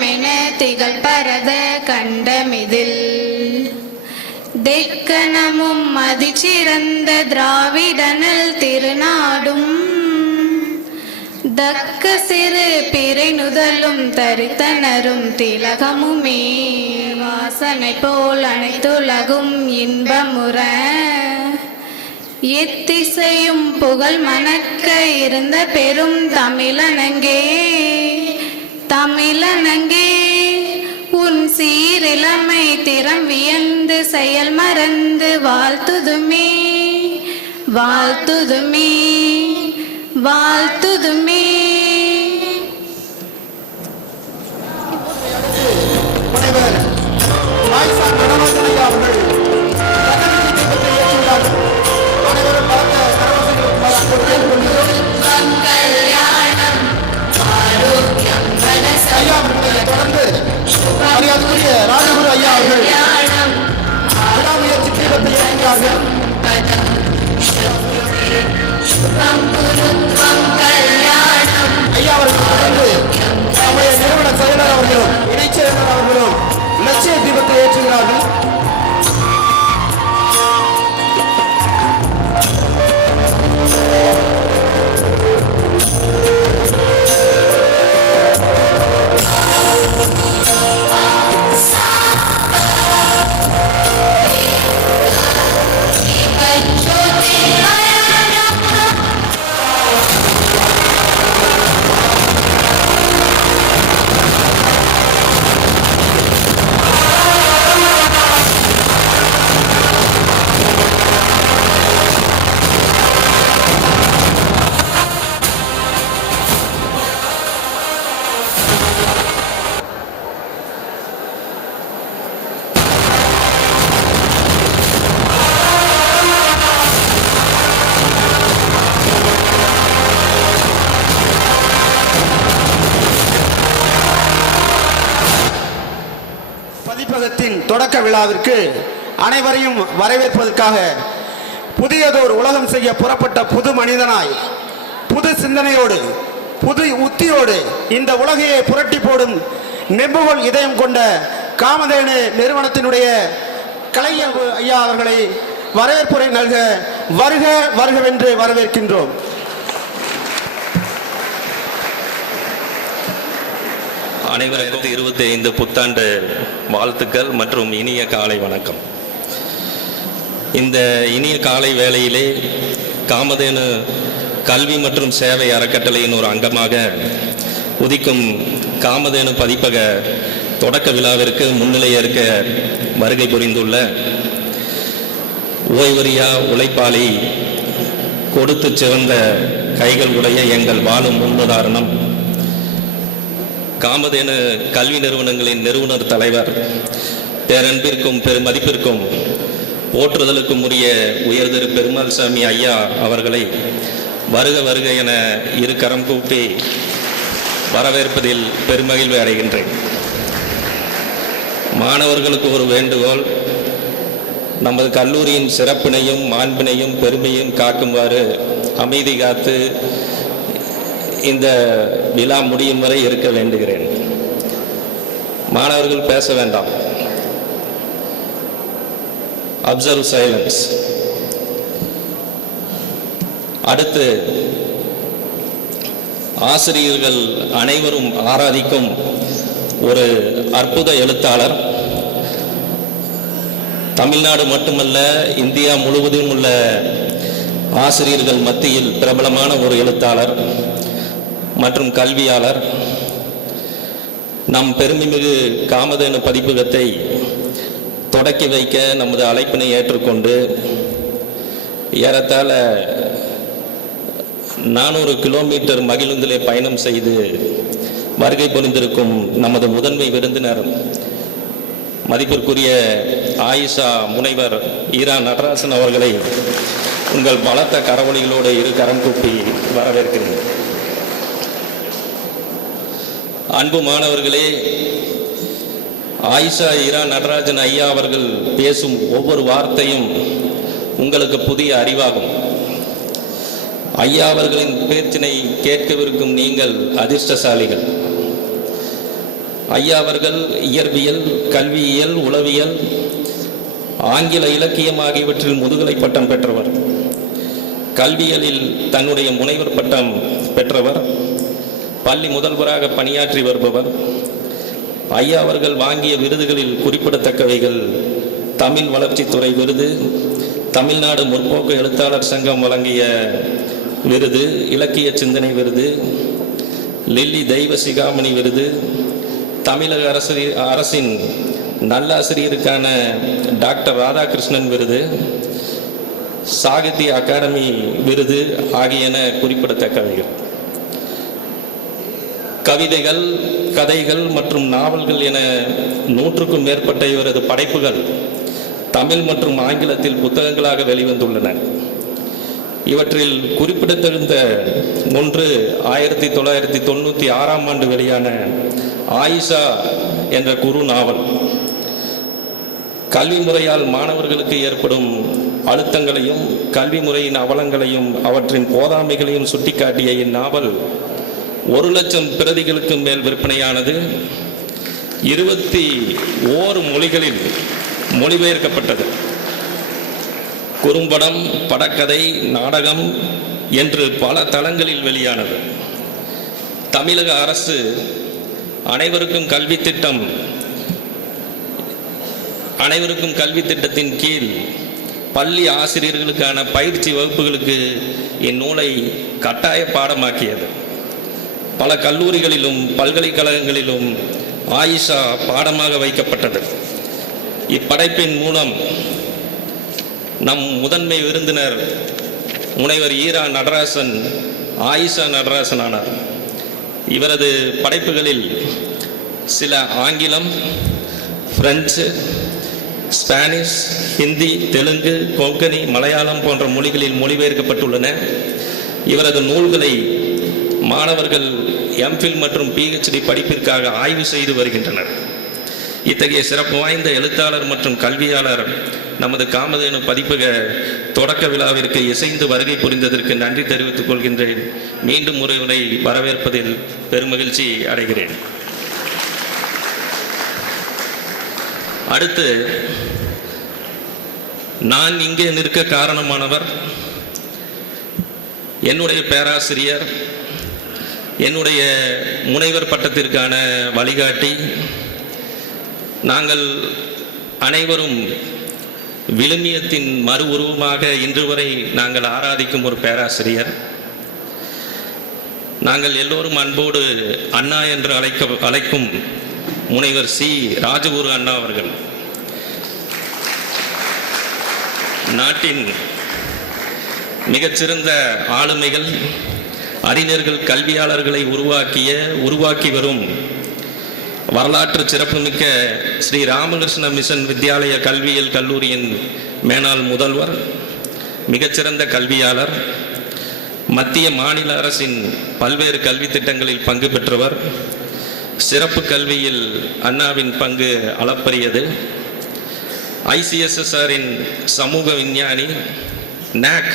மென திகழ் பரத கண்டமிதில் தெக்கணமும் அதிச்சிறந்த திராவிடனல் திருநாடும் தக்க சிறு பிறை நுதலும் தரித்தனரும் திலகமுமே வாசனை போல் அனைத்துலகும் இன்பமுற எத்திசையும் புகழ் மணக்க இருந்த பெரும் தமிழனங்கே தமிழனங்கே உன் சீரிழமை திறம் வியந்து செயல் மறந்து வாழ்த்துதுமே வாழ்த்துதுமே வாழ்த்துதுமே. ராஜகுரு ஐயா அவர்கள் விடாமுயற்சி தீபத்தை ஏற்றுகிறார்கள். ஐயா அவர்கள் தொடர்ந்து நம்முடைய நிறுவன செயலர் அவர்களும் இணைச் செயலர் அவர்களும் லட்சிய தீபத்தை ஏற்றுகிறார்கள். தொடக்க விழாவிற்கு அனைவரையும் வரவேற்பதற்காக புதியதோர் உலகம் செய்ய புறப்பட்ட புது மனிதனாய் புது சிந்தனையோடு புது உத்தியோடு இந்த உலகையை புரட்டி போடும் நெம்புகோல் இதயம் கொண்ட காமதேனு நிறுவனத்தினுடைய கலைஞர் ஐயா அவர்களை வரவேற்புரை நல்க வருக வருகவென்று வரவேற்கின்றோம். அனைவருக்கும் 25 புத்தாண்டு வாழ்த்துக்கள் மற்றும் இனிய காலை வணக்கம். இந்த இனிய காலை வேளையிலே காமதேனு கல்வி மற்றும் சேவை அறக்கட்டளையின் ஒரு அங்கமாக உதிக்கும் காமதேனு பதிப்பக தொடக்க விழாவிற்கு முன்னிலையேற்க வருகை புரிந்துள்ள ஓய்வறியா உழைப்பாளி கொடுத்து சிறந்த கைகள் உடைய எங்கள் வாழும் முன்னுதாரணம் காமதேனு கல்வி நிறுவனங்களின் நிறுவனர் தலைவர் பேரன்பிற்கும் பெருமதிப்பிற்கும் போற்றுதலுக்கும் உரிய உயர்திரு பெருமாள் சாமி ஐயா அவர்களை வருக வருக என இரு கரம் கூப்பி வரவேற்பதில் பெருமகிழ்வு அடைகின்றேன். மாணவர்களுக்கு ஒரு வேண்டுகோள், நமது கல்லூரியின் சிறப்பினையும் மாண்பினையும் பெருமையும் காக்குமாறு அமைதி காத்து இந்த விழா முடியும் வரை இருக்க வேண்டுகிறேன். மாணவர்கள் பேச வேண்டாம். Observe silence. அடுத்து ஆசிரியர்கள் அனைவரும் ஆராதிக்கும் ஒரு அற்புத எழுத்தாளர், தமிழ்நாடு மட்டுமல்ல இந்தியா முழுவதும் உள்ள ஆசிரியர்கள் மத்தியில் பிரபலமான ஒரு எழுத்தாளர் மற்றும் கல்வியாளர், நம் பெருமைமிகு காமதேனு பதிப்பகத்தை தொடக்கி வைக்க நமது அழைப்பினை ஏற்றுக்கொண்டு ஏறத்தாழ 400 கிலோமீட்டர் மகிழுந்திலே பயணம் செய்து வருகை புரிந்திருக்கும் நமது முதன்மை விருந்தினர் மதிப்பிற்குரிய ஆயிஷா முனைவர் ஈரா நடராசன் அவர்களை உங்கள் பலத்த கரவொலிகளோடு இரு கரம் கூப்பி வரவேற்கிறேன். அன்பு மாணவர்களே, ஆயிஷா ஈரா நடராஜன் ஐயா அவர்கள் பேசும் ஒவ்வொரு வார்த்தையும் உங்களுக்கு புதிய அறிவாகும். ஐயா அவர்களின் பேச்சினை கேட்கவிருக்கும் நீங்கள் அதிர்ஷ்டசாலிகள். ஐயா அவர்கள் இயற்பியல், கல்வியியல், உளவியல், ஆங்கில இலக்கியம் ஆகியவற்றில் முதுகலை பட்டம் பெற்றவர். கல்வியலில் தன்னுடைய முனைவர் பட்டம் பெற்றவர். பள்ளி முதல்வராக பணியாற்றி வருபவர். ஐயா அவர்கள் வாங்கிய விருதுகளில் குறிப்பிடத்தக்கவைகள்: தமிழ் வளர்ச்சித்துறை விருது, தமிழ்நாடு முற்போக்கு எழுத்தாளர் சங்கம் வழங்கிய விருது, இலக்கிய சிந்தனை விருது, லில்லி தெய்வ சிகாமணி விருது, தமிழக அரசின் நல்லாசிரியருக்கான டாக்டர் ராதாகிருஷ்ணன் விருது, சாகித்ய அகாடமி விருது ஆகியன குறிப்பிடத்தக்கவைகள். கவிதைகள், கதைகள் மற்றும் நாவல்கள் என 100க்கும் மேற்பட்ட இவரது படைப்புகள் தமிழ் மற்றும் ஆங்கிலத்தில் புத்தகங்களாக வெளிவந்துள்ளன. இவற்றில் குறிப்பிடத்தகுந்த ஒன்று 1996ஆம் ஆண்டு வெளியான ஆயிஷா என்ற குறு நாவல். கல்வி முறையால் மாணவர்களுக்கு ஏற்படும் அழுத்தங்களையும் கல்வி முறையின் அவலங்களையும் அவற்றின் போதாமைகளையும் சுட்டிக்காட்டிய இந்நாவல் 1,00,000 பிரதிகளுக்கு மேல் விற்பனையானது. 21 மொழிகளில் மொழிபெயர்க்கப்பட்டது. குறும்படம், படக்கதை, நாடகம் என்று பல தளங்களில் வெளியானது. தமிழக அரசு அனைவருக்கும் கல்வி திட்டத்தின் கீழ் பள்ளி ஆசிரியர்களுக்கான பயிற்சி வகுப்புகளுக்கு இந்நூலை கட்டாய பாடமாக்கியது. பல கல்லூரிகளிலும் பல்கலைக்கழகங்களிலும் ஆயிஷா பாடமாக வைக்கப்பட்டது. இப்படைப்பின் மூலம் நம் முதன்மை விருந்தினர் முனைவர் ஈரா நடராசன் ஆயிஷா நடராசன் ஆனார். இவரது படைப்புகளில் சில ஆங்கிலம், பிரெஞ்சு, ஸ்பானிஷ், ஹிந்தி, தெலுங்கு, கொங்கணி, மலையாளம் போன்ற மொழிகளில் மொழிபெயர்க்கப்பட்டுள்ளன. இவரது நூல்களை மாணவர்கள் எம்ஃபில் மற்றும் பிஹெச்டி படிப்பிற்காக ஆய்வு செய்து வருகின்றனர். இத்தகைய சிறப்பு வாய்ந்த எழுத்தாளர் மற்றும் கல்வியாளர் நமது காமதேனு பதிப்பக தொடக்க விழாவிற்கு இசைந்து வருகை புரிந்ததற்கு நன்றி தெரிவித்துக் கொள்கின்றேன். மீண்டும் ஒருமுறை வரவேற்பதில் பெருமகிழ்ச்சி அடைகிறேன். அடுத்து, நான் இங்கே நிற்க காரணமானவர் என்னுடைய பேராசிரியர், என்னுடைய முனைவர் பட்டத்திற்கான வழிகாட்டி. நாங்கள் அனைவரும் விழுமியத்தின் மறு உருவமாக இன்று வரை நாங்கள் ஆராதிக்கும் ஒரு பேராசிரியர். நாங்கள் எல்லோரும் அன்போடு அண்ணா என்று அழைக்கும் முனைவர் சி. ராஜகுரு அண்ணா அவர்கள் நாட்டின் மிகச்சிறந்த ஆளுமைகள், அறிஞர்கள், கல்வியாளர்களை உருவாக்கி வரும் வரலாற்று சிறப்புமிக்க ஸ்ரீ ராமகிருஷ்ண மிஷன் வித்யாலய கல்வியியல் கல்லூரியின் மேனாள் முதல்வர், மிகச்சிறந்த கல்வியாளர், மத்திய மாநில அரசின் பல்வேறு கல்வி திட்டங்களில் பங்கு பெற்றவர், சிறப்பு கல்வியில் அண்ணாவின் பங்கு அளப்பரியது, ICSSRின் சமூக விஞ்ஞானி, NAAC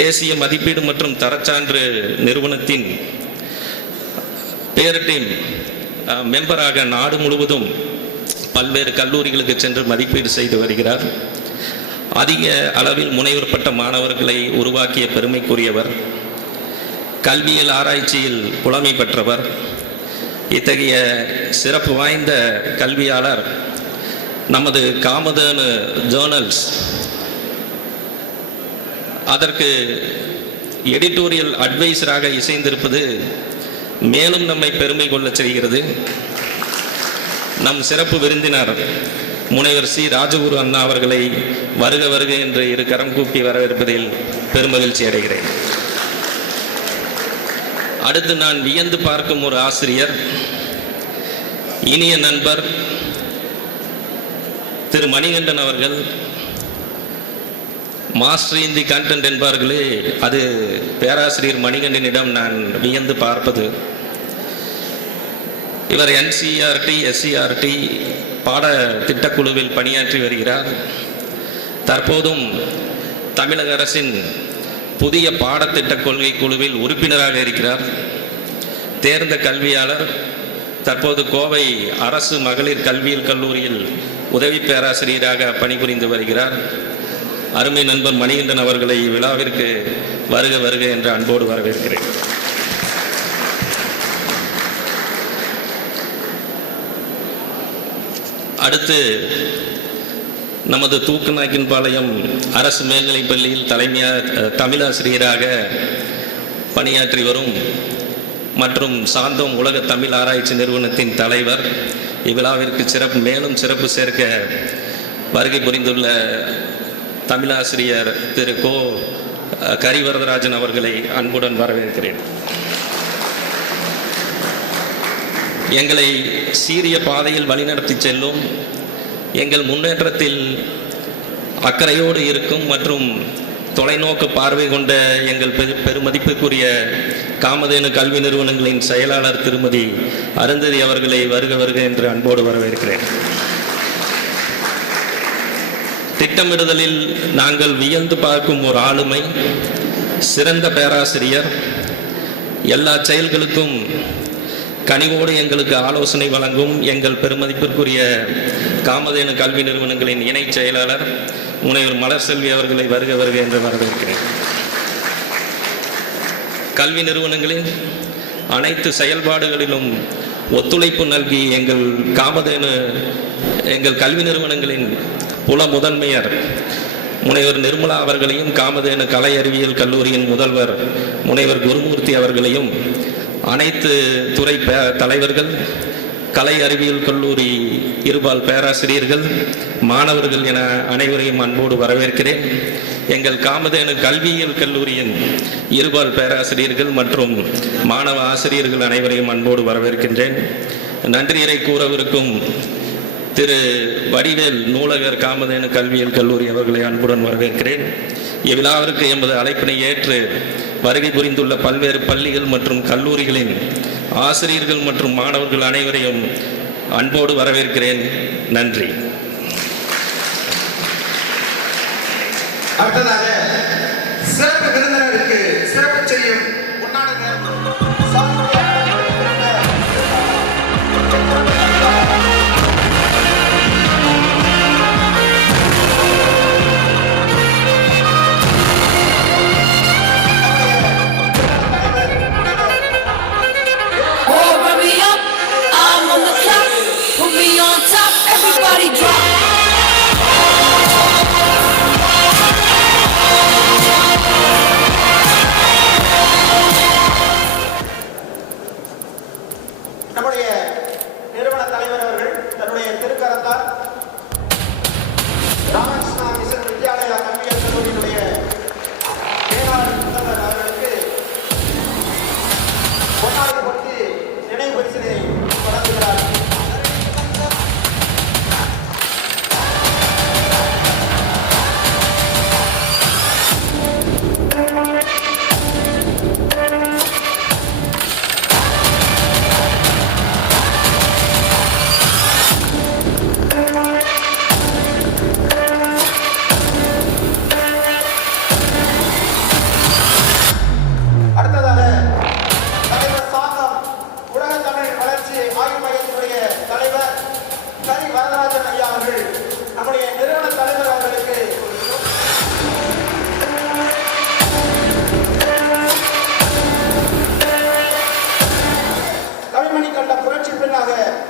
தேசிய மதிப்பீடு மற்றும் தரச்சான்று நிறுவனத்தின் பேர் டீம் மெம்பராக நாடு முழுவதும் பல்வேறு கல்லூரிகளுக்கு சென்று மதிப்பீடு செய்து வருகிறார். அதிக அளவில் முனைவர் பட்ட மாணவர்களை உருவாக்கிய பெருமைக்குரியவர், கல்வியல் ஆராய்ச்சியில் புலமை பெற்றவர். இத்தகைய சிறப்பு வாய்ந்த கல்வியாளர் நமது காமதேனு ஜேர்னல்ஸ் அதற்கு எடிட்டோரியல் அட்வைசராக இசைந்திருப்பது மேலும் நம்மை பெருமை கொள்ள செய்கிறது. நம் சிறப்பு விருந்தினர் முனைவர் சி. ராஜகுரு அண்ணா அவர்களை வருக வருக என்று இரு கரம் கூப்பி வரவேற்பதில் பெருமகிழ்ச்சி அடைகிறேன். அடுத்து, நான் வியந்து பார்க்கும் ஒரு ஆசிரியர், இனிய நண்பர் திரு மணிகண்டன் அவர்கள். மாஸ்டர் இன் தி கண்டென்ட் என்பார்களே, அது பேராசிரியர் மணிகண்டனிடம் நான் வியந்து பார்ப்பது. இவர் NCERT, SCERT பாட திட்டக்குழுவில் பணியாற்றி வருகிறார். தற்போதும் தமிழக அரசின் புதிய பாடத்திட்ட கொள்கை குழுவில் உறுப்பினராக இருக்கிறார். தேர்ந்த கல்வியாளர், தற்போது கோவை அரசு மகளிர் கல்வியியல் கல்லூரியில் உதவி பேராசிரியராக பணிபுரிந்து வருகிறார். அருமை நண்பர் மணிகண்டன் அவர்களை விழாவிற்கு வருக வருக என்று அன்போடு வரவேற்கிறேன். அடுத்து நமது தூக்கநாயக்கன்பாளையம் அரசு மேல்நிலைப் பள்ளியில் தமிழாசிரியராக பணியாற்றி வரும் மற்றும் சாந்தோம் உலக தமிழ் ஆராய்ச்சி நிறுவனத்தின் தலைவர், இவ்விழாவிற்கு மேலும் சிறப்பு சேர்க்க வருகை புரிந்துள்ள தமிழாசிரியர் திரு கோ கரிவரதராஜன் அவர்களை அன்புடன் வரவேற்கிறேன். எங்களை சீரிய பாதையில் வழிநடத்தி செல்லும், எங்கள் முன்னேற்றத்தில் அக்கறையோடு இருக்கும் மற்றும் தொலைநோக்கு பார்வை கொண்ட எங்கள் பெருமதிப்புக்குரிய காமதேனு கல்வி நிறுவனங்களின் செயலாளர் திருமதி அருந்ததி அவர்களை வருக வருக என்று அன்போடு வரவேற்கிறேன். திட்டமிடுதலில் நாங்கள் வியந்து பார்க்கும் ஒரு ஆளுமை, சிறந்த பேராசிரியர், எல்லா செயல்களுக்கும் கனிவோடு எங்களுக்கு ஆலோசனை வழங்கும் எங்கள் பெருமதிப்பிற்குரிய காமதேனு கல்வி நிறுவனங்களின் இணை செயலாளர் முனைவர் மலர் செல்வி அவர்களை வருக வருக என்று வரவேற்கிறேன். கல்வி நிறுவனங்களின் அனைத்து செயல்பாடுகளிலும் ஒத்துழைப்பு நல்கி எங்கள் கல்வி நிறுவனங்களின் புல முதன்மையர் முனைவர் நிர்மலா அவர்களையும், காமதேனு கலை அறிவியல் கல்லூரியின் முதல்வர் முனைவர் குருமூர்த்தி அவர்களையும், அனைத்து துறை தலைவர்கள், கலை அறிவியல் கல்லூரி இருபால் பேராசிரியர்கள், மாணவர்கள் என அனைவரையும் அன்போடு வரவேற்கிறேன். எங்கள் காமதேனு கல்வியியல் கல்லூரியின் இருபால் பேராசிரியர்கள் மற்றும் மாணவ ஆசிரியர்கள் அனைவரையும் அன்போடு வரவேற்கின்றேன். நன்றியரை கூறவிருக்கும் திரு வடிவேல் நூலகர், காமதேனு கல்வியியல் கல்லூரி அவர்களை அன்புடன் வரவேற்கிறேன். இவ்விழாவிற்கு எமது அழைப்பினை ஏற்று வருகை புரிந்துள்ள பல்வேறு பள்ளிகள் மற்றும் கல்லூரிகளின் ஆசிரியர்கள் மற்றும் மாணவர்கள் அனைவரையும் அன்போடு வரவேற்கிறேன். நன்றி. அடுத்ததாக சிறப்பு விருந்தினருக்கு சிறப்பு செய்யும் Everybody drop. நம்முடைய நிறுவன தலைவர் அவர்கள் தன்னுடைய திருக்கரத்தால் ராமகிருஷ்ணா மிஷன் வித்யாலயா கல்வியியல் கல்லூரியினுடைய மேலாளர் முதல்வர் அவர்களுக்கு பொன்னாடை போட்டு நினைவு பரிசினை வழங்குகிறார்.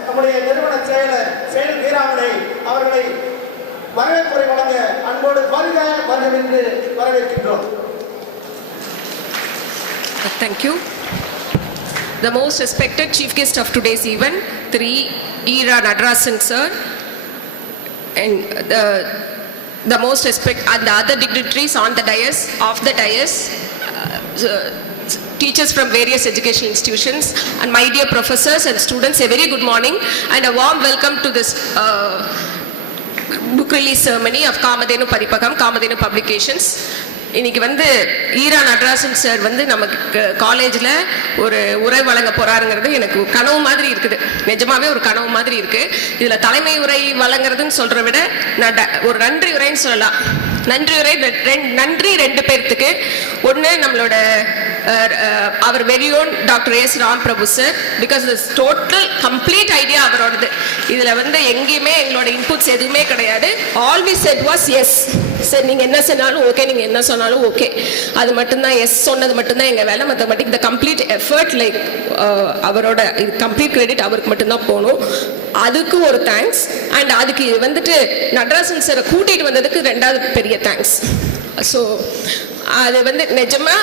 நம்முடைய நிறுவன செயல் வீராங்கனை அவர்களை வரவேற்புரை வழங்க அன்போடு வருகின்ற வரவேற்கின்றோம். Thank you. The most respected chief guest of today's event, Sri Ira Nadarasan sir, and the most respect and the other dignitaries on the dais, off the dais, teachers from various educational institutions, and my dear professors and students, a very good morning and a warm welcome to this book release ceremony of Kamadhenu Paripakam, Kamadhenu Publications. இன்னைக்கு ஈரா Natarajan sir நமக்கு காலேஜில் ஒரு உரை வழங்க போகிறாருங்கிறது எனக்கு கனவு மாதிரி இருக்குது. நிஜமாவே ஒரு கனவு மாதிரி இருக்குது. இதில் தலைமை உரை வழங்குறதுன்னு சொல்கிறத விட ஒரு நன்றி உரைன்னு சொல்லலாம். நன்றி உரை நன்றி ரெண்டு பேர்த்துக்கு. ஒன்று நம்மளோட our very own Dr. S. Ram Prabhu sir, because this total complete idea அவரோடது. இதுல வந்து எங்கேயுமே எங்களோட இன்புட்ஸ் எதுவுமே கிடையாது. All we said was yes. சரி நீங்க என்ன சொன்னாலும் ஓகே, நீங்க என்ன சொன்னாலும் ஓகே. அது மட்டும்தான் எஸ் சொன்னது மட்டும்தான் எங்க வேலை. மற்றபடிக்கு the complete effort like அவரோட கம்ப்ளீட் கிரெடிட் அவருக்கு மட்டும்தான் போகணும். அதுக்கு ஒரு தேங்க்ஸ். அண்ட் அதுக்கு வந்துட்டு நடராசன் சாரை கூட்டிட்டு வந்ததுக்கு ரெண்டாவது பெரிய தேங்க்ஸ். ஸோ அது வந்து நிஜமா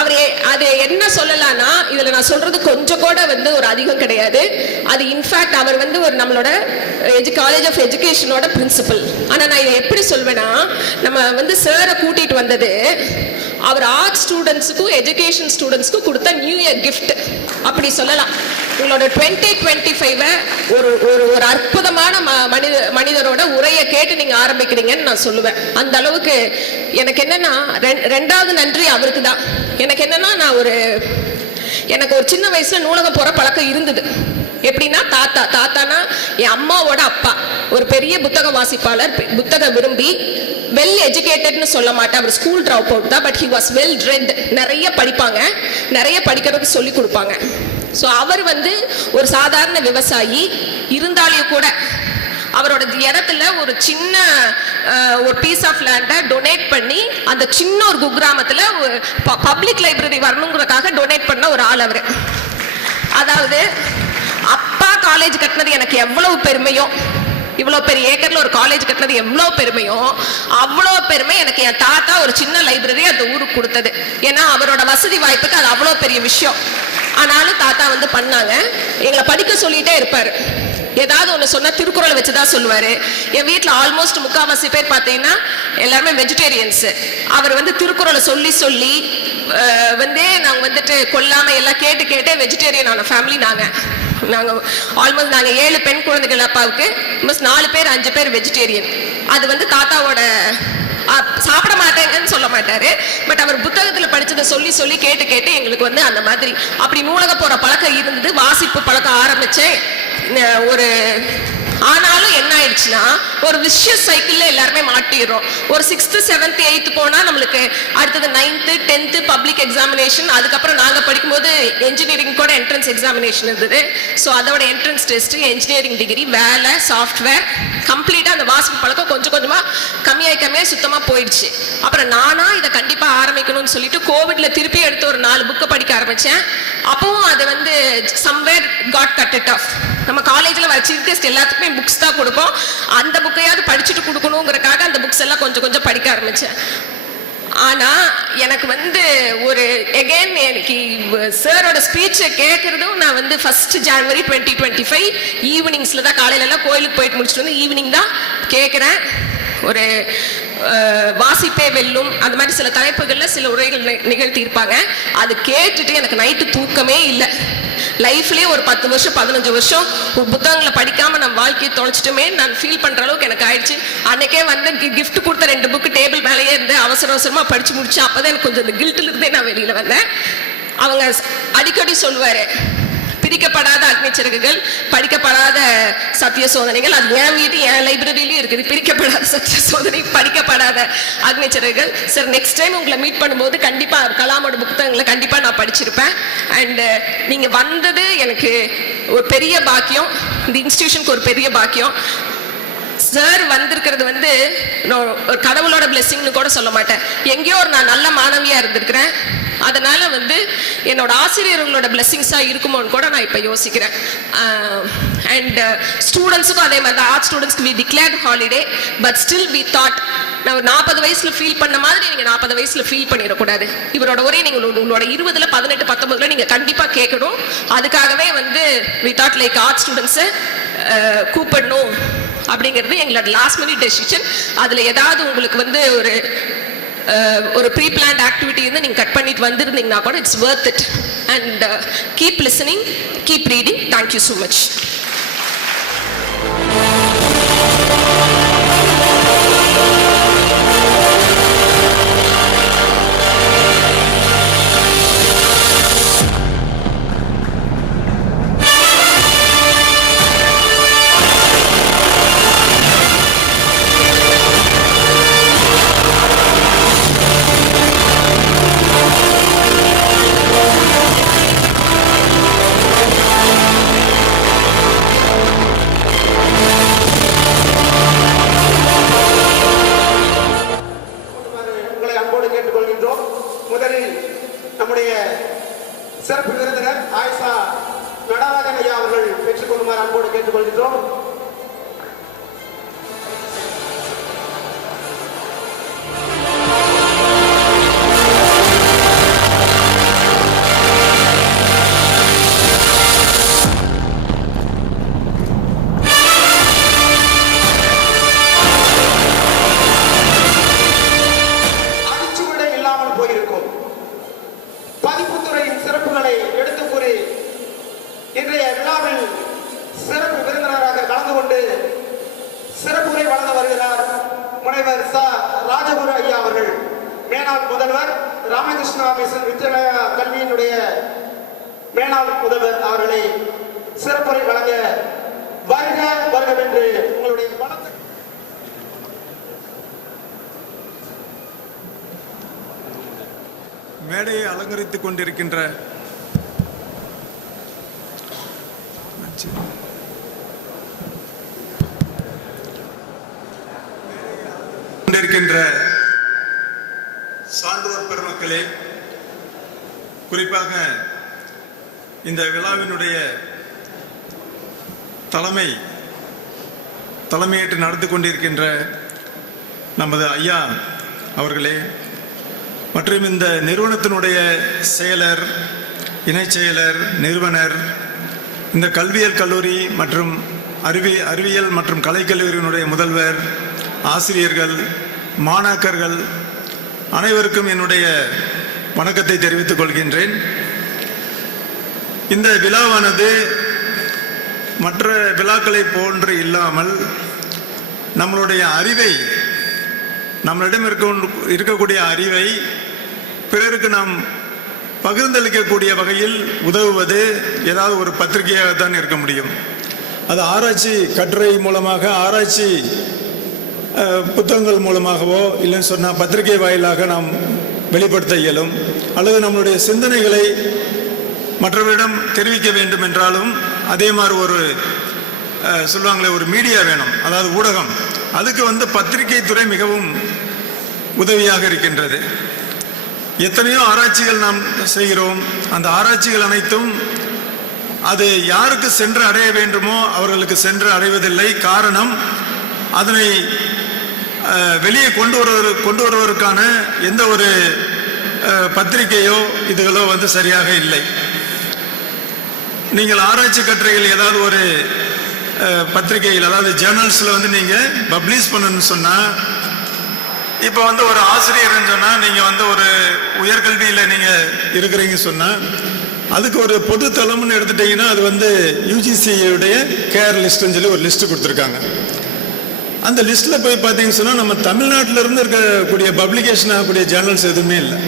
அவர் அது என்ன சொல்லலாம்னா, இதுல நான் சொல்றது கொஞ்சம் கூட வந்து ஒரு அதிகம் கிடையாது. அது இன்ஃபேக்ட் அவர் வந்து ஒரு நம்மளோட காலேஜ் ஆஃப் எஜுகேஷனோட பிரின்சிபல். ஆனா நான் இதை எப்படி சொல்வேன்னா, நம்ம வந்து சாரை கூட்டிட்டு வந்தது அவர் ஆர்ட் ஸ்டூடெண்ட்ஸுக்கும் எஜுகேஷன் ஸ்டூடெண்ட்ஸ்க்கும் கொடுத்த நியூ இயர் கிஃப்ட் அப்படி சொல்லலாம். உங்களோட 2025 ஒரு ஒரு ஒரு அற்புதமான மனிதரோட உரையை கேட்டு நீங்க ஆரம்பிக்கிறீங்கன்னு நான் சொல்லுவேன். அந்த அளவுக்கு எனக்கு என்னன்னா, ரெண்டாவது நன்றி அவருக்கு தான். எனக்கு என்னன்னா, எனக்கு ஒரு சின்ன வயசுல நூலகம் போற பழக்கம் இருந்தது. எப்படின்னா, தாத்தானா என் அம்மாவோட அப்பா ஒரு பெரிய புத்தக வாசிப்பாளர், புத்தக விரும்பி, வெல் எஜுகேட்டட்னு சொல்ல மாட்டேன், அவர் ஸ்கூல் ட்ராப் அவுட் தான், but he was well read. நிறைய படிப்பாங்க, நிறைய படிக்கிறதுக்கு சொல்லி கொடுப்பாங்க. ஸோ அவர் வந்து ஒரு சாதாரண விவசாயி இருந்தாலும் கூட அவரோட இடத்துல ஒரு சின்ன ஒரு பீஸ் ஆஃப் லேண்டை டொனேட் பண்ணி அந்த சின்ன ஒரு குக்கிராமத்தில் பப்ளிக் லைப்ரரி வரணுங்கிறதுக்காக டொனேட் பண்ண ஒரு ஆள் அவர். அதாவது அப்பா காலேஜ் கட்டினது எனக்கு எவ்வளவு பெருமையோ, இவ்வளோ பெரிய ஏக்கர்ல ஒரு காலேஜ் கட்டினது எவ்வளோ பெருமையோ அவ்வளோ பெருமை எனக்கு என் தாத்தா ஒரு சின்ன லைப்ரரி அந்த ஊருக்கு கொடுத்தது. ஏன்னா அவரோட வசதி வாய்ப்புக்கு அது அவ்வளோ பெரிய விஷயம். ஆனாலும் தாத்தா வந்து பண்ணாங்க. எங்களை படிக்க சொல்லிட்டே இருப்பாரு. ஏதாவது ஒன்று சொன்னால் திருக்குறளை வச்சுதான் சொல்லுவாரு. என் வீட்டில் ஆல்மோஸ்ட் முக்கால்வாசி பேர் பார்த்தீங்கன்னா எல்லாருமே வெஜிடேரியன்ஸு. அவர் வந்து திருக்குறளை சொல்லி சொல்லி வந்து நாங்கள் வந்துட்டு கொல்லாமல் எல்லாம் கேட்டு கேட்டே வெஜிடேரியன் ஆன ஃபேமிலி நாங்கள் ஆல்மோஸ்ட் 7 பெண் குழந்தைகள் அப்பாவுக்கு, 4 பேர் 5 பேர் வெஜிடேரியன். அது வந்து தாத்தாவோட சாப்பிட மாட்டேங்கன்னு சொல்ல மாட்டாரு, பட் அவர் புத்தகத்துல படிச்சதை சொல்லி சொல்லி கேட்டு கேட்டு எங்களுக்கு வந்து அந்த மாதிரி அப்படி நூலகம் போற பழக்கம் இருந்தது. வாசிப்பு பழக்கம் ஆரம்பிச்சேன். ஒரு ஆனாலும் என்ன ஆயிடுச்சுன்னா, ஒரு விஷயஸ் சைக்கிள்ல எல்லாருமே மாட்டிடுறோம். ஒரு 6th 7th 8th போனா நம்மளுக்கு அடுத்தது 9th 10th பப்ளிக் எக்ஸாமினேஷன். அதுக்கப்புறம் நாங்க படிக்கும்போது என்ஜினியரிங் கூட என்ட்ரன்ஸ் எக்ஸாமினேஷன் இருந்தது. ஸோ அதோட என்ட்ரன்ஸ் டெஸ்ட், என்ஜினியரிங் டிகிரி, வேலை, சாஃப்ட்வேர், கம்ப்ளீட்டா அந்த வாசிப்பு பழக்கம் கொஞ்சம் கொஞ்சமா கம்மியாய் சுத்தமா போயிடுச்சு. அப்புறம் நானா இதை கண்டிப்பா ஆரம்பிக்கணும்னு சொல்லிட்டு கோவிட்ல திருப்பி எடுத்து ஒரு 4 புக்கை படிக்க ஆரம்பிச்சேன். அப்பவும் அது வந்து somewhere got cut it off. நம்ம காலேஜ்ல வர சீஃப் கெஸ்ட் எல்லாத்துக்குமே புக்ஸ் தான் கொடுப்போம். அந்த புக்கையாவது படிச்சுட்டு கொடுக்கணுங்கிறக்காக அந்த புக்ஸ் எல்லாம் கொஞ்சம் கொஞ்சம் படிக்க ஆரம்பிச்சேன். ஆனா எனக்கு வந்து ஒரு எகெயின் எனக்கு சாரோட ஸ்பீச்சை கேட்கறதும் நான் வந்து 1st January 2025 ஈவினிங்ஸ்ல தான், காலையில எல்லாம் கோயிலுக்கு போயிட்டு முடிச்சுட்டு வந்து ஈவினிங் தான் கேட்குறேன். ஒரு வாசிப்பே வெல்லும் அந்த மாதிரி சில தலைப்புகள்ல சில உரைகள் நிகழ்த்தியிருப்பாங்க. அது கேட்டுட்டு எனக்கு நைட்டு தூக்கமே இல்லை. லைஃப்லேயே ஒரு 10 வருஷம் 15 வருஷம் புத்தகங்களை படிக்காம நம்ம வாழ்க்கையை தொலைச்சிட்டுமே நான் ஃபீல் பண்ற அளவுக்கு எனக்கு ஆயிடுச்சு. அன்னைக்கே வந்து கிஃப்ட் கொடுத்த 2 புக்கு டேபிள் மேலேயே இருந்து அவசரமா படிச்சு முடிச்சு. அப்பதான் எனக்கு கொஞ்சம் இந்த கில்ட்டில் இருந்தே நான் வெளியில வந்தேன். அவங்க அடிக்கடி சொல்லுவாரு, பிரிக்கப்படாத அக்னி சிறகுகள், படிக்கப்படாத சத்திய சோதனைகள். அது என் வீட்டு என் லைப்ரரியிலயும் இருக்குது, பிரிக்கப்படாத சத்திய சோதனை, படிக்கப்படாத Agni Siragugal. Sir next time உங்களை மீட் பண்ணும்போது கண்டிப்பா கலாமோட புத்தகங்களை கண்டிப்பா நான் படிச்சிருப்பேன். அண்ட் நீங்க வந்தது எனக்கு ஒரு பெரிய பாக்கியம், இந்த இன்ஸ்டிடியூஷனுக்கு ஒரு பெரிய பாக்கியம். சார் வந்திருக்கிறது வந்து ஒரு கடவுளோட பிளெஸிங்னு கூட சொல்ல மாட்டேன். எங்கேயோ ஒரு நான் நல்ல மாணவியா இருந்திருக்கிறேன். அதனால வந்து என்னோட ஆசிரியர்களோட பிளெஸிங்ஸா இருக்குமோன்னு கூட நான் இப்போ யோசிக்கிறேன். அண்ட் ஸ்டூடெண்ட்ஸுக்கும் அதே மாதிரி தான். ஆர்ட் ஸ்டூடெண்ட்ஸ்க்கு we declared holiday, but still we thought நான் 40 வயசுல ஃபீல் பண்ண மாதிரி நீங்க 40 வயசுல ஃபீல் பண்ணிடக்கூடாது. இவரோட ஒரே நீங்க உங்களோட 20, 18, 19 நீங்க கண்டிப்பா கேட்கணும். அதுக்காகவே வந்து வி தாட் லைக் ஆர்ட் ஸ்டூடெண்ட்ஸை கூப்பிடணும் அப்படிங்கிறது எங்களோட லாஸ்ட் மினிட் டெசிஷன். அதுல ஏதாவது உங்களுக்கு வந்து ஒரு ப்ரீ பிளான்ட் ஆக்டிவிட்டி இருந்து நீங்க கட் பண்ணிட்டு வந்திருந்தீங்கன்னா கூட it's worth it. And keep listening, keep reading. Thank you so much. வருமாறு அன்போடு கேட்டுக்கொள்கின்றோம். அடிச்சுவிட இல்லாமல் போயிருக்கும் பதிப்புத்துறையின் சிறப்புகளை எடுத்து கூறி இன்றைய விழாவில் சிறப்பு விருந்தினராக கலந்து கொண்டு சிறப்புரை வழங்க வருகிறார் முனைவர் ச. ராஜகுரு ஐயா அவர்கள். மேனாள் முதல்வர் ராமகிருஷ்ணா மிஷன் வித்யாலயா கல்வியினுடைய மேனாள் முதல்வர் அவர்களை சிறப்புரை வழங்க வருக வருகவென்று உங்களுடைய பணத்தை மேடையை அலங்கரித்துக் கொண்டிருக்கின்ற சான்றோர் பெருமக்களே, குறிப்பாக இந்த விழாவினுடைய தலைமையேற்று நடத்தி கொண்டிருக்கின்ற நமது ஐயா அவர்களே, மற்றும் இந்த நிறுவனத்தினுடைய செயலர், இணைச் செயலர், நிறுவனர், இந்த கல்வியியல் கல்லூரி மற்றும் அறிவியல் மற்றும் கலைக்கல்லூரியினுடைய முதல்வர், ஆசிரியர்கள், மாணாக்கர்கள் அனைவருக்கும் என்னுடைய வணக்கத்தை தெரிவித்துக் கொள்கின்றேன். இந்த விழாவானது மற்ற விழாக்களை போன்று இல்லாமல் நம்மளுடைய அறிவை, நம்மளிடம் இருக்கக்கூடிய அறிவை பிறருக்கு நாம் பகிர்ந்தளிக்கக்கூடிய வகையில் உதவுவது ஏதாவது ஒரு பத்திரிகையாகத்தான் இருக்க முடியும். அது ஆராய்ச்சி கட்டுரை மூலமாக, ஆராய்ச்சி புத்தகங்கள் மூலமாகவோ இல்லைன்னு சொன்னால் பத்திரிகை வாயிலாக நாம் வெளிப்படுத்த இயலும். அல்லது நம்மளுடைய சிந்தனைகளை மற்றவரிடம் தெரிவிக்க வேண்டும் என்றாலும் அதே மாதிரி ஒரு சொல்லுவாங்களே ஒரு மீடியா வேணும், அதாவது ஊடகம். அதுக்கு பத்திரிகை துறை மிகவும் உதவியாக இருக்கின்றது. எத்தனையோ ஆராய்ச்சிகள் நாம் செய்கிறோம். அந்த ஆராய்ச்சிகள் அனைத்தும் அது யாருக்கு சென்று அடைய வேண்டுமோ அவர்களுக்கு சென்று அடைவதில்லை. காரணம், அதனை வெளியே கொண்டு வருவதற்கான எந்த ஒரு பத்திரிகையோ இதுகளோ சரியாக இல்லை. நீங்கள் ஆராய்ச்சி கட்டுரைகள் ஏதாவது ஒரு பத்திரிகையில், அதாவது ஜேர்னல்ஸில் நீங்கள் பப்ளிஷ் பண்ணணும்னு சொன்னால், இப்போ ஒரு ஆசிரியர்னு சொன்னால் நீங்கள் ஒரு உயர்கல்வியில் நீங்கள் இருக்கிறீங்கன்னு சொன்னால் அதுக்கு ஒரு பொது தளம்னு எடுத்துட்டீங்கன்னா அது யூஜிசியுடைய கேர் லிஸ்ட்னு சொல்லி ஒரு லிஸ்ட்டு கொடுத்துருக்காங்க. அந்த லிஸ்ட்டில் போய் பார்த்தீங்கன்னு சொன்னால் நம்ம தமிழ்நாட்டிலிருந்து இருக்கக்கூடிய பப்ளிகேஷன் ஆகக்கூடிய ஜேர்னல்ஸ் எதுவுமே இல்லை.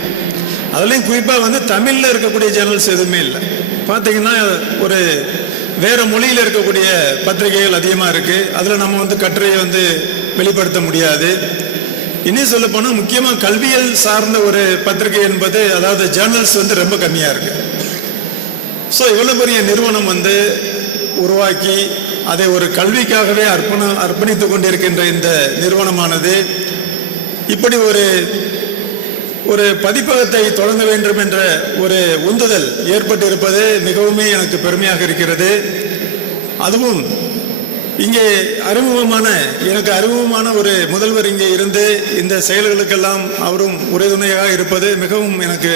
அதுலேயும் குறிப்பாக தமிழில் இருக்கக்கூடிய ஜேர்னல்ஸ் எதுவுமே இல்லை. பார்த்தீங்கன்னா ஒரு வேறு மொழியில் இருக்கக்கூடிய பத்திரிகைகள் அதிகமாக இருக்குது. அதில் நம்ம கட்டுரையை வெளிப்படுத்த முடியாது. இன்னும் சொல்ல போனால் முக்கியமாக கல்வியல் சார்ந்த ஒரு பத்திரிகை என்பது, அதாவது ஜேர்னல்ஸ் ரொம்ப கம்மியாக இருக்குது. ஸோ இவ்வளோ பெரிய நிறுவனம் உருவாக்கி அதை ஒரு கல்விக்காகவே அர்ப்பணித்து கொண்டிருக்கின்ற இந்த நிறுவனமானது இப்படி ஒரு பதிப்பகத்தை தொடங்க வேண்டும் என்ற ஒரு உந்துதல் ஏற்பட்டிருப்பது மிகவும் எனக்கு பெருமையாக இருக்கிறது. அதுவும் இங்கே எனக்கு அறிமுகமான ஒரு முதல்வர் இங்கே இருந்து இந்த செயல்களுக்கெல்லாம் அவரும் உறுதுணையாக இருப்பது மிகவும் எனக்கு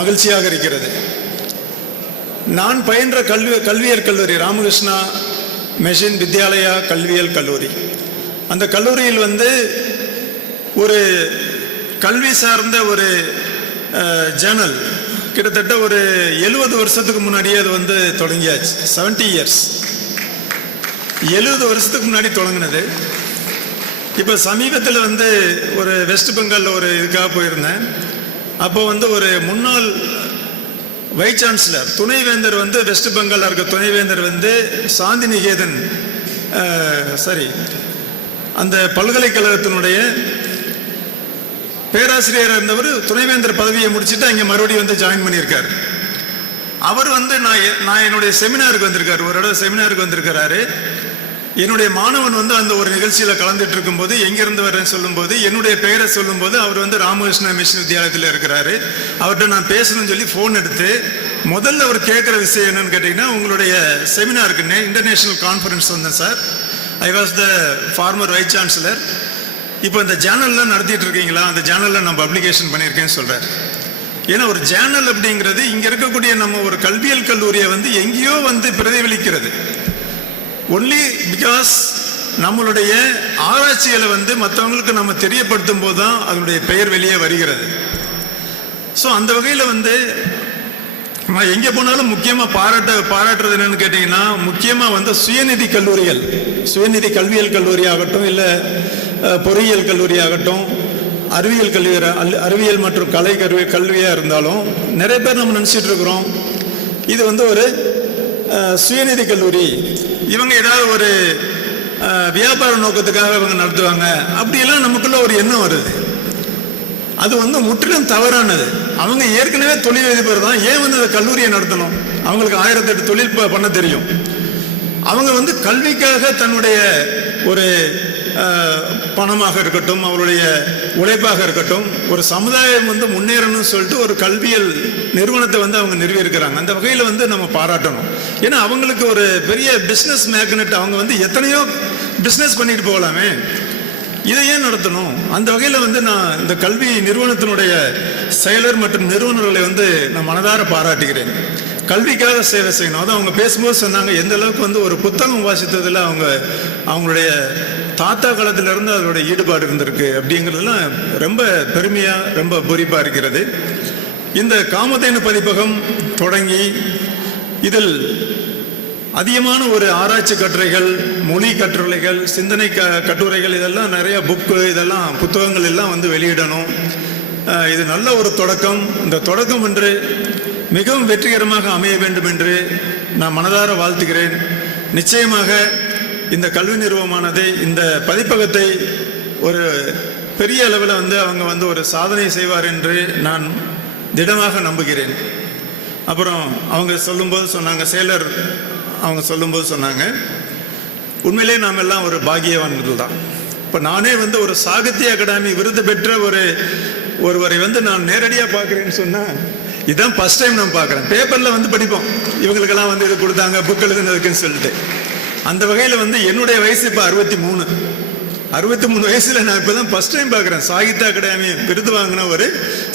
மகிழ்ச்சியாக இருக்கிறது. நான் பயின்ற கல்வியியல் கல்லூரி ராமகிருஷ்ணா மிஷன் வித்யாலயா கல்வியியல் கல்லூரி. அந்த கல்லூரியில் ஒரு கல்வி சார்ந்த ஒரு ஜேர்னல் கிட்டத்தட்ட ஒரு 70 வருஷத்துக்கு முன்னாடியே அது தொடங்கியாச்சு. 70 இயர்ஸ், 70 வருஷத்துக்கு முன்னாடி தொடங்கினது. இப்போ சமீபத்தில் ஒரு வெஸ்ட் பெங்காலில் ஒரு இதுக்காக போயிருந்தேன். அப்போ ஒரு முன்னாள் வைஸ் சான்சலர், துணைவேந்தர் வெஸ்ட் பெங்காலில் இருக்க துணைவேந்தர் சாந்தி நிகேதன் அந்த பல்கலைக்கழகத்தினுடைய பேராசிரியர் இருந்தவர் துணைவேந்தர் பதவியை முடிச்சுட்டு அங்கே மறுபடியும் ஜாயின் பண்ணியிருக்கார். அவர் நான் என்னுடைய செமினாருக்கு வந்திருக்காரு, ஒரு இடம் செமினாருக்கு வந்திருக்கிறாரு. என்னுடைய மாணவன் அந்த ஒரு நிகழ்ச்சியில் கலந்துட்டு இருக்கும்போது எங்கிருந்து வர்றேன்னு சொல்லும்போது என்னுடைய பெயரை சொல்லும்போது அவர் ராமகிருஷ்ணா மிஷன் வித்யாலயத்தில் இருக்கிறாரு. அவர்கிட்ட நான் பேசணும்னு சொல்லி ஃபோன் எடுத்து முதல்ல அவர் கேட்குற விஷயம் என்னன்னு கேட்டிங்கன்னா, உங்களுடைய செமினாருக்கு இன்டர்நேஷ்னல் கான்ஃபரன்ஸ் வந்தேன் sir. I was the farmer vice chancellor. இப்போ இந்த ஜேர்னல்லாம் நடத்திட்டு இருக்கீங்களா? அந்த ஜேர்னலில் நான் பப்ளிகேஷன் பண்ணியிருக்கேன்னு சொல்கிறார். ஏன்னா ஒரு ஜேர்னல் அப்படிங்கிறது இங்கே இருக்கக்கூடிய நம்ம ஒரு கல்வியல் கல்லூரியை வந்து எங்கேயோ வந்து பிரதிபலிக்கிறது. ஒன்லி பிகாஸ் நம்மளுடைய ஆராய்ச்சிகளை வந்து மற்றவங்களுக்கு நம்ம தெரியப்படுத்தும் போது தான் அதனுடைய பெயர் வெளியே வருகிறது. ஸோ அந்த வகையில் வந்து நான் எங்கே போனாலும் முக்கியமாக பாராட்டுறது என்னன்னு கேட்டிங்கன்னா, முக்கியமாக வந்து சுயநிதி கல்லூரிகள், சுயநிதி கல்வியல் கல்லூரி ஆகட்டும், இல்லை பொறியியல் கல்லூரி ஆகட்டும், அறிவியல் கல்வி, அறிவியல் மற்றும் கலை கல்வியாக இருந்தாலும் நிறைய பேர் நம்ம நினச்சிட்டு இருக்கிறோம் இது வந்து ஒரு சுயநிதி கல்லூரி, இவங்க ஏதாவது ஒரு வியாபார நோக்கத்துக்காக இவங்க நடத்துவாங்க அப்படியெல்லாம் நமக்குள்ள ஒரு எண்ணம் வருது. அது வந்து முற்றிலும் தவறானது. அவங்க ஏற்கனவே தொழிலதிபர் தான், ஏன் வந்து அந்த கல்லூரியை நடத்தணும்? அவங்களுக்கு 1008 தொழில் பண்ண தெரியும். அவங்க வந்து கல்விக்காக தன்னுடைய ஒரு பணமாக இருக்கட்டும், அவருடைய உழைப்பாக இருக்கட்டும், ஒரு சமுதாயம் வந்து முன்னேறணும்னு சொல்லிட்டு ஒரு கல்வியல் நிறுவனத்தை வந்து அவங்க நிறுவியிருக்கிறாங்க. அந்த வகையில் வந்து நம்ம பாராட்டணும். ஏன்னா அவங்களுக்கு ஒரு பெரிய பிஸ்னஸ் மேக்னெட், அவங்க வந்து எத்தனையோ பிஸ்னஸ் பண்ணிட்டு போகலாமே, இதை ஏன் நடத்தணும்? அந்த வகையில் வந்து நான் இந்த கல்வி நிறுவனத்தினுடைய செயலர் மற்றும் நிறுவனர்களை வந்து நான் மனதார பாராட்டுகிறேன். கல்விக்காக சேவை செய்யணும். அதான் அவங்க பேசும்போது சொன்னாங்க, எந்த அளவுக்கு வந்து ஒரு புத்தகம் வாசித்ததில் அவங்களுடைய தாத்தா காலத்திலிருந்து அதோட ஈடுபாடு இருந்திருக்கு அப்படிங்கிறதுலாம் ரொம்ப பெருமையாக, ரொம்ப பூரிப்பாக இருக்கிறது. இந்த காமதேனு பதிப்பகம் தொடங்கி இதில் அதிகமான ஒரு ஆராய்ச்சி கட்டுரைகள், மொழி கட்டுரைகள், சிந்தனை கட்டுரைகள், இதெல்லாம் நிறைய புக்கு, இதெல்லாம் புத்தகங்கள் எல்லாம் வந்து வெளியிடணும். இது நல்ல ஒரு தொடக்கம். இந்த தொடக்கம் என்று மிகவும் வெற்றிகரமாக அமைய வேண்டும் என்று நான் மனதார வாழ்த்துகிறேன். நிச்சயமாக இந்த கல்வி நிறுவனமானது இந்த பதிப்பகத்தை ஒரு பெரிய அளவில் வந்து அவங்க வந்து ஒரு சாதனை செய்வார் என்று நான் திடமாக நம்புகிறேன். அப்புறம் அவங்க சொல்லும்போது சொன்னாங்க, செயலர் அவங்க சொல்லும்போது சொன்னாங்க, உண்மையிலே நாம் எல்லாம் ஒரு பாக்கியவான்கள் தான். இப்போ நானே வந்து ஒரு சாகித்ய அகாடமி விருது பெற்ற ஒருவரை வந்து நான் நேரடியாக பார்க்குறேன்னு சொன்னால் இதுதான் ஃபர்ஸ்ட் டைம் நான் பார்க்குறேன். பேப்பரில் வந்து படிப்போம், இவங்களுக்கெல்லாம் வந்து இது கொடுத்தாங்க, புக் எழுதுனதுக்குன்னு சொல்லிட்டு. அந்த வகையில் வந்து என்னுடைய வயசு இப்போ 63 வயசில் நான் இப்போ தான் ஃபர்ஸ்ட் டைம் பார்க்குறேன் சாகித்ய அகாடமி விருது வாங்கின ஒரு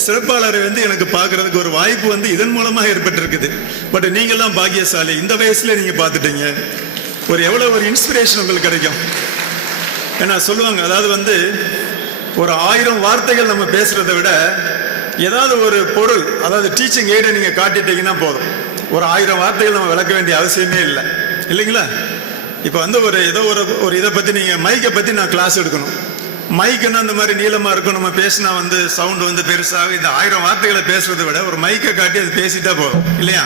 சிறப்பாளரை வந்து எனக்கு பார்க்குறதுக்கு ஒரு வாய்ப்பு வந்து இதன் மூலமாக ஏற்பட்டிருக்குது. பட் நீங்கள்லாம் பாக்கியசாலி, இந்த வயசில் நீங்கள் பார்த்துட்டீங்க. எவ்வளோ ஒரு இன்ஸ்பிரேஷன் உங்களுக்கு கிடைக்கும். ஏன்னா சொல்லுவாங்க, அதாவது வந்து ஒரு 1000 வார்த்தைகள் நம்ம பேசுகிறத விட ஏதாவது ஒரு பொருள், அதாவது டீச்சிங் எய்டை நீங்கள் காட்டிட்டீங்கன்னா போதும். ஒரு 1000 வார்த்தைகள் நம்ம விளக்க வேண்டிய அவசியமே இல்லை, இல்லைங்களா? இப்போ வந்து ஏதோ ஒரு இதை பற்றி நீங்கள் மைக்கை பற்றி நான் கிளாஸ் எடுக்கணும். மைக்குன்னா அந்த மாதிரி நீளமாக இருக்கும், நம்ம பேசினா வந்து சவுண்டு வந்து பெருசாக. இந்த 1000 வார்த்தைகளை பேசுறதை விட ஒரு மைக்கை காட்டி அது பேசிட்டா போதும், இல்லையா?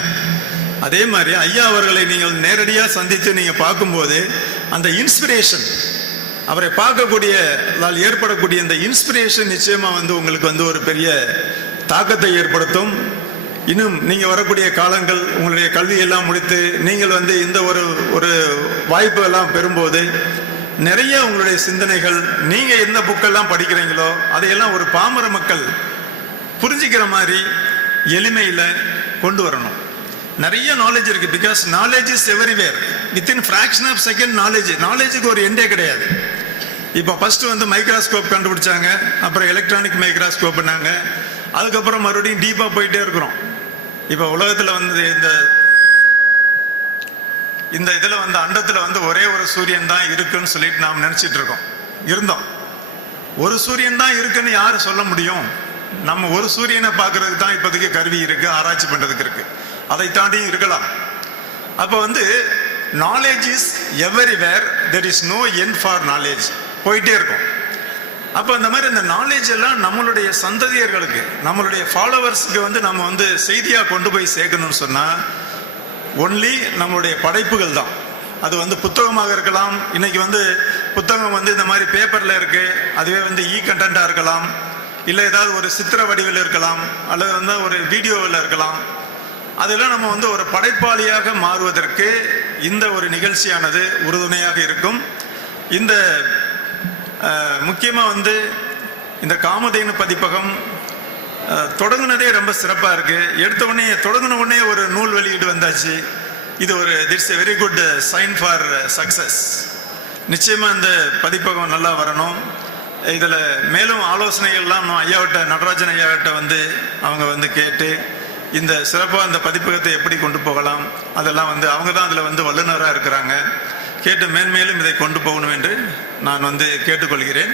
அதே மாதிரி ஐயா அவர்களை நீங்கள் நேரடியாக சந்தித்து நீங்கள் பார்க்கும்போது அந்த இன்ஸ்பிரேஷன், அவரை பார்க்கக்கூடிய ஏற்படக்கூடிய இந்த இன்ஸ்பிரேஷன் நிச்சயமாக வந்து உங்களுக்கு வந்து ஒரு பெரிய தாக்கத்தை ஏற்படுத்தும். இன்னும் நீங்கள் வரக்கூடிய காலங்கள், உங்களுடைய கல்வியெல்லாம் முடித்து நீங்கள் வந்து இந்த ஒரு வாய்ப்பு எல்லாம் பெறும்போது நிறைய உங்களுடைய சிந்தனைகள், நீங்கள் எந்த புக்கெல்லாம் படிக்கிறீங்களோ அதையெல்லாம் ஒரு பாமர மக்கள் புரிஞ்சிக்கிற மாதிரி எளிமையில் கொண்டு வரணும். நிறைய நாலேஜ் இருக்குது. Because knowledge is everywhere. Within fraction of second நாலேஜுக்கு ஒரு எண்டே கிடையாது. இப்போ ஃபஸ்ட்டு வந்து மைக்ராஸ்கோப் கண்டுபிடிச்சாங்க, அப்புறம் எலக்ட்ரானிக் மைக்ராஸ்கோப்னாங்க, அதுக்கப்புறம் மறுபடியும் டீப்பாக போயிட்டே இருக்கிறோம். இப்போ உலகத்தில் வந்து இந்த இதில் வந்து அண்டத்தில் வந்து ஒரே ஒரு சூரியன் தான் இருக்குன்னு சொல்லிட்டு நாம் நினச்சிட்டு இருந்தோம். ஒரு சூரியன் தான் இருக்குன்னு யார் சொல்ல முடியும்? நம்ம ஒரு சூரியனை பார்க்கறதுக்கு தான் இப்போதைக்கு கருவி இருக்குது, ஆராய்ச்சி பண்ணுறதுக்கு இருக்குது. அதை தாண்டியும் இருக்கலாம். அப்போ வந்து knowledge is everywhere, there is no end for knowledge, போயிட்டே இருக்கும். அப்போ அந்த மாதிரி இந்த நாலேஜ் எல்லாம் நம்மளுடைய சந்ததியர்களுக்கு, நம்மளுடைய ஃபாலோவர்ஸுக்கு வந்து நம்ம வந்து செய்தியாக கொண்டு போய் சேர்க்கணும்னு சொன்னால் ஒன்லி நம்மளுடைய படைப்புகள் தான். அது வந்து புத்தகமாக இருக்கலாம். இன்னைக்கு வந்து புத்தகம் வந்து இந்த மாதிரி பேப்பரில் இருக்குது, அதுவே வந்து கண்டென்ட்டாக இருக்கலாம், இல்லை ஏதாவது ஒரு சித்திர வடிவில் இருக்கலாம், அல்லது வந்து ஒரு வீடியோவில் இருக்கலாம். அதெல்லாம் நம்ம வந்து ஒரு படைப்பாளியாக மாறுவதற்கு இந்த ஒரு நிகழ்ச்சியானது உறுதுணையாக இருக்கும். இந்த முக்கியமாக வந்து இந்த காமதேனு பதிப்பகம் தொடங்குனதே ரொம்ப சிறப்பாக இருக்குது. தொடங்கின உடனே ஒரு நூல் வெளியீடு வந்தாச்சு. இது ஒரு it's a very good sign for success. நிச்சயமாக இந்த பதிப்பகம் நல்லா வரணும். இதில் மேலும் ஆலோசனைகள்லாம் ஐயாவிட்ட, நடராஜன் ஐயாவிட்ட அவங்க கேட்டு இந்த சிறப்பாக இந்த பதிப்பகத்தை எப்படி கொண்டு போகலாம், அதெல்லாம் அவங்க தான் அதில் வல்லுநராக இருக்கிறாங்க. கேட்டு மேன்மேலும் இதை கொண்டு போகணும் என்று நான் கேட்டுக்கொள்கிறேன்.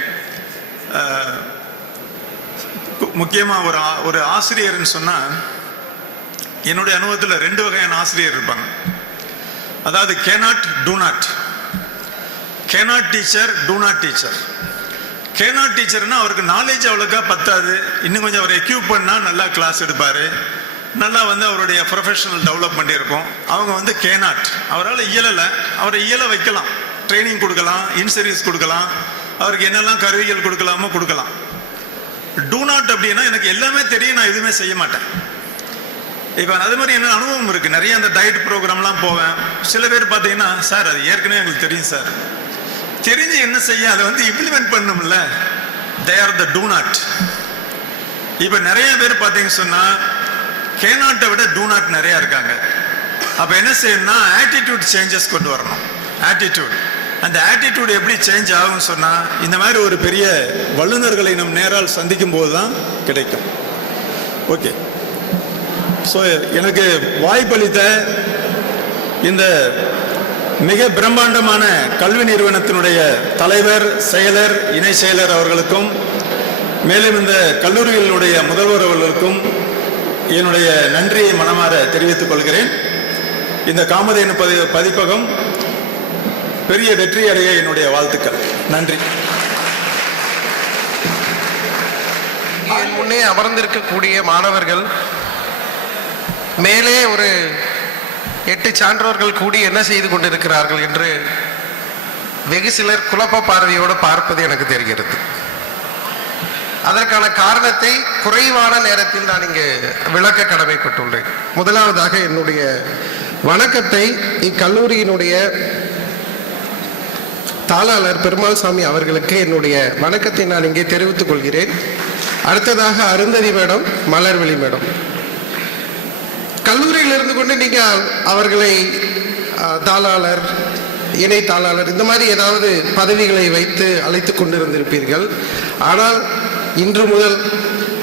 முக்கியமாக ஒரு ஆசிரியர்னு சொன்னால், என்னுடைய அனுபவத்தில் 2 வகையான ஆசிரியர் இருப்பாங்க. அதாவது cannot teacher, do not teacher. Cannot டீச்சர்னா அவருக்கு நாலேஜ் அவ்வளோக்கா பத்தாது, இன்னும் கொஞ்சம் அவர் எக்யூப் பண்ணால் நல்லா கிளாஸ் எடுப்பார், நல்லா அவருடைய ப்ரொஃபஷனல் டெவலப்மெண்ட் இருக்கும். அவங்க கேனாட், அவரால் இயலலை, அவரை இயல வைக்கலாம், ட்ரைனிங் கொடுக்கலாம், இன்சர்வீஸ் கொடுக்கலாம், அவருக்கு என்னெல்லாம் கருவிகள் கொடுக்கலாமோ கொடுக்கலாம். டூ நாட் அப்படின்னா எனக்கு எல்லாமே தெரியும், நான் எதுவுமே செய்ய மாட்டேன். இப்போ அது மாதிரி என்ன அனுபவம் இருக்குது. நிறைய அந்த டயட் ப்ரோக்ராம்லாம் போவேன். சில பேர் பார்த்தீங்கன்னா, சார் அது ஏற்கனவே எங்களுக்கு தெரியும் சார், தெரிஞ்சு என்ன செய்ய, அதை இம்ப்ளிமெண்ட் பண்ணணும்ல, they are the do not. இப்போ நிறைய பேர் பார்த்தீங்கன்னு சொன்னால் கேனாட்டை விட டூ நாட் நிறையா இருக்காங்க. அப்போ என்ன செய்யணும்னா ஆட்டிடியூட் சேஞ்சஸ் கொண்டு வரணும். அந்த ஆட்டிடியூட் எப்படி சேஞ்ச் ஆகும்னு சொன்னால், இந்த மாதிரி ஒரு பெரிய வல்லுநர்களை நம் நேரால் சந்திக்கும் போது தான் கிடைக்கும். ஓகே, ஸோ எனக்கு வாய்ப்பளித்த இந்த மிக பிரம்மாண்டமான கல்வி நிறுவனத்தினுடைய தலைவர், செயலர், இணை செயலர் அவர்களுக்கும், மேலும் இந்த கல்லூரிகளுடைய முதல்வர் அவர்களுக்கும் என்னுடைய நன்றியை மனமாற தெரிவித்துக் கொள்கிறேன். இந்த காமதேனு பதிப்பகம் பெரிய வெற்றி அடைய என்னுடைய வாழ்த்துக்கள். நன்றி. என் முன்னே அமர்ந்திருக்கக்கூடிய மாணவர்கள், மேலே ஒரு 8 சான்றோர்கள் கூடி என்ன செய்து கொண்டிருக்கிறார்கள் என்று வெகு சிலர் குழப்ப பார்வையோடு பார்ப்பது எனக்கு தெரிகிறது. அதற்கான காரணத்தை குறைவான நேரத்தில் நான் இங்கு விளக்க கடமைப்பட்டுள்ளேன். முதலாவதாக என்னுடைய வணக்கத்தை இக்கல்லூரியினுடைய தாளாளர் பெருமாள் சாமி அவர்களுக்கு என்னுடைய வணக்கத்தை நான் இங்கே தெரிவித்துக் கொள்கிறேன். அடுத்ததாக அருந்ததி மேடம், மலர்விழி மேடம், கல்லூரியில் இருந்து கொண்டு நீங்கள் அவர்களை தாளாளர், இணை தாளாளர் இந்த மாதிரி ஏதாவது பதவிகளை வைத்து அழைத்து கொண்டிருந்திருப்பீர்கள். ஆனால் இன்று முதல்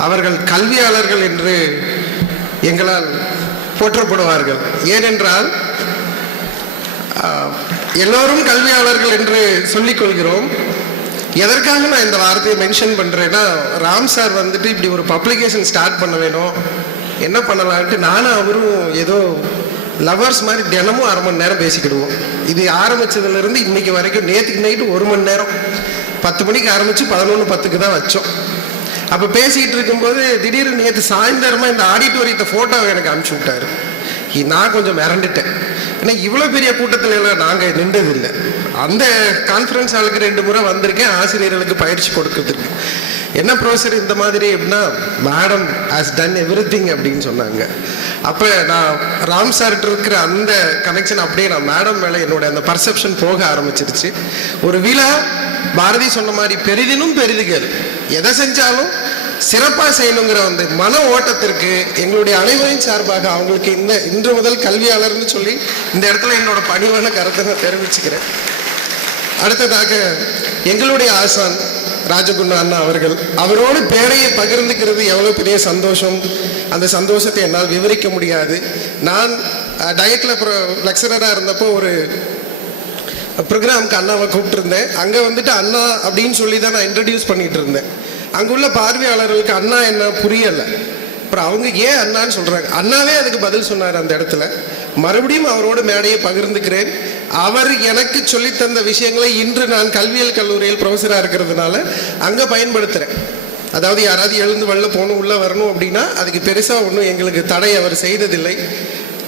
அவர்கள் கல்வியாளர்கள் என்று எங்களால் போற்றப்படுவார்கள். ஏனென்றால் எல்லோரும் கல்வியாளர்கள் என்று சொல்லிக் கொள்கிறோம். எதற்காக நான் இந்த வார்த்தையை மென்ஷன் பண்ணுறேன்னா, ராம் சார் இப்படி ஒரு பப்ளிகேஷன் ஸ்டார்ட் பண்ண வேணும், என்ன பண்ணலான்ட்டு நானும் அவரும் ஏதோ லவர்ஸ் மாதிரி தினமும் 1/2 மணி நேரம் பேசிக்கிடுவோம். இது ஆரம்பித்ததுலேருந்து இன்னைக்கு வரைக்கும், நேற்றுக்கு நைட்டு 1 மணி நேரம், 10 மணிக்கு ஆரம்பித்து 11:10க்கு தான் வச்சோம். அப்போ பேசிகிட்டு இருக்கும்போது திடீர்னு நேற்று சாயந்தரமாக இந்த ஆடிட்டோரியத்தை ஃபோட்டோவை எனக்கு அனுப்பிச்சி விட்டாரு. நான் கொஞ்சம் மிரண்டுட்டேன். ஏன்னா இவ்வளோ பெரிய கூட்டத்தில் எல்லாம் நாங்கள் நின்றதில்லை. அந்த கான்ஃபரன்ஸ் ஹாலுக்கு 2 முறை வந்திருக்கேன் ஆசிரியர்களுக்கு பயிற்சி கொடுக்கறதுக்கு. என்ன ப்ரொஃபஸர் இந்த மாதிரி அப்படின்னா, மேடம் ஹாஸ் டன் எவ்ரிதிங் அப்படின்னு சொன்னாங்க. அப்போ நான் ராம் சார்கிட்ட இருக்கிற அந்த கனெக்ஷன் அப்படியே நான் மேடம் மேலே என்னோட அந்த பர்செப்ஷன் போக ஆரம்பிச்சிருச்சு. ஒரு விழா, பாரதி சொன்ன மாதிரி பெரிதினும் பெரிதுகள், எதை செஞ்சாலும் சிறப்பாக செய்யணுங்கிற மன ஓட்டத்திற்கு எங்களுடைய அனைவரின் சார்பாக அவங்களுக்கு இன்று முதல் கல்வியாளர்னு சொல்லி இந்த இடத்துல என்னோட பணிவான கருத்தை நான் தெரிவிச்சுக்கிறேன். அடுத்ததாக எங்களுடைய ஆசான் ராஜகுரு அண்ணா அவர்கள், அவரோடு பேரையை பகிர்ந்துக்கிறது எவ்வளோ பெரிய சந்தோஷம். அந்த சந்தோஷத்தை என்னால் விவரிக்க முடியாது. நான் டயட்டில் லெக்சரராக இருந்தப்போ ஒரு ப்ரோக்ராமுக்கு அண்ணாவை கூப்பிட்டுருந்தேன். அங்கே அண்ணா அப்படின்னு சொல்லி தான் நான் இன்ட்ரடியூஸ் பண்ணிகிட்டு இருந்தேன். அங்குள்ள பார்வையாளர்களுக்கு அண்ணா என்ன புரியலை. அப்புறம் அவங்க ஏன் அண்ணான்னு சொல்கிறாங்க, அண்ணாவே அதுக்கு பதில் சொன்னார் அந்த இடத்துல. மறுபடியும் அவரோடு மேடையை பகிர்ந்துக்கிறேன். அவர் எனக்கு சொல்லித்தந்த விஷயங்களை இன்று நான் கல்வியியல் கல்லூரியில் ப்ரொஃபஸராக இருக்கிறதுனால அங்கே பயன்படுத்துகிறேன். அதாவது யாராவது எழுந்து வெளில போகணும், உள்ளே வரணும் அப்படின்னா அதுக்கு பெருசாக ஒன்றும் எங்களுக்கு தடை அவர் செய்ததில்லை.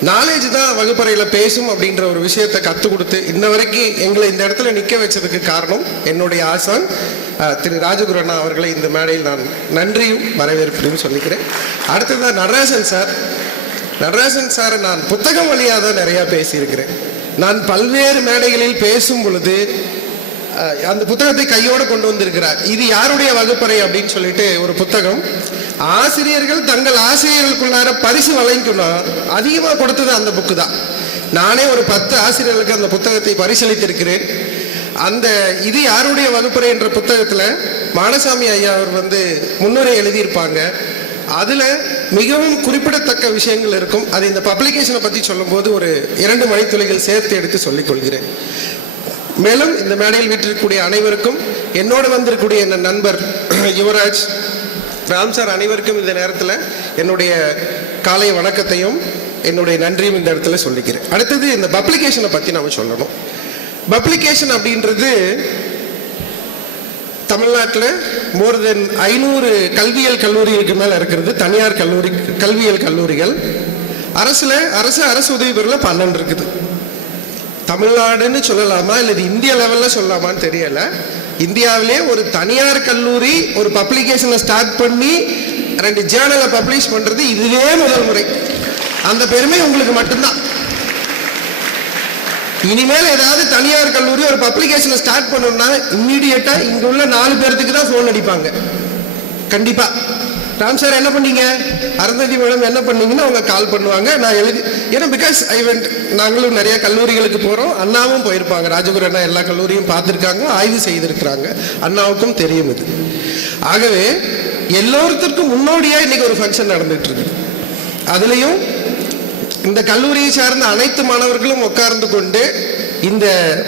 நாலேஜ் தான் வகுப்பறையில் பேசும் அப்படின்ற ஒரு விஷயத்தை கற்றுக் கொடுத்து இன்ன வரைக்கும் எங்களை இந்த இடத்துல நிற்க வச்சதுக்கு காரணம் என்னுடைய ஆசான் திரு ராஜகுரு அண்ணா அவர்களை இந்த மேடையில் நான் நன்றியும் வரவேற்பையும் சொல்லிக்கிறேன். அடுத்ததான் நடராஜன் சாரை நான் புத்தகம் வழியாக தான் நிறையா பேசியிருக்கிறேன். நான் பல்வேறு மேடைகளில் பேசும் பொழுது அந்த புத்தகத்தை கையோடு கொண்டு வந்திருக்கிறார். இது யாருடைய வகுப்பறை அப்படின்னு சொல்லிட்டு ஒரு புத்தகம், ஆசிரியர்கள் தங்கள் ஆசிரியர்களுக்குள்ளார பரிசு வழங்கிக்கணும். அதிகமாக கொடுத்தது அந்த புக்கு தான். நானே ஒரு 10 ஆசிரியர்களுக்கு அந்த புத்தகத்தை பரிசளித்திருக்கிறேன். அந்த இது யாருடைய வகுப்பறை என்ற புத்தகத்தில் மாடசாமி ஐயா அவர் முன்னுரை எழுதியிருப்பாங்க. அதில் மிகவும் குறிப்பிடத்தக்க விஷயங்கள் இருக்கும். அது இந்த பப்ளிகேஷனை பற்றி சொல்லும்போது ஒரு 2 மணித்துளிகள் சேர்த்து எடுத்து சொல்லிக் கொள்கிறேன். மேலும் இந்த மேடையில் வீட்டிற்கக்கூடிய அனைவருக்கும், என்னோடு வந்திருக்கக்கூடிய என் நண்பர் யுவராஜ், ராம் சார் அனைவருக்கும் இந்த நேரத்தில் என்னுடைய காலை வணக்கத்தையும் என்னுடைய நன்றியும் இந்த இடத்துல சொல்லிக்கிறேன். அடுத்தது இந்த பப்ளிகேஷனை பற்றி நம்ம சொல்லணும். பப்ளிகேஷன் அப்படின்றது தமிழ்நாட்டில் மோர் தென் 500 கல்வியியல் கல்லூரிகளுக்கு மேலே இருக்கிறது. தனியார் கல்வியியல் கல்லூரிகள். அரசு உதவி பெறல 12 இருக்குது. தமிழ்நாடுன்னு சொல்லலாமா இல்லை இந்திய லெவலில் சொல்லலாமான்னு தெரியல. இந்தியாவிலே ஒரு தனியார் கல்லூரி ஒரு பப்ளிகேஷனை ஸ்டார்ட் பண்ணி 2 ஜேர்னலை பப்ளிஷ் பண்ணுறது இதுவே முதல் முறை. அந்த பெருமை உங்களுக்கு மட்டும்தான். இனிமேல் ஏதாவது தனியார் கல்லூரி ஒரு பப்ளிகேஷனை ஸ்டார்ட் பண்ணணும்னா இம்மீடியட்டா இங்க உள்ள 4 பேருக்கு தான் ஃபோன் அடிப்பாங்க. கண்டிப்பா ராம் சார் என்ன பண்ணீங்க, அருந்ததி மேடம் என்ன பண்ணீங்கன்னு அவங்க கால் பண்ணுவாங்க. நான் ஏன்னா பிகாஸ் நாங்களும் நிறைய கல்லூரிகளுக்கு போறோம். அண்ணாவும் போயிருப்பாங்க, ராஜகுரு அண்ணா எல்லா கல்லூரியும் பார்த்துருக்காங்க, ஆய்வு செய்திருக்கிறாங்க. அண்ணாவுக்கும் தெரியும் இது. ஆகவே எல்லோருத்திற்கும் முன்னோடியா இன்னைக்கு ஒரு ஃபங்க்ஷன் நடந்துட்டு இருக்கு. அதுலயும் இந்த கல்லூரியை சார்ந்த அனைத்து மாணவர்களும் உட்கார்ந்து கொண்டு இந்த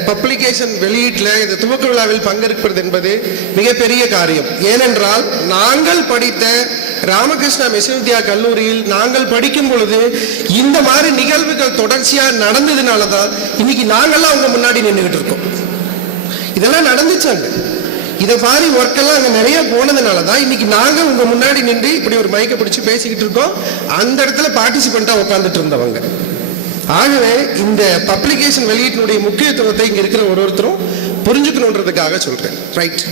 பப்ளிகேஷன் வெளியீட்டில் இந்த துவக்க விழாவில் பங்கேற்பது என்பது மிகப்பெரிய காரியம். ஏனென்றால் நாங்கள் படித்த ராமகிருஷ்ணா மெஸ்வித்யா கல்லூரியில் நாங்கள் படிக்கும் பொழுது இந்த மாதிரி நிகழ்வுகள் தொடர்ச்சியா நடந்ததுனால தான் இன்னைக்கு நாங்கள்லாம் அவங்க முன்னாடி நின்றுகிட்டு இருக்கோம். இதெல்லாம் நடந்துச்சாங்க. இதை மாதிரி ஒர்க்கெல்லாம் அங்கே நிறைய போனதுனால தான் இன்னைக்கு நாங்கள் உங்க முன்னாடி நின்று இப்படி ஒரு மைக்கை பிடிச்சி பேசிக்கிட்டு இருக்கோம். அந்த இடத்துல பார்ட்டிசிபெண்டா உட்காந்துட்டு இருந்தவங்க. ஆகவே இந்த பப்ளிகேஷன் வெளியீட்டினுடைய முக்கியத்துவத்தை இங்க இருக்கிற ஒருத்தரும் புரிஞ்சுக்கணுன்றதுக்காக சொல்றேன். ரைட்.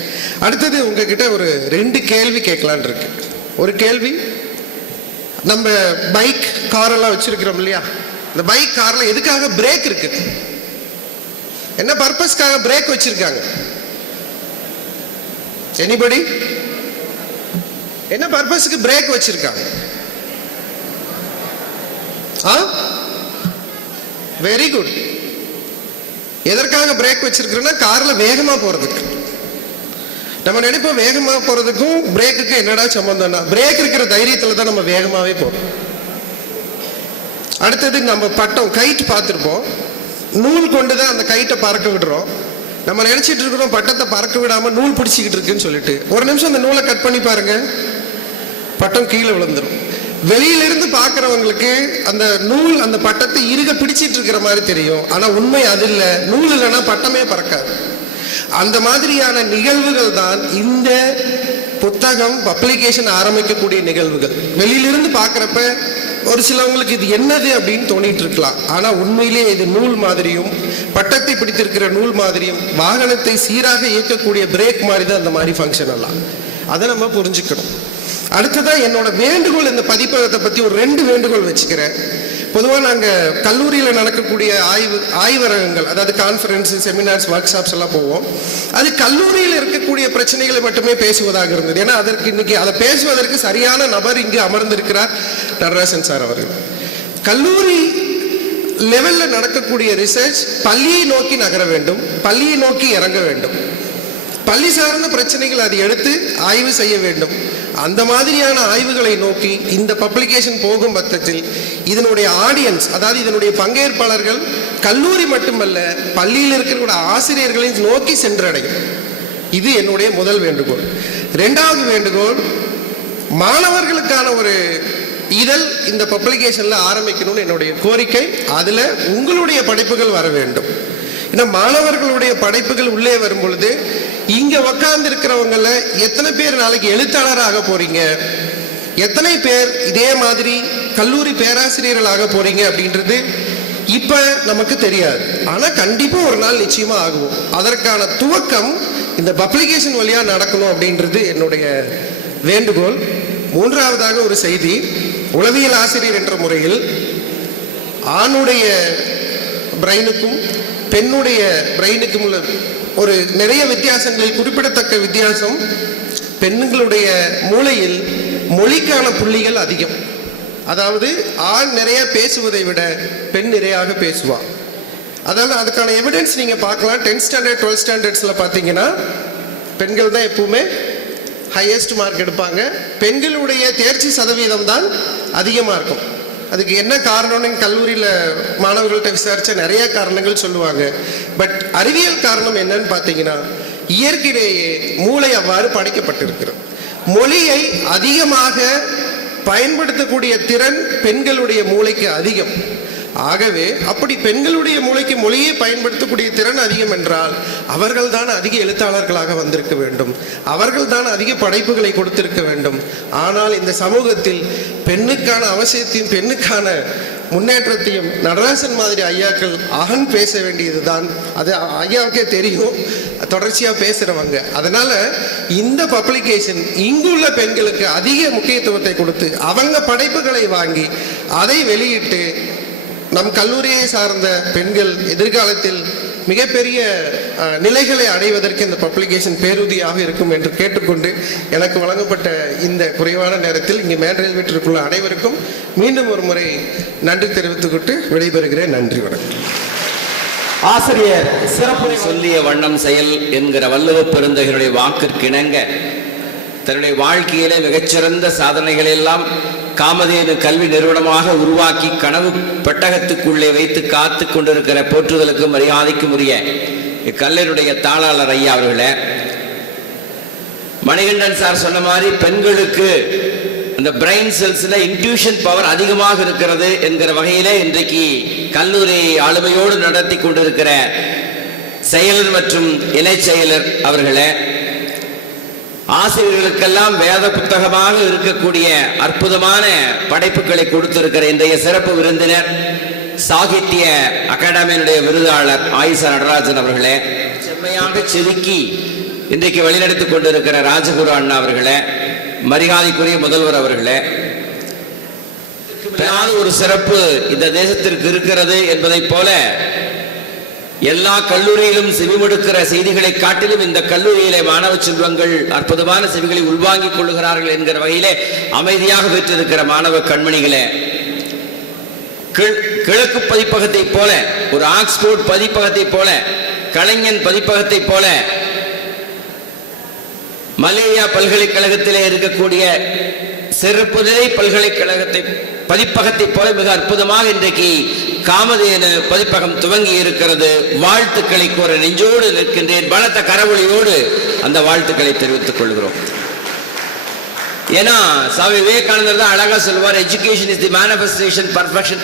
அடுத்தது உங்ககிட்ட ஒரு 2 கேள்வி கேட்கலான் இருக்கு. ஒரு கேள்வி, நம்ம பைக் கார் எல்லாம் வச்சிருக்கிறோம் இல்லையா, இந்த பைக் கார்ல எதுக்காக பிரேக் இருக்கு? என்ன பர்பஸ்க்காக பிரேக் வச்சிருக்காங்க? எனிபடி? என்ன பர்பஸ்க்கு பிரேக் வச்சிருக்காங்க? Very good. எதற்காக பிரேக் வச்சிருக்கிறோம்னா கார்ல வேகமா போறதுக்கு. நம்ம நினைப்போம் வேகமா போறதுக்கும் பிரேக்குக்கு என்னடா சம்பந்தம்னா, பிரேக் இருக்கிற தைரியத்துல தான் நம்ம வேகமாவே போறோம். அடுத்தது நம்ம பட்டம் கைட் பார்த்துருப்போம். நூல் கொண்டு தான் அந்த கைட்டை பறக்க விடுறோம். நம்ம நினைச்சிட்டு இருக்கிறோம் பட்டத்தை பறக்க விடாம நூல் பிடிச்சிக்கிட்டு இருக்குன்னு சொல்லிட்டு. ஒரு நிமிஷம் அந்த நூலை கட் பண்ணி பாருங்க, பட்டம் கீழே விழுந்துடும். வெளியிலிருந்து பார்க்கிறவங்களுக்கு அந்த நூல் அந்த பட்டத்தை இறுக பிடிச்சிட்டு இருக்கிற மாதிரி தெரியும். ஆனா உண்மை அது இல்லை. நூல் இல்லைன்னா பட்டமே பறக்காது. அந்த மாதிரியான நிகழ்வுகள் தான் இந்த புத்தகம் பப்ளிகேஷன் ஆரம்பிக்கக்கூடிய நிகழ்வுகள். வெளியிலிருந்து பார்க்குறப்ப ஒரு சிலவங்களுக்கு இது என்னது அப்படின்னு தோணிட்டு இருக்கலாம். ஆனா உண்மையிலேயே இது நூல் மாதிரியும் பட்டத்தை பிடித்திருக்கிற நூல் மாதிரியும் வாகனத்தை சீராக இயக்கக்கூடிய பிரேக் மாதிரி தான் அந்த மாதிரி ஃபங்க்ஷன் எல்லாம். அதை நம்ம புரிஞ்சுக்கணும். அடுத்ததான் என்னோட வேண்டுகோள், இந்த பதிப்பகத்தை பத்தி ஒரு 2 வேண்டுகோள் வச்சுக்கிறேன். பொதுவாக நாங்கள் கல்லூரியில் நடக்கக்கூடிய ஆய்வரங்கங்கள், அதாவது கான்ஃபரன்ஸ், செமினார்ஸ், ஒர்க் ஷாப்ஸ் எல்லாம் போவோம். அது கல்லூரியில் இருக்கக்கூடிய பிரச்சனைகளை மட்டுமே பேசுவதாக இருந்தது. ஏன்னா அதற்கு இன்னைக்கு அதை பேசுவதற்கு சரியான நபர் இங்கு அமர்ந்திருக்கிறார், நடராசன் சார் அவர்கள். கல்லூரி லெவலில் நடக்கக்கூடிய ரிசர்ச் பள்ளியை நோக்கி நகர வேண்டும், பள்ளியை நோக்கி இறங்க வேண்டும். பள்ளி சார்ந்த பிரச்சனைகள் அதை எடுத்து ஆய்வு செய்ய வேண்டும். அந்த மாதிரியான ஆய்வுகளை நோக்கி இந்த பப்ளிகேஷன் போகும் பட்சத்தில் இதனுடைய ஆடியன்ஸ், அதாவது இதனுடைய பங்கேற்பாளர்கள் கல்லூரி மட்டுமல்ல பள்ளியில் இருக்கிற ஆசிரியர்களை நோக்கி சென்றடையும். இது என்னுடைய முதல் வேண்டுகோள். 2வது வேண்டுகோள், மாணவர்களுக்கான ஒரு இதழ் இந்த பப்ளிகேஷன்ல ஆரம்பிக்கணும்னு என்னுடைய கோரிக்கை. அதுல உங்களுடைய படைப்புகள் வர வேண்டும். ஏன்னா மாணவர்களுடைய படைப்புகள் உள்ளே வரும் பொழுது இங்க உட்கார்ந்து இருக்கிறவங்கள எத்தனை பேர் நாளைக்கு எழுத்தாளராக போறீங்க, எத்தனை பேர் இதே மாதிரி கல்லூரி பேராசிரியர்கள் ஆக போறீங்க அப்படின்றது இப்ப நமக்கு தெரியாது. ஆனா கண்டிப்பா ஒரு நாள் நிச்சயமா ஆகும். அதற்கான துவக்கம் இந்த பப்ளிகேஷன் வழியா நடக்கணும் அப்படின்றது என்னுடைய வேண்டுகோள். 3வதாக ஒரு செய்தி, உளவியல் ஆசிரியர் என்ற முறையில் ஆணுடைய பிரெயினுக்கும் பெண்ணுடைய பிரெயினுக்கும் உள்ள ஒரு நிறைய வித்தியாசங்களில் குறிப்பிடத்தக்க வித்தியாசம், பெண்களுடைய மூளையில் மொழிக்கான புள்ளிகள் அதிகம். அதாவது ஆண் நிறைய பேசுவதை விட பெண் நிறையாக பேசுவாள். அதனால் அதுக்கான எவிடன்ஸ் நீங்கள் பார்க்கலாம். 10th ஸ்டாண்டர்ட் 12th ஸ்டாண்டர்ட்ஸில் பார்த்தீங்கன்னா பெண்கள் தான் எப்பவுமே ஹையஸ்ட் மார்க் எடுப்பாங்க. பெண்களுடைய தேர்ச்சி சதவீதம் தான் அதிகமாக இருக்கும். அதுக்கு என்ன காரணம்னு கல்லூரியில் மாணவர்கள்ட்ட விசாரித்தா நிறைய காரணங்கள் சொல்லுவாங்க. பட் அறிவியல் காரணம் என்னன்னு பார்த்தீங்கன்னா, இயற்கையிலேயே மூளை அவ்வாறு படைக்கப்பட்டிருக்கிறது. மொழியை அதிகமாக பயன்படுத்தக்கூடிய திறன் பெண்களுடைய மூளைக்கு அதிகம். ஆகவே அப்படி பெண்களுடைய மூளைக்கு மொழியை பயன்படுத்தக்கூடிய திறன் அதிகம் என்றால் அவர்கள் தான் அதிக எழுத்தாளர்களாக வந்திருக்க வேண்டும், அவர்கள் தான் அதிக படைப்புகளை கொடுத்திருக்க வேண்டும். ஆனால் இந்த சமூகத்தில் பெண்ணுக்கான அவசியத்தையும் பெண்ணுக்கான முன்னேற்றத்தையும் நடராசன் மாதிரி ஐயாக்கள் அகன் பேச வேண்டியதுதான். அது ஐயாவுக்கே தெரியும், தொடர்ச்சியாக பேசுகிறவங்க. அதனால் இந்த பப்ளிகேஷன் இங்குள்ள பெண்களுக்கு அதிக முக்கியத்துவத்தை கொடுத்து அவங்க படைப்புகளை வாங்கி அதை வெளியிட்டு நம் கல்லூரியை சார்ந்த பெண்கள் எதிர்காலத்தில் மிகப்பெரிய நிலைகளை அடைவதற்கு இந்த பப்ளிகேஷன் பேருதியாக இருக்கும் என்று கேட்டுக்கொண்டு எனக்கு வழங்கப்பட்ட இந்த குறைவான நேரத்தில் இங்கே மேடையில் வீட்டிற்குள்ள அனைவருக்கும் மீண்டும் ஒரு முறை நன்றி தெரிவித்துக்கொண்டு விடைபெறுகிறேன். நன்றி, வணக்கம். ஆசிரியர் சிறப்பு சொல்லிய வண்ணம் செயல் என்கிற வள்ளுவ பெருந்தகருடைய வாக்கிற்கிணங்க தன்னுடைய வாழ்க்கையிலே மிகச்சிறந்த சாதனைகளை எல்லாம் காமதேனு கல்வி நிறுவனமாக உருவாக்கி கனவு பெட்டகத்துக்குள்ளே வைத்து காத்து கொண்டிருக்கிற போற்றுதலுக்கும் மரியாதைக்கும் உரிய இக்கல்லூரியுடைய தாளாளர் ஐயா அவர்களே, மணிகண்டன் சார் சொன்ன மாதிரி பெண்களுக்கு அந்த பிரெயின் செல்ஸ்ல இன்ட்யூஷன் பவர் அதிகமாக இருக்கிறது என்கிற வகையிலே இன்றைக்கு கல்லூரி ஆளுமையோடு நடத்தி கொண்டிருக்கிற செயலர் மற்றும் இணை செயலர் அவர்களே, ஆசிரியர்களுக்கெல்லாம் வேத புத்தகமாக இருக்கக்கூடிய அற்புதமான படைப்புகளை கொடுத்திருக்கிற இன்றைய சிறப்பு விருந்தினர் சாகித்ய அகாடமியினுடைய விருதாளர் ஆயிஷா நடராஜன் அவர்களே, செம்மையாக செதுக்கி இன்றைக்கு வழிநடத்திக் கொண்டிருக்கிற ராஜகுரு அண்ணா அவர்களே, மரியாதைக்குரிய முதல்வர் அவர்களே, ஒரு சிறப்பு இந்த தேசத்திற்கு இருக்கிறது என்பதை போல எல்லா கல்லூரியிலும் செவிமடுக்கிற செய்திகளை காட்டிலும் இந்த கல்லூரியிலே மாணவ செல்வங்கள் அற்புதமான செவிகளை உள்வாங்கிக் கொள்ளுகிறார்கள் என்கிற வகையிலே அமைதியாக பெற்றிருக்கிற மாணவ கண்மணிகளே, கிழக்கு பதிப்பகத்தை போல, ஒரு ஆக்ஸ்போர்ட் பதிப்பகத்தை போல, கலைஞன் பதிப்பகத்தை போல, மலேரியா பல்கலைக்கழகத்திலே இருக்கக்கூடிய சிறப்பு நிலை பல்கலைக்கழகத்தை பதிப்பகத்தை போல மிக அற்புதமாக இன்றைக்கு காமதேனு பதிப்பகம் துவங்கி இருக்கிறது. வாழ்த்துக்களை கோர நெஞ்சோடு நிற்கின்றேன். பலத்த கரவொலியோடு அந்த வாழ்த்துக்களை தெரிவித்துக் கொள்கிறோம். ஏன்னா சுவாமி விவேகானந்தர் தான் அழகா சொல்வார், education is the manifestation perfection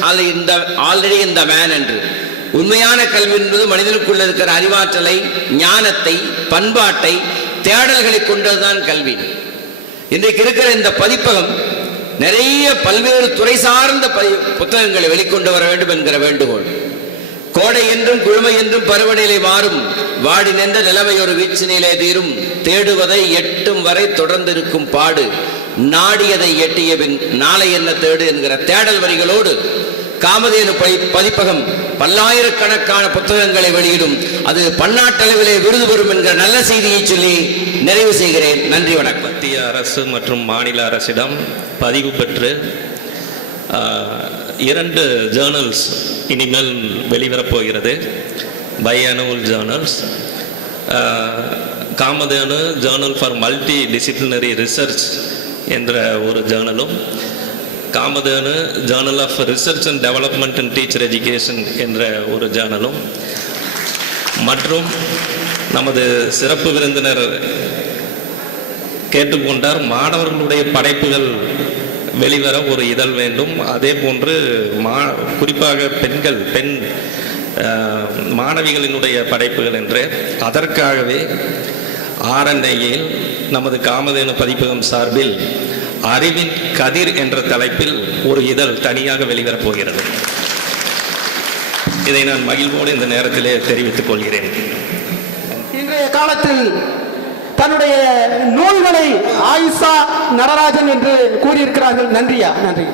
already in the man என்று. உண்மையான கல்வி என்பது மனிதனுக்குள்ள இருக்கிற அறிவாற்றலை, ஞானத்தை, பண்பாட்டை, தேடல்களை கொண்டதுதான் கல்வி. இன்றைக்கு இருக்கிற இந்த பதிப்பகம் நிறைய பல்வேறு துறை சார்ந்த புத்தகங்களை வெளிக்கொண்டு வர வேண்டும் என்கிற வேண்டுகோள். கோடை என்றும் குழுமை என்றும் பருவநிலை மாறும், வாடி நின்ற நிலைமை ஒரு வீச்சினிலே தீரும், தேடுவதை எட்டும் வரை தொடர்ந்து இருக்கும் பாடு, நாடியதை எட்டிய பின் நாளை என்ன தேடு என்கிற தேடல் வரிகளோடு காமதேனு பதிப்பகம் பல்லாயிரக்கணக்கான புத்தகங்களை வெளியிடும். அது பன்னாட்டளவிலே விருது பெறும் என்கிற நல்ல செய்தியை சொல்லி நிறைவு செய்கிறேன். நன்றி, வணக்கம். மத்திய அரசு மற்றும் மாநில அரசிடம் பதிவு பெற்று 2 ஜேர்னல்ஸ் இனிமேல் வெளிவரப்போகிறது, biannual journals. Kamadhenu journal for multidisciplinary research என்ற ஒரு ஜேர்னலும், Kamadhenu journal of research and development and teacher education என்ற ஒரு ஜேர்னலும், மற்றும் நமது சிறப்பு விருந்தினர் கேட்டுக்கொண்டார், மாணவர்களுடைய படைப்புகள் வெளிவர ஒரு இதழ் வேண்டும். அதே போன்று குறிப்பாக பெண் மாணவிகளினுடைய படைப்புகள் என்று, அதற்காகவே ஆரண்யில் நமது காமதேனு பதிப்பகம் சார்பில் அறிவின் கதிர் என்ற தலைப்பில் ஒரு இதழ் தனியாக வெளிவரப் போகிறது. இதை நான் மகிழ்வோடு இந்த நேரத்திலே தெரிவித்துக் கொள்கிறேன். இன்றைய காலத்தில் தன்னுடைய நூல்களை ஆயிஷா நடராஜன் என்று கூறியிருக்கிறார்கள். நன்றியா, நன்றி.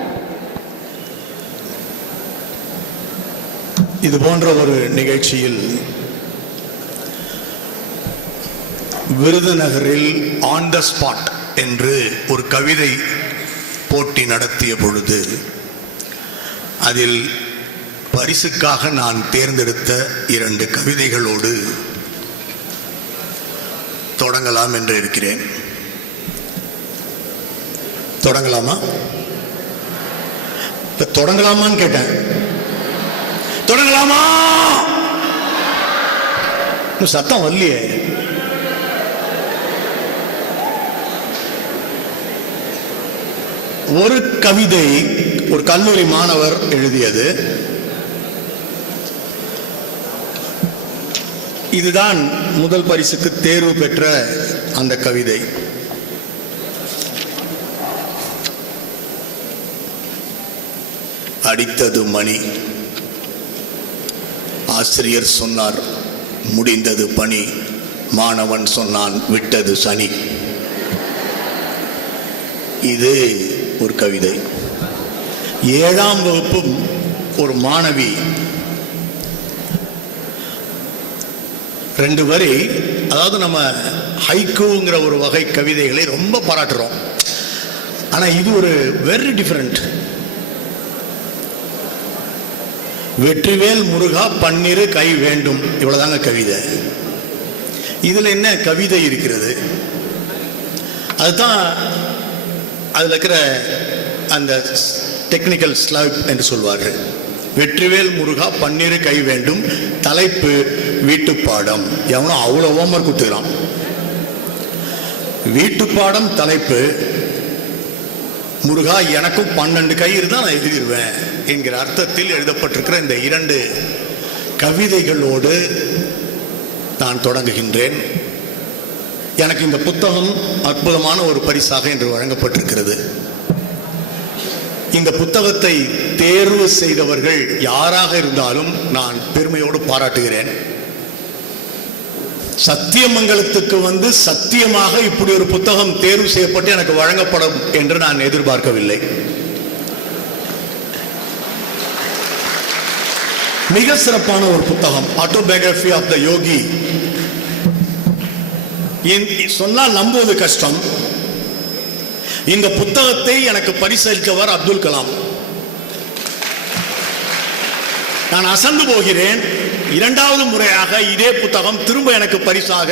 இது போன்ற ஒரு நிகழ்ச்சியில் விருதுநகரில் ஆன் த ஸ்பாட் என்று ஒரு கவிதை போட்டி நடத்திய பொழுது அதில் பரிசுக்காக நான் தேர்ந்தெடுத்த 2 கவிதைகளோடு தொடங்கலாம் என்று இருக்கிறேன். தொடங்கலாமா? இப்ப தொடங்கலாமான்னு கேட்டேன். தொடங்கலாமா? சத்தம் வரலையே. ஒரு கவிதை ஒரு கல்லூரி மாணவர் எழுதியது. இதுதான் முதல் பரிசுக்கு தேர்வு பெற்ற அந்த கவிதை. அடித்தது மணி, ஆசிரியர் சொன்னார் முடிந்தது பணி, மாணவன் சொன்னான் விட்டது சனி. இது ஒரு கவிதை. 7ஆம் வகுப்பு ஒரு மாணவி 2 வரி, அதாவது நம்ம ஹைக்கூங்கிற ஒரு வகை கவிதைகளை ரொம்ப பாராட்டுறோம். ஆனா இது ஒரு வெரி டிஃபரண்ட். வெற்றிவேல் முருகா பன்னிரு கை வேண்டும், இவ்வளவுதாங்க கவிதை. இதுல என்ன கவிதை இருக்கிறது? அதுதான் அதுல இருக்கிற அந்த டெக்னிக்கல் ஸ்லாப் என்று சொல்வார்கள். வெற்றிவேல் முருகா பன்னிரு கை வேண்டும், தலைப்பு வீட்டுப்பாடம். எவனோ அவ்வளோ ஹோம்வொர்க் கொடுத்துக்கிறான். வீட்டுப்பாடம் தலைப்பு, முருகா எனக்கும் 12 கை இருந்தால் நான் எழுதிடுவேன் என்கிற அர்த்தத்தில் எழுதப்பட்டிருக்கிற இந்த 2 கவிதைகளோடு நான் தொடங்குகின்றேன். எனக்கு இந்த புத்தகம் அற்புதமான ஒரு பரிசாக இன்று வழங்கப்பட்டிருக்கிறது. இந்த புத்தகத்தை தேர்வு செய்தவர்கள் யாராக இருந்தாலும் நான் பெருமையோடு பாராட்டுகிறேன். சத்தியமங்கலத்துக்கு சத்தியமாக இப்படி ஒரு புத்தகம் தேர்வு செய்யப்பட்டு எனக்கு வழங்கப்படும் என்று நான் எதிர்பார்க்கவில்லை. மிக சிறப்பான ஒரு புத்தகம், ஆட்டோபயோகிராபி ஆஃப் த யோகி. சொன்னால் நம்புவது கஷ்டம். இந்த புத்தகத்தை எனக்கு பரிசளித்தவர் அப்துல் கலாம். நான் அசந்து போகிறேன். 2வது முறையாக இதே புத்தகம் திரும்ப எனக்கு பரிசாக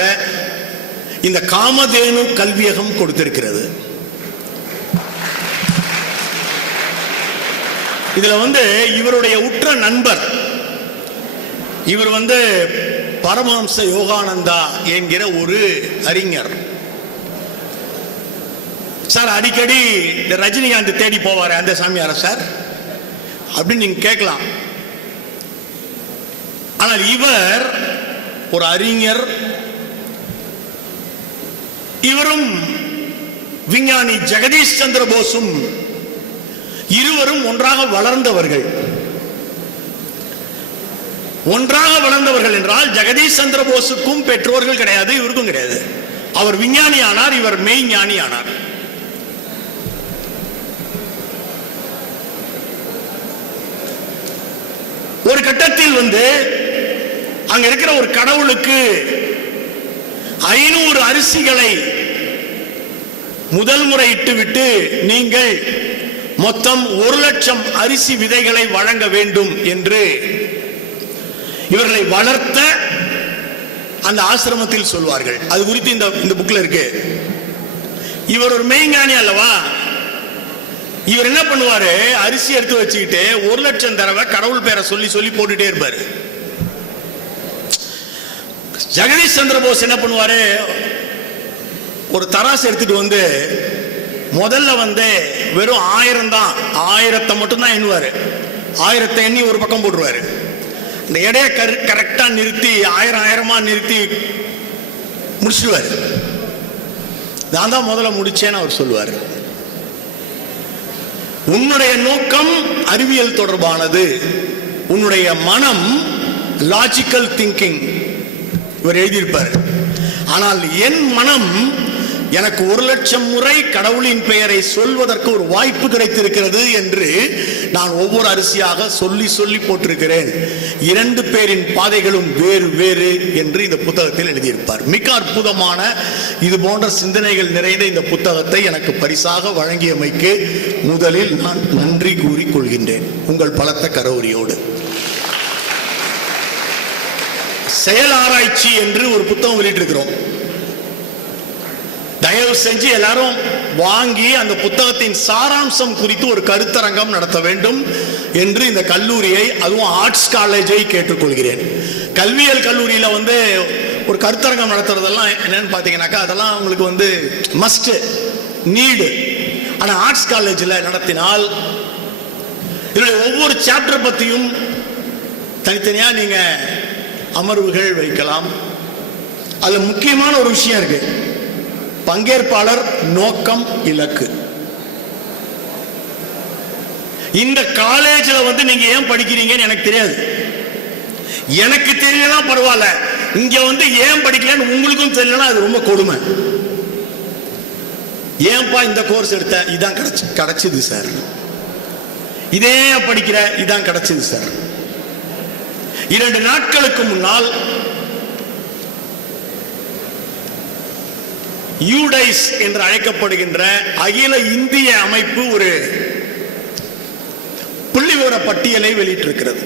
இந்த காமதேனு கல்வியகம் கொடுத்திருக்கிறது. இதுல இவருடைய உற்ற நண்பர், இவர் பரமஹம்ச யோகானந்தா என்கிற ஒரு அறிஞர். சார் அடிக்கடி இந்த ரஜினிகாந்த் தேடி போவார் அந்த சாமியார சார் அப்படின்னு நீங்க கேட்கலாம். ஆனால் இவர் ஒரு அறிஞர், இவரும் விஞ்ஞானி ஜெகதீஷ் சந்திர போஸும் இருவரும் ஒன்றாக வளர்ந்தவர்கள். ஒன்றாக வளர்ந்தவர்கள் என்றால் ஜெகதீஷ் சந்திர போஸுக்கும் பெற்றோர்கள் கிடையாது, இவருக்கும் கிடையாது. அவர் விஞ்ஞானி ஆனார், இவர் மெய்ஞானி ஆனார். ஒரு கட்டத்தில் அங்க இருக்கிற ஒரு கடவுளுக்கு 500 அரிசிகளை முதல் முறை இட்டுவிட்டு நீங்கள் மொத்தம் 1,00,000 அரிசி விதைகளை வழங்க வேண்டும் என்று இவர்களை வளர்த்த அந்த ஆசிரமத்தில் சொல்வார்கள். அது குறித்து இந்த புக்ல இருக்கு. இவர் ஒரு மெய்ஞானி அல்லவா? இவர் என்ன பண்ணுவாரு, அரிசி எடுத்து வச்சுக்கிட்டு 1,00,000 தடவை கடவுள் பேரை சொல்லி சொல்லி போட்டுட்டே இருப்பாரு. ஜெகதீஷ் சந்திர போஸ் என்ன பண்ணுவாரு, ஒரு தராசு எடுத்துட்டு முதல்ல வெறும் 1000 தான், 1000 மட்டும் தான் எண்ணுவாரு. 1000 எண்ணி ஒரு பக்கம் போட்டுருவாரு. இந்த எடைய கரெக்டா நிறுத்தி 1000 நிறுத்தி முடிச்சுடுவாரு. நான் தான் முதல்ல முடிச்சேன்னு அவர் சொல்லுவார். உன்னுடைய நோக்கம் அறிவியல் தொடர்பானது, உன்னுடைய மனம் லாஜிக்கல் திங்கிங், இவர் எழுதியிருப்பார். ஆனால் என் மனம் எனக்கு 1,00,000 முறை கடவுளின் பெயரை சொல்வதற்கு ஒரு வாய்ப்பு கிடைத்திருக்கிறது என்று நான் ஒவ்வொரு அரிசியாக சொல்லி சொல்லி போட்டிருக்கிறேன். 2 பேரின் பாதைகளும் வேறு வேறு என்று இந்த புத்தகத்தில் எழுதியிருப்பார். மிக அற்புதமான இது போன்ற சிந்தனைகள் நிறைந்த இந்த புத்தகத்தை எனக்கு பரிசாக வழங்கியமைக்கு முதலில் நான் நன்றி கூறிக்கொள்கின்றேன் உங்கள் பலத்த கரவொலியோடு. செயல் ஆராய்ச்சி என்று ஒரு புத்தகம் வெளியிட்டிருக்கிறோம். தயவு செஞ்சு எல்லாரும் வாங்கி அந்த புத்தகத்தின் சாராம்சம் குறித்து ஒரு கருத்தரங்கம் நடத்த வேண்டும் என்று இந்த கல்லூரியை, அதுவும் ஆர்ட்ஸ் காலேஜை கேட்டுக்கொள்கிறேன். கல்வியியல் கல்லூரியில ஒரு கருத்தரங்கம் நடத்துறதெல்லாம் என்னன்னு பாத்தீங்கன்னாக்கா அதெல்லாம் உங்களுக்கு மஸ்ட் நீடு. ஆனா ஆர்ட்ஸ் காலேஜில் நடத்தினால் இதனுடைய ஒவ்வொரு சாப்டர் பத்தியும் தனித்தனியா நீங்க அமர்வுகள் வைக்கலாம். அதுல முக்கியமான ஒரு விஷயம் இருக்கு, பங்கேற்பாளர், நோக்கம், இலக்கு. இந்த காலேஜில் நீங்க ஏன் படிக்கிறீங்கன்னு எனக்கு தெரியாது. எனக்கு தெரியலனா பரவாயில்ல, இங்க ஏன் படிக்கலன்னு உங்களுக்கும் தெரியலனா அது ரொம்ப கொடுமை. ஏன்பா இந்த கோர்ஸ் எடுத்த? இதான் கிடைச்சது சார். இதே படிக்கிற? இதான் கிடைச்சது சார். 2 நாட்களுக்கு முன்னால் யூடைஸ் என்று அழைக்கப்படுகின்ற அகில இந்திய அமைப்பு ஒரு புள்ளிவிவர பட்டியலை வெளியிட்டிருக்கிறது.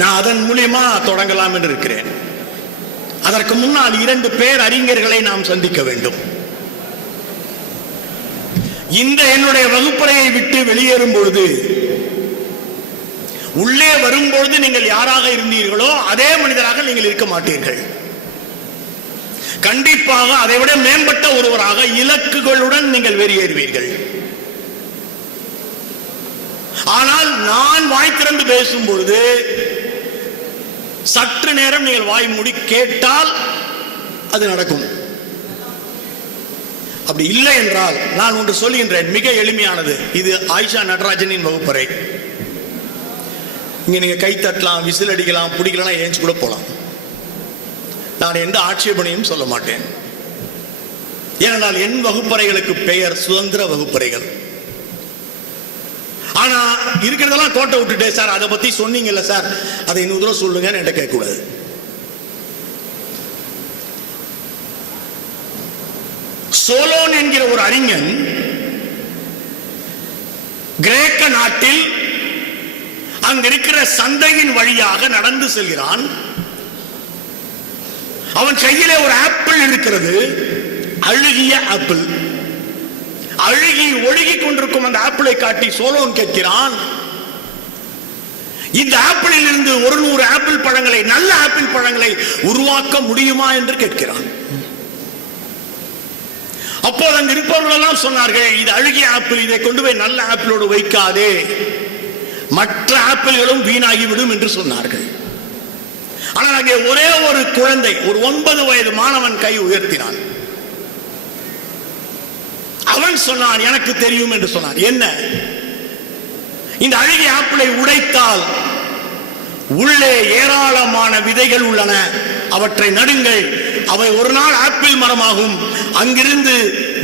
நான் அதன் மூலியமா தொடங்கலாம் என்று இருக்கிறேன். அதற்கு முன்னால் 2 பேர் அறிஞர்களை நாம் சந்திக்க வேண்டும். இந்த என்னுடைய வகுப்பறையை விட்டு வெளியேறும் பொழுது, உள்ளே வரும்பொழுது நீங்கள் யாராக இருந்தீர்களோ அதே மனிதராக நீங்கள் இருக்க மாட்டீர்கள். கண்டிப்பாக அதைவிட மேம்பட்ட ஒருவராக இலக்குகளுடன் நீங்கள் வெளியேறுவீர்கள். ஆனால் நான் வாய் திறந்து பேசும் பொழுது சற்று நேரம் நீங்கள் வாய் மூடி கேட்டால் அது நடக்கும். அப்படி இல்லை என்றால் நான் ஒன்று சொல்கின்றேன், மிக எளிமையானது. இது ஆயிஷா நடராஜனின் வகுப்பறை. இங்க நீங்க கை தட்டலாம், விசில் அடிக்கலாம், பிடிக்கலாம், ஏஞ்சி கூட போலாம். நான் எந்த ஆட்சேபனையும் சொல்ல மாட்டேன். ஏனென்றால் என் வகுப்பறைகளுக்கு பெயர் சுதந்திர வகுப்பறைகள். ஆனா இருக்கிறதெல்லாம் கோட்டை விட்டுட்டே, சார் அதை பத்தி சொன்னீங்கல்ல சார், அதை இன்னொரு தடவை சொல்லுங்கன்னு என்கிட்ட கேட்கக்கூடாது. சோலோன் என்கிற ஒரு அறிஞன் கிரேக்க நாட்டில் அங்க இருக்கிற சந்தையின் வழியாக நடந்து செல்கிறான். அவன் கையிலே ஒரு ஆப்பிள் இருக்கிறது, அழுகிய ஆப்பிள். அழுகி ஒழுகி கொண்டிருக்கும் அந்த ஆப்பிளை காட்டி சோலோன் கேட்கிறான், இந்த ஆப்பிளில் இருந்து 100 ஆப்பிள் பழங்களை, நல்ல ஆப்பிள் பழங்களை உருவாக்க முடியுமா என்று கேட்கிறான். அப்போது அங்கு இருப்பவர்கள் எல்லாம் சொன்னார்கள், இது அழுகிய ஆப்பிள், இதை கொண்டு போய் நல்ல ஆப்பிளோடு வைக்காதே, மற்ற ஆப்பிள்களும் வீணாகிவிடும் என்று சொன்னார்கள். ஆனால் அங்கே ஒரே ஒரு குழந்தை, ஒரு 9 வயது மாணவன் கை உயர்த்தினான். அவன் சொன்னான், எனக்கு தெரியும் என்று சொன்னான். என்ன? இந்த அழுகிய ஆப்பிளை உடைத்தால் உள்ளே ஏராளமான விதைகள் உள்ளன, அவற்றை நடுங்கள், அவை ஒரு நாள் ஆப்பிள் மரமாகும். அங்கிருந்து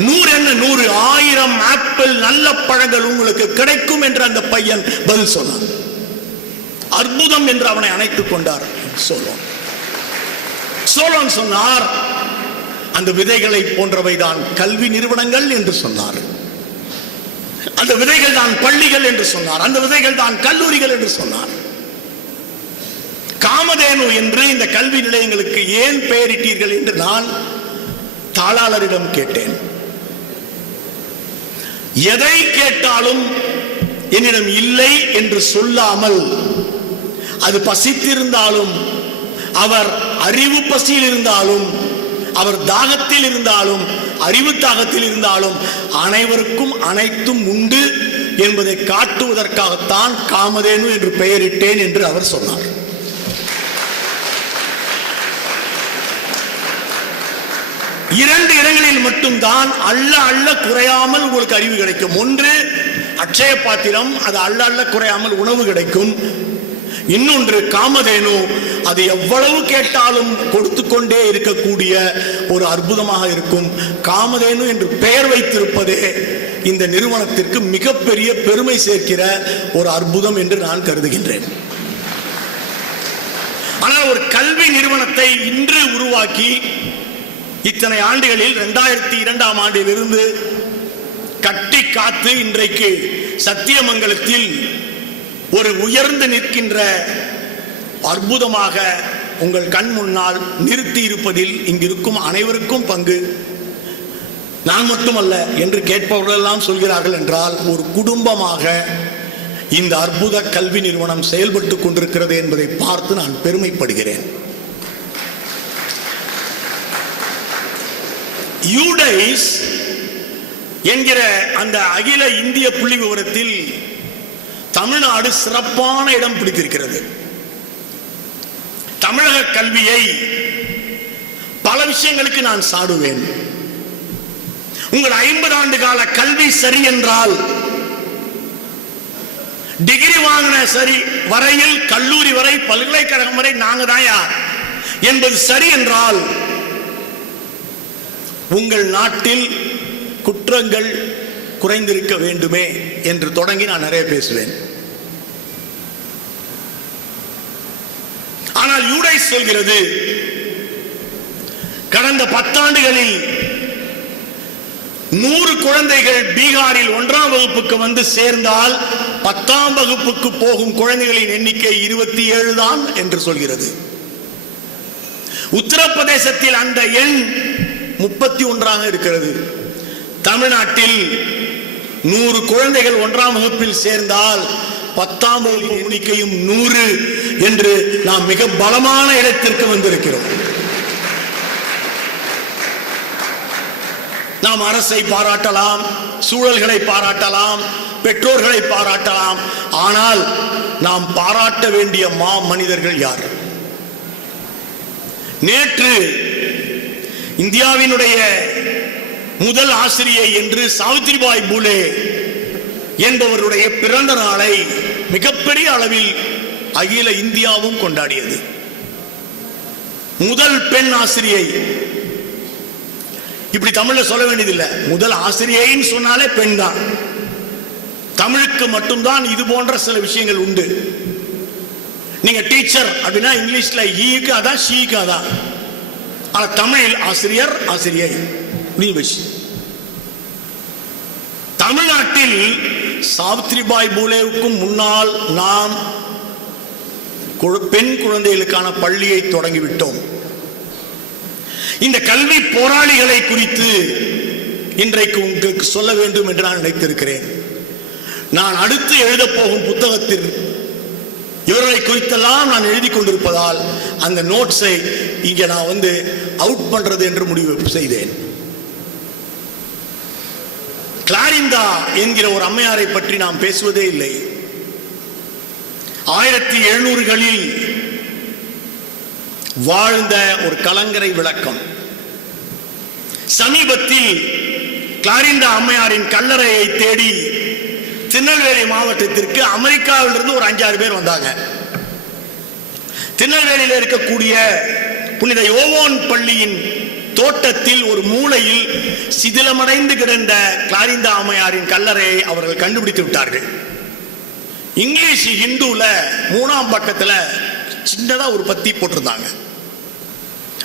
100 1000 ஆப்பிள் நல்ல பழங்கள் உங்களுக்கு கிடைக்கும் என்று அந்த பையன் பதில் சொன்னான். அற்புதம் என்று அவனை அணைத்துக் கொண்டார் சோலோன். சோலோன் சொன்னார், அந்த விதைகளை போன்றவைதான் கல்வி நிறுவனங்கள் என்று சொன்னார். அந்த விதைகள் தான் பள்ளிகள் என்று சொன்னார். அந்த விதைகள் தான் கல்லூரிகள் என்று சொன்னார். காமதேனு என்று இந்த கல்வி நிலையங்களுக்கு ஏன் பெயரிட்டீர்கள் என்று நான் தாளாளரிடம் கேட்டேன். எதை கேட்டாலும் என்னிடம் இல்லை என்று சொல்லாமல், அது பசித்திருந்தாலும், அவர் அறிவு பசியில் இருந்தாலும், அவர் தாகத்தில் இருந்தாலும், அறிவு தாகத்தில் இருந்தாலும், அனைவருக்கும் அனைத்தும் உண்டு என்பதை காட்டுவதற்காகத்தான் காமதேனு என்று பெயரிட்டேன் என்று அவர் சொன்னார். இரண்டு இடங்களில் மட்டும்தான் அள்ள அள்ள குறையாமல் உங்களுக்கு அறிவு கிடைக்கும். ஒன்று அட்சய பாத்திரம், அது அள்ள அள்ள குறையாமல் உணவு கிடைக்கும். இன்னொன்று காமதேனு, அது எவ்வளவு கேட்டாலும் கொடுத்து கொண்டே இருக்கக்கூடிய ஒரு அற்புதமாக இருக்கும். காமதேனு என்று பெயர் வைத்திருப்பதே இந்த நிறுவனத்திற்கு மிகப்பெரிய பெருமை சேர்க்கிற ஒரு அற்புதம் என்று நான் கருதுகின்றேன். ஆனால் ஒரு கல்வி நிறுவனத்தை இன்று உருவாக்கி இத்தனை ஆண்டுகளில் 2002ஆம் ஆண்டிலிருந்து கட்டி காத்து இன்றைக்கு சத்தியமங்கலத்தில் ஒரு உயர்ந்து நிற்கின்ற அற்புதமாக உங்கள் கண் முன்னால் நிறுத்தி இருப்பதில் இங்கிருக்கும் அனைவருக்கும் பங்கு. நான் மட்டுமல்ல என்று கேட்பவர்கள் எல்லாம் சொல்கிறார்கள் என்றால், ஒரு குடும்பமாக இந்த அற்புத கல்வி நிறுவனம் செயல்பட்டு கொண்டிருக்கிறது என்பதை பார்த்து நான் பெருமைப்படுகிறேன். யூடைஸ் என்கிற அந்த அகில இந்திய புள்ளி விவரத்தில் தமிழ்நாடு சிறப்பான இடம் பிடித்திருக்கிறது. தமிழக கல்வியை பல விஷயங்களுக்கு நான் சாடுவேன். உங்கள் 50 ஆண்டு கால கல்வி சரி என்றால், டிகிரி வாங்கின சரி வரையில் கல்லூரி வரை பல்கலைக்கழகம் வரை நாங்க தான் யார் என்பது சரி என்றால், உங்கள் நாட்டில் குற்றங்கள் குறைந்திருக்க வேண்டுமே என்று தொடங்கி நான் நிறைய பேசுவேன். ஆனால் யூடைஸ் சொல்கிறது, கடந்த 10 ஆண்டுகளில் 100 குழந்தைகள் பீகாரில் 1ஆம் வகுப்புக்கு வந்து சேர்ந்தால் 10ஆம் வகுப்புக்கு போகும் குழந்தைகளின் எண்ணிக்கை 27 தான் என்று சொல்கிறது. உத்தரப்பிரதேசத்தில் அந்த எண் 31ஆக இருக்கிறது. தமிழ்நாட்டில் 100 குழந்தைகள் 1ஆம் வகுப்பில் சேர்ந்தால் 10ஆம் வகுப்பு எண்ணிக்கையும் 100 என்று நாம் மிக பலமான இடத்திற்கு வந்திருக்கிறோம். நாம் அரசை பாராட்டலாம், சூழல்களை பாராட்டலாம், பெற்றோர்களை பாராட்டலாம். ஆனால் நாம் பாராட்ட வேண்டிய மனிதர்கள் யார்? நேற்று இந்தியாவினுடைய முதல் ஆசிரியை என்று சாவித்ரிபாய் பூலே என்பவருடைய பிறந்த நாளை மிகப்பெரிய அளவில் அகில இந்தியாவும் கொண்டாடியது. முதல் பெண் ஆசிரியை, இப்படி தமிழ்ல சொல்ல வேண்டியதில்லை, முதல் ஆசிரியைன்னு சொன்னாலே பெண் தான். தமிழுக்கு மட்டும்தான் இது போன்ற சில விஷயங்கள் உண்டு. நீங்க டீச்சர் அப்படின்னா இங்கிலீஷ்ல ஈக்கு அதான், ஷீக்கு அதான். ஆனா தமிழில் ஆசிரியர், ஆசிரியை. தமிழ்நாட்டில் சாவித்ரிபாய் பூலேவுக்கும் முன்னால் நாம் பெண் குழந்தைகளுக்கான பள்ளியை தொடங்கிவிட்டோம். இந்த கல்வி போராளிகளை குறித்து இன்றைக்கு உங்களுக்கு சொல்ல வேண்டும் என்று நான் நினைத்திருக்கிறேன். நான் அடுத்து எழுத போகும் புத்தகத்தில் இவர்களை குறித்தெல்லாம் நான் எழுதி கொண்டிருப்பதால் அந்த நோட்ஸை இங்க நான் அவுட் பண்றது என்று முடிவு செய்தேன். கிளாரிந்தா என்கிற ஒரு அம்மையாரை பற்றி நாம் பேசுவதே இல்லை. 1700களில் வாழ்ந்த ஒரு கலங்கரை விளக்கம். சமீபத்தில் கிளாரிந்தா அம்மையாரின் கல்லறையை தேடி திருநெல்வேலி மாவட்டத்திற்கு அமெரிக்காவிலிருந்து ஒரு 5-6 பேர் வந்தாங்க. திருநெல்வேலியில் இருக்கக்கூடிய புனித யோவான் பள்ளியின் தோட்டத்தில் ஒரு மூலையில் சிதிலமடைந்து கிடந்த கிளாரிந்தா அம்மையாரின் கல்லறையை அவர்கள் கண்டுபிடித்து விட்டார்கள். இங்கிலீஷ் ஹிந்துல 3ஆம் பக்கத்துல சின்னதா ஒரு பத்தி போட்டிருந்தாங்க.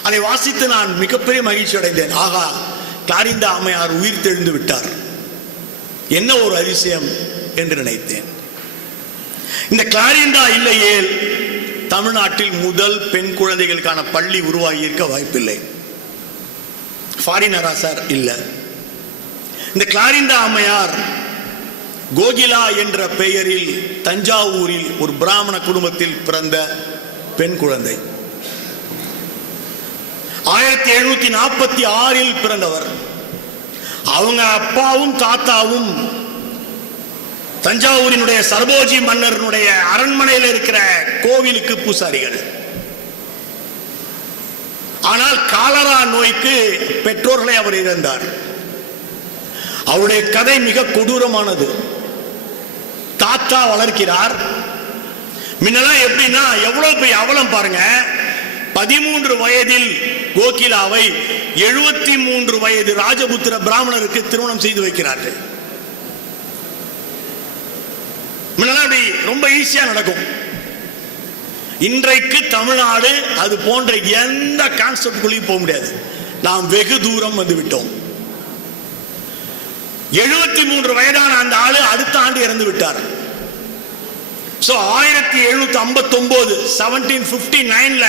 அதை வாசித்து நான் மிகப்பெரிய மகிழ்ச்சி அடைந்தேன். ஆகா, கிளாரிந்தா அம்மையார் உயிர் தெழுந்து விட்டார், என்ன ஒரு அதிசயம் என்று நினைத்தேன். இந்த கிளாரிந்தா இல்லையே தமிழ்நாட்டில் முதல் பெண் குழந்தைகளுக்கான பள்ளி உருவாகி இருக்க வாய்ப்பில்லை. ஃபாரினரா சார்? இல்ல. இந்த கிளாரிந்தா அம்மையார் கோகிலா என்ற பெயரில் தஞ்சாவூரில் ஒரு பிராமண குடும்பத்தில் பிறந்த பெண் குழந்தை. 1746 பிறந்தவர். அவங்க அப்பாவும் தாத்தாவும் தஞ்சாவூரினுடைய சர்போஜி மன்னருடைய அரண்மனையில் இருக்கிற கோவிலுக்கு பூசாரிகள். ஆனால் காலரா நோய்க்கு பெற்றோர்களை அவர் இழந்தார். அவருடைய கதை மிக கொடூரமானது. தாத்தா வளர்க்கிறார், முன்னெல்லாம் எப்படின்னா எவ்வளவு பெரிய அவலம் பாருங்க. 13 வயதில் கோகிலாவை 73 வயது ராஜபுத்திர பிராமணருக்கு திருமணம் செய்து வைக்கிறார்கள். முன்னெல்லாம் அப்படி ரொம்ப ஈஸியா நடக்கும். இன்றைக்கு தமிழ்நாடு அது போன்ற எந்த கான்செப்டுக்குள்ளேயும் போக முடியாது. நாம் வெகு தூரம் வந்து விட்டோம். 73 வயதான அந்த ஆளு அடுத்த ஆண்டு இறந்து விட்டார். 1759 1759ல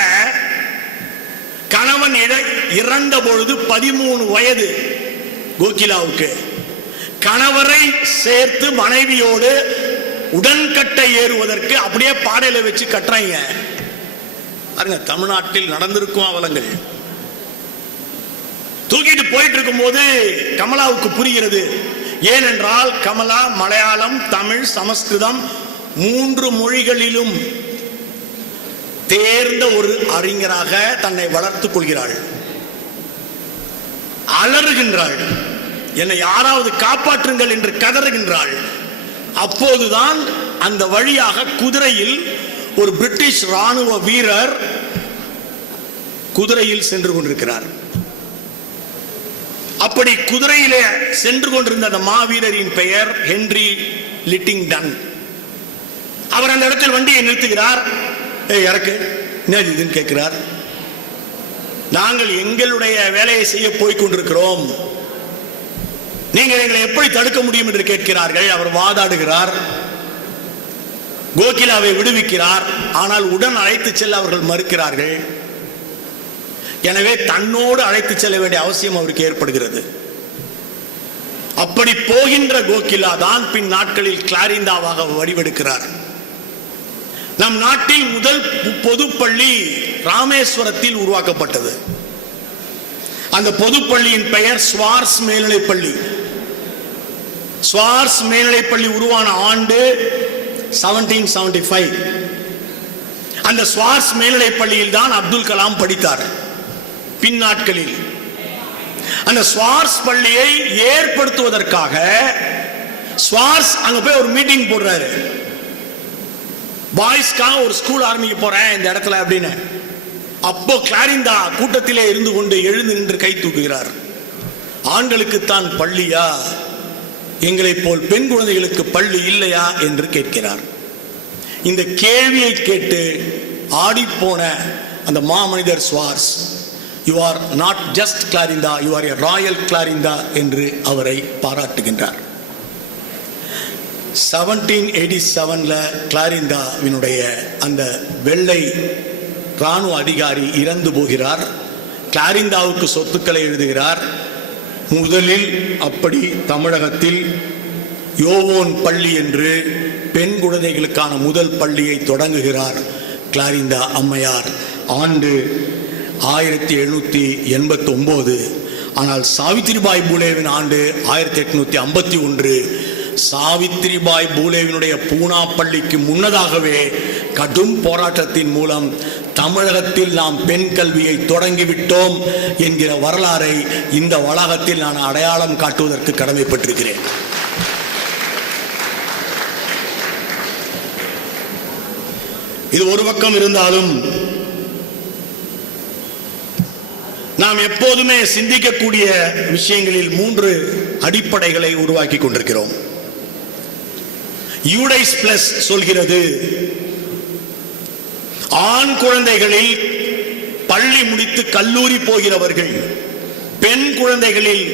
கணவன் இறந்த பொழுது 13 வயது கோகிலாவுக்கு. கணவரை சேர்த்து மனைவியோடு உடன்கட்டை ஏறுவதற்கு அப்படியே பாடையில வச்சு கட்டுறாங்க. பாருங்க, தமிழ்நாட்டில் நடந்திருக்கும் அவலங்கள். தூக்கிட்டு போயிட்டு இருக்கும் போது கமலாவுக்கு புரிகிறது. ஏனென்றால் கமலா மலையாளம், தமிழ், சமஸ்கிருதம் 3 மொழிகளிலும் தேர்ந்த ஒரு அறிஞராக தன்னை வளர்த்துக் கொள்கிறாள். அலறுகின்றாள், என்னை யாராவது காப்பாற்றுங்கள் என்று கதறுகின்றாள். அப்போதுதான் அந்த வழியாக குதிரையில் ஒரு பிரிட்டிஷ் ராணுவ வீரர் குதிரையில் சென்று கொண்டிருக்கிறார். அப்படி குதிரையிலே சென்று கொண்டிருந்த அந்த மாவீரரின் பெயர் ஹென்றி லிட்டிங்டன். அவர் அந்த இடத்தில் வண்டியை நிறுத்துகிறார். இறக்கு, என்ன இதுன்னு கேட்கிறார். நாங்கள் எங்களுடைய வேலையை செய்ய போய் கொண்டிருக்கிறோம், நீங்கள் எங்களை எப்படி தடுக்க முடியும் என்று கேட்கிறார்கள். அவர் வாதாடுகிறார், கோகிலாவை விடுவிக்கிறார். ஆனால் உடன் அழைத்து செல்ல அவர்கள் மறுக்கிறார்கள். எனவே தன்னோடு அழைத்து செல்ல வேண்டிய அவசியம் அவருக்கு ஏற்படுகிறது. அப்படி போகின்ற கோகிலா தான் பின் நாட்களில் கிளாரிந்தாவாக வடிவெடுக்கிறார். நம் நாட்டில் முதல் பொதுப்பள்ளி ராமேஸ்வரத்தில் உருவாக்கப்பட்டது. அந்த பொதுப்பள்ளியின் பெயர் ஸ்வார்ஸ் மேல்நிலைப்பள்ளி. ஸ்வார்ஸ் மேல்நிலைப்பள்ளி உருவான ஆண்டு 1775. அந்த ஸ்வார்ஸ் மேல்நிலைப்பள்ளியில் தான் அப்துல் கலாம் படித்தார். பின் நாட்களில் அந்த ஸ்வார்ஸ் பள்ளியை ஏற்படுத்துவதற்காக ஸ்வார்ஸ் அங்க போய் ஒரு மீட்டிங் போடுறாரு. பாய்ஸ்க்காக ஒரு ஸ்கூல் ஆரம்பிக்க போறேன் இந்த இடத்துல அப்படின்னு. அப்போ கிளாரிந்தா கூட்டத்திலே இருந்து கொண்டு எழுந்து நின்று கை தூக்குகிறார். ஆண்களுக்குத்தான் பள்ளியா, எங்களை போல் பெண் குழந்தைகளுக்கு பள்ளி இல்லையா என்று கேட்கிறார். இந்த கேள்வியை கேட்டு ஆடிப்போன அந்த மாமனிதர் Schwartz, you are not just Clarinda, you are a royal Clarinda என்று அவரை பாராட்டுகின்றார். 1787ல கிளாரிந்தாவினுடைய அந்த வெள்ளை ராணுவ அதிகாரி இறந்து போகிறார். கிளாரிந்தாவுக்கு சொத்துக்களை எழுதுகிறார். முதலில் அப்படி தமிழகத்தில் யோவோன் பள்ளி என்று பெண் குழந்தைகளுக்கான முதல் பள்ளியை தொடங்குகிறார் கிளாரிந்தா அம்மையார். ஆண்டு 1789. ஆனால் சாவித்திரிபாய் பூலேவின் ஆண்டு 1851. சாவித்திரிபாய் பூலேவினுடைய பூனா பள்ளிக்கு முன்னதாகவே கடும் போராட்டத்தின் மூலம் தமிழகத்தில் நாம் பெண் கல்வியை தொடங்கிவிட்டோம் என்கிற வரலாறை இந்த வளாகத்தில் நான் அடையாளம் காட்டுவதற்கு கடமைப்பட்டிருக்கிறேன். இது ஒரு பக்கம் இருந்தாலும் நாம் எப்போதுமே சிந்திக்கக்கூடிய விஷயங்களில் 3 அடிப்படைகளை உருவாக்கி கொண்டிருக்கிறோம். யூடைஸ் பிளஸ் சொல்கிறது, ஆண் குழந்தைகளில் பள்ளி முடித்து கல்லூரி போகிறவர்கள், பெண் குழந்தைகளில்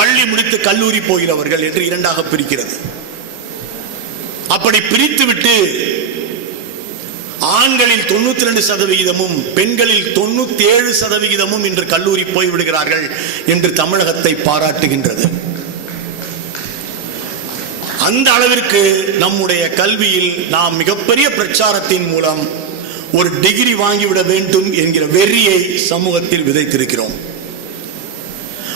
பள்ளி முடித்து கல்லூரி போகிறவர்கள் என்று 2ஆக பிரிக்கிறது. அப்படி பிரித்துவிட்டு ஆண்களில் 92%, பெண்களில் 97% இன்று கல்லூரி போய்விடுகிறார்கள் என்று தமிழகத்தை பாராட்டுகின்றது. அந்த அளவிற்கு நம்முடைய கல்வியில் நாம் மிகப்பெரிய பிரச்சாரத்தின் மூலம் ஒரு டிகிரி வாங்கிவிட வேண்டும் என்கிற வெறியை சமூகத்தில் விதைத்திருக்கிறோம்.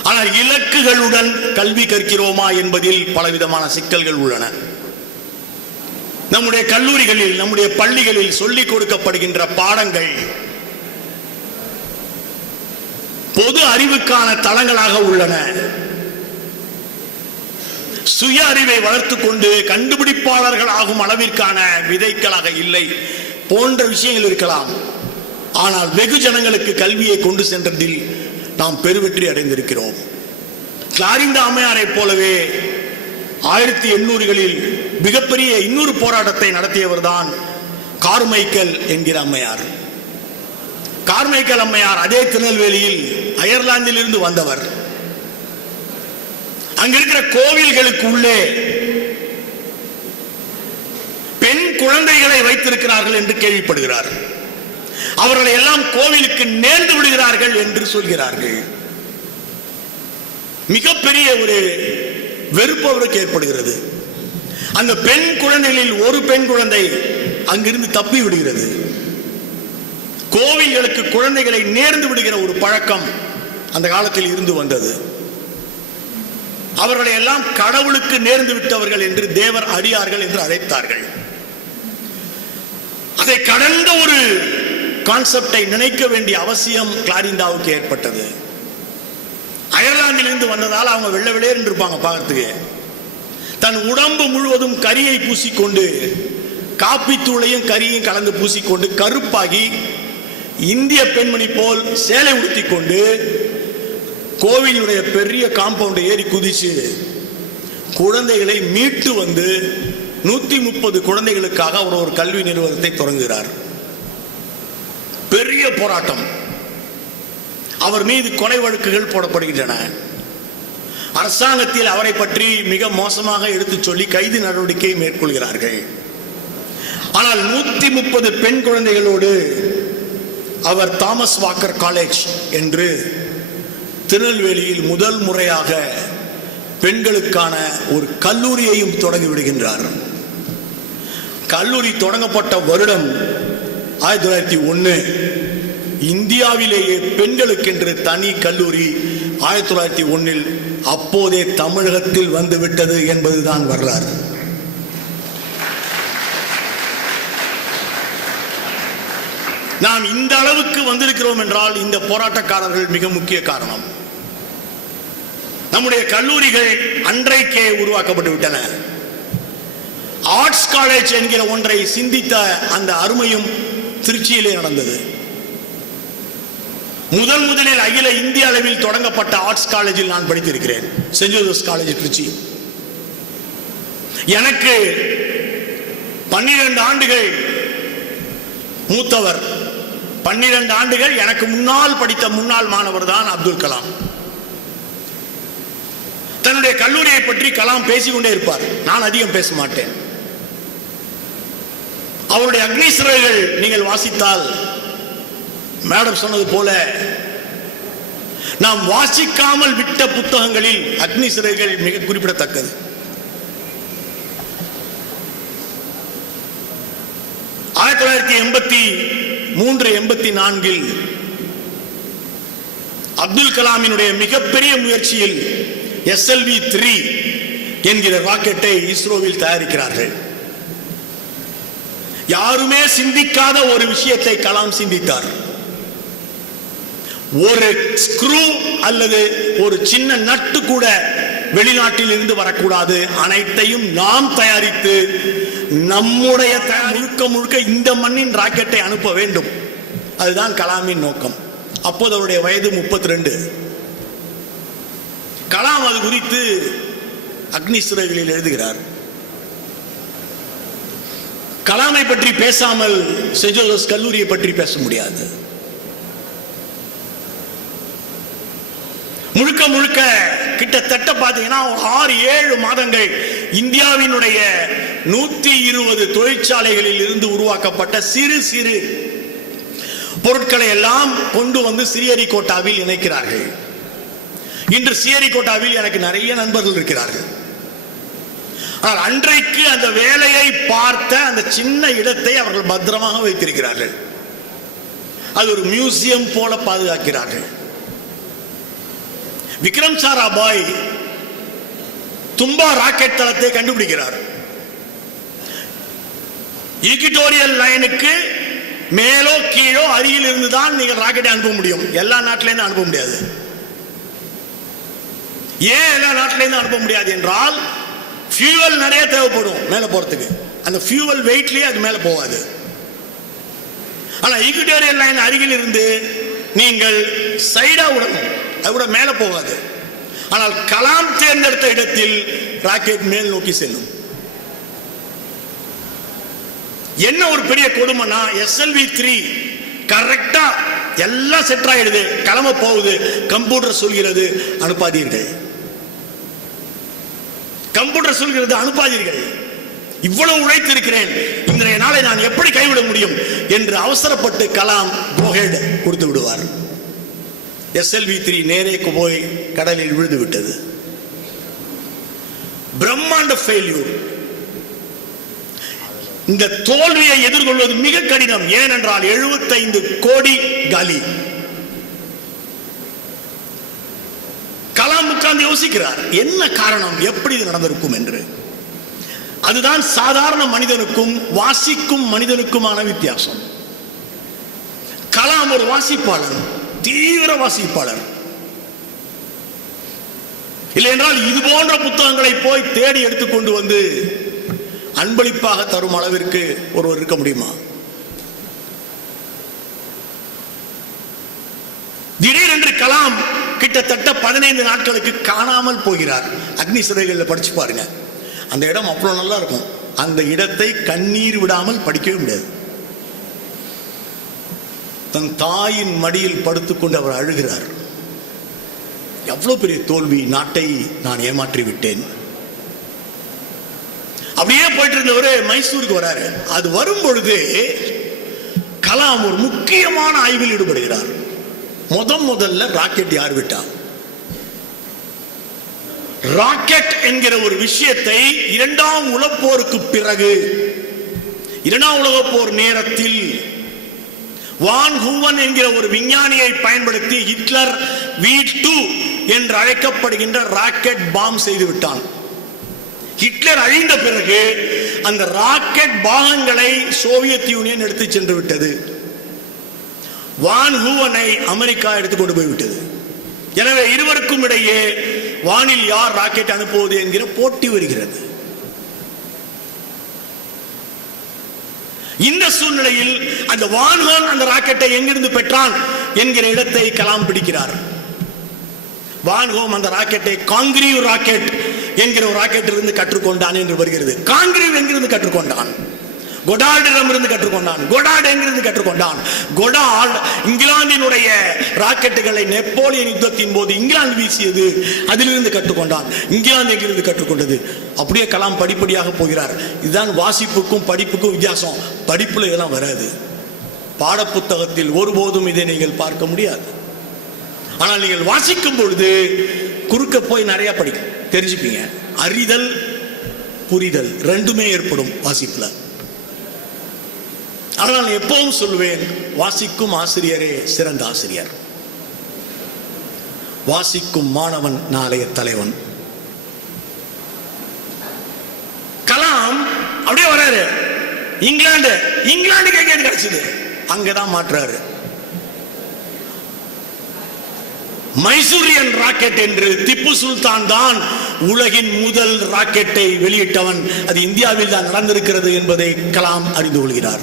ஆனால் இலக்குகளுடன் கல்வி கற்கிறோமா என்பதில் பலவிதமான சிக்கல்கள் உள்ளன. நம்முடைய கல்லூரிகளில், நம்முடைய பள்ளிகளில் சொல்லிக் கொடுக்கப்படுகின்ற பாடங்கள் பொது அறிவுக்கான தளங்களாக உள்ளன. சுய அறிவை வளர்த்து கொண்டு கண்டுபிடிப்பாளர்கள் ஆகும் அளவிற்கான விதைக்களாக இல்லை போன்ற விஷயங்கள் இருக்கலாம். ஆனால் வெகு ஜனங்களுக்கு கல்வியை கொண்டு சென்றதில் நாம் பெருவெற்றி அடைந்திருக்கிறோம். கிளாரிந்தா அம்மையாரை போலவே 1800களில் மிகப்பெரிய இன்னொரு போராட்டத்தை நடத்தியவர் தான் கார்மைக்கல் என்கிற அம்மையார். கார்மைக்கல் அம்மையார் அதே திருநெல்வேலியில் அயர்லாந்தில் இருந்து வந்தவர். அங்க இருக்கிற கோவில்களுக்கு உள்ளே பெண் குழந்தைகளை வைத்திருக்கிறார்கள் என்று கேள்விப்படுகிறார். அவர்களை எல்லாம் கோவிலுக்கு நேர்ந்து விடுகிறார்கள் என்று சொல்கிறார்கள். மிகப்பெரிய ஒரு வெறுப்பு அவருக்கு ஏற்படுகிறது. அந்த பெண் குழந்தைகளில் ஒரு பெண் குழந்தை அங்கிருந்து தப்பி விடுகிறது. கோவில்களுக்கு குழந்தைகளை நேர்ந்து விடுகிற ஒரு பழக்கம் அந்த காலத்தில் இருந்து வந்தது. அவர்களை எல்லாம் கடவுளுக்கு நேர்ந்து விட்டவர்கள் என்று தேவர் அடியார்கள் என்று அழைத்தார்கள். அதை கடந்த ஒரு கான்செப்டை நினைக்க வேண்டிய அவசியம் கிளாரிந்தாவுக்கு ஏற்பட்டது. அயர்லாந்திலிருந்து வந்ததால் அவங்க வெள்ளை வெளியேறு இருப்பாங்க பார்க்கறதுக்கு. தன் உடம்பு முழுவதும் கரியை பூசிக்கொண்டு, காப்பித்தூளையும் கரியும் கலந்து பூசிக்கொண்டு கருப்பாகி இந்திய பெண்மணி போல் சேலை உடுத்தி கொண்டு கோவிலுடைய பெரிய காம்பவுண்டை ஏறி குதிச்சு குழந்தைகளை மீட்டு வந்து 130 குழந்தைகளுக்காக அவர் ஒரு கல்வி நிறுவனத்தை தொடங்குகிறார். பெரிய போராட்டம். அவர் மீது கொலை வழக்குகள் போடப்படுகின்றன. அரசாங்கத்தில் அவரை பற்றி மிக மோசமாக எடுத்து சொல்லி கைது நடவடிக்கை மேற்கொள்கிறார்கள். ஆனால் 130 பெண் குழந்தைகளோடு அவர் தாமஸ் வாக்கர் காலேஜ் என்று திருநெல்வேலியில் முதல் முறையாக பெண்களுக்கான ஒரு கல்லூரியையும் தொடங்கி விடுகின்றார். கல்லூரி தொடங்கப்பட்ட வருடம் 1901. இந்தியாவிலேயே பெண்களுக்கென்று தனி கல்லூரி 1901 அப்போதே தமிழகத்தில் வந்துவிட்டது என்பதுதான் வரலாறு. நாம் இந்த அளவுக்கு வந்திருக்கிறோம் என்றால் இந்த போராட்டக்காரர்கள் மிக முக்கிய காரணம். நம்முடைய கல்லூரிகள் அன்றைக்கே உருவாக்கப்பட்டு விட்டன. ஆர்ட்ஸ் காலேஜ் என்கிற ஒன்றை சிந்தித்த அந்த அருமையும் திருச்சியிலே நடந்தது. முதலில் அகில இந்திய அளவில் தொடங்கப்பட்ட ஆர்ட்ஸ் காலேஜில் நான் படித்திருக்கிறேன். Saint Joseph's college Trichy. எனக்கு 12 ஆண்டுகள் மூத்தவர். 12 ஆண்டுகள் எனக்கு முன்னால் படித்த முன்னாள் மாணவர் தான் அப்துல் கலாம். தன்னுடைய கல்லூரியை பற்றி கலாம் பேசிக்கொண்டே இருப்பார். நான் அதிகம் பேச மாட்டேன். அவருடைய அக்னி சிறகுகள் நீங்கள் வாசித்தால் மேடம் சொன்னது போல நாம் வாசிக்காமல் விட்ட புத்தகங்களில் அக்னி சிறகுகள் மிக குறிப்பிடத்தக்கது. ஆயிரத்தி 1983-84 அப்துல் கலாமினுடைய மிகப்பெரிய முயற்சியில் SLV-3 என்கிற ராக்கெட்டை இஸ்ரோவில் தயாரிக்கிறார்கள். யாருமே சிந்திக்காத ஒரு விஷயத்தை கலாம் சிந்தித்தார். ஒரு ஸ்க்ரூ அல்லது ஒரு சின்ன நட்டு கூட வெளிநாட்டில் இருந்து வரக்கூடாது. அனைத்தையும் நாம் தயாரித்து நம்முடைய முழுக்க இந்த மண்ணின் ராக்கெட்டை அனுப்ப வேண்டும். அதுதான் கலாமின் நோக்கம். அப்போது அவருடைய வயது 32. கலாம் அது குறித்து அக்னி சிறகுகளில் எழுதுகிறார். கலாமை பற்றி பேசாமல் சென்ட் ஜோசப்ஸ் கல்லூரியை பற்றி பேச முடியாது. முழுக்க கிட்டத்தட்ட பார்த்தீங்கன்னா 6-7 மாதங்கள் இந்தியாவினுடைய 120 தொழிற்சாலைகளில் இருந்து உருவாக்கப்பட்ட சிறு பொருட்களை எல்லாம் கொண்டு வந்து ஸ்ரீஹரிகோட்டாவில் இணைக்கிறார்கள். இன்று ஸ்ரீஹரிகோட்டாவில் எனக்கு நிறைய நண்பர்கள் இருக்கிறார்கள். ஆனால் அன்றைக்கு அந்த வேலையை பார்த்த அந்த சின்ன இடத்தை அவர்கள் பத்திரமாக வைத்திருக்கிறார்கள். அது ஒரு மியூசியம் போல பாதுகாக்கிறார்கள். விக்ரம் சாராபாய் தும்பா ராக்கெட் தளத்தை கண்டுபிடிக்கிறார். ஈக்வட்டோரியல் லைனுக்கு மேலோ கீழோ அருகில் இருந்துதான் நீங்கள் ராக்கெட்டை அனுப்ப முடியும். எல்லா நாட்டிலிருந்து அனுப்ப முடியாது. ஏன் எல்லா நாட்டிலிருந்து அனுப்ப முடியாது என்றால் ஃபியூவல் நிறைய தேவைப்படும் மேலே போகிறதுக்கு. அந்த ஃபியூவல் வெயிட்லேயே அது மேலே போகாது. ஆனால் ஈக்வட்டோரியல் லைன் அருகில் இருந்து நீங்கள் சைடாக விடணும், அது கூட மேலே போகாது. ஆனால் கலாம் தேர்ந்தெடுத்த இடத்தில் ராக்கெட் மேல் நோக்கி செல்லும். என்ன ஒரு பெரிய கொடுமைனா, SLV-3 கரெக்டா எல்லாம் செட் ஆயிடுது, கிளம்ப போகுது, கம்ப்யூட்டர் சொல்கிறது அனுப்பாதீர்கள், கம்ப்யூட்டர் சொல்கிறது அனுப்பாதீர்கள், இவ்வளவு உழைத்திருக்கிறேன், இன்றைய நாளை நான் எப்படி கைவிட முடியும் என்று அவசரப்பட்டு கலாம் கோஹெட் கொடுத்து விடுவார். SLV-3 நேரே போய் கடலில் விழுந்து விட்டது. பிரம்மாண்ட ஃபெயில்யூர். இந்த தோல்வியை எதிர்கொள்வது மிக கடினம். ஏனென்றால் 75 கோடி காலி. கலாம் உட்கார்ந்து யோசிக்கிறார், என்ன காரணம், எப்படி இது நடந்திருக்கும் என்று. அதுதான் சாதாரண மனிதனுக்கும் வாசிக்கும் மனிதனுக்குமான வித்தியாசம். கலாம் ஒரு வாசிப்பாளர், தீவிர வாசிப்பாளர். இல்லை என்றால் இது போன்ற புத்தகங்களை போய் தேடி எடுத்துக்கொண்டு வந்து அன்பளிப்பாக தரும் அளவிற்கு ஒருவர் இருக்க முடியுமா? திடீரென்று கலாம் கிட்டத்தட்ட 15 நாட்களுக்கு காணாமல் போகிறார். அக்னி சிறைகளில் படிச்சு பாருங்க, அந்த இடம் அவ்வளவு நல்லா இருக்கும். அந்த இடத்தை கண்ணீர் விடாமல் படிக்கவே முடியாது. தன் தாயின் மடியில் படுத்துக்கொண்டு அவர் அழுகிறார். எவ்வளவு பெரிய தோல்வி, நாட்டை நான் ஏமாற்றி விட்டேன். அப்படியே போயிட்டு இருந்தவரு மைசூருக்கு வராரு. அது வரும் பொழுது கலாம் ஒரு முக்கியமான ஆய்வில் ஈடுபடுகிறார். முதல்ல ராக்கெட் யார் விட்டா? ராக்கெட் என்கிற ஒரு விஷயத்தை 2ஆம் உலகப்போருக்கு பிறகு, 2ஆம் உலகப்போர் நேரத்தில் வான் ஹூவன் என்கிற ஒரு விஞ்ஞானியை பயன்படுத்தி ஹிட்லர் V2 என்று அழைக்கப்படுகின்ற ராக்கெட் பாம் செய்து விட்டான். ஹிட்லர் அழிந்த பிறகு அந்த ராக்கெட் பாகங்களை சோவியத் யூனியன் எடுத்து சென்று விட்டது. வான் ஹூவனை அமெரிக்கா எடுத்துக்கொண்டு போய்விட்டது. எனவே இருவருக்கும் இடையே வானில் யார் ராக்கெட் அனுப்புவது என்கிற போட்டி வருகிறது. இந்த சூழ்நிலையில் அந்த வான் ஹூவன் அந்த ராக்கெட்டை எங்கிருந்து பெற்றான் என்கிற இடத்தை கலாம் பிடிக்கிறார். வான் ஹூவன் அந்த ராக்கெட்டை காங்கிரீவ் ராக்கெட் என்கிற ஒரு ராக்கெட் இருந்து கற்றுக்கொண்டான் என்று வருகிறது. காங்கிரீவ் எங்கிருந்து கற்றுக்கொண்டான்? கொடார்டிடம் இருந்து கற்றுக்கொண்டான். கொடார்டு எங்கிருந்து கற்றுக்கொண்டான்? கொடார்டு இங்கிலாந்தினுடைய ராக்கெட்டுகளை நெப்போலியன் யுத்தத்தின் போது இங்கிலாந்து வீசியது, அதிலிருந்து கற்றுக்கொண்டான். இங்கிலாந்து எங்கிருந்து கற்றுக்கொண்டது? அப்படியே கலாம் படிப்படியாக போகிறார். இதுதான் வாசிப்புக்கும் படிப்புக்கும் வித்தியாசம். படிப்புல இதெல்லாம் வராது. பாடப்புத்தகத்தில் ஒருபோதும் இதை நீங்கள் பார்க்க முடியாது. ஆனால் நீங்கள் வாசிக்கும் பொழுது குறுக்க போய் நிறைய தெரிஞ்சுப்பீங்க. அறிதல் புரிதல் ரெண்டுமே ஏற்படும் வாசிப்புல. ஆனால் எப்பவும் சொல்லுவேன், வாசிக்கும் ஆசிரியரே சிறந்த ஆசிரியர். வாசிக்கும் மாணவன் நாளைய தலைவன். கலாம் அப்படியே வராரு. இங்கிலாந்துக்கு எங்க கிடைச்சது? அங்கதான் மாற்றாரு. மைசூரியன் ராக்கெட் என்று திப்பு சுல்தான் தான் உலகின் முதல் ராக்கெட்டை வெளியிட்டவன். அது இந்தியாவில் தான் நடந்திருக்கிறது என்பதை கலாம் அறிந்து கொள்கிறார்.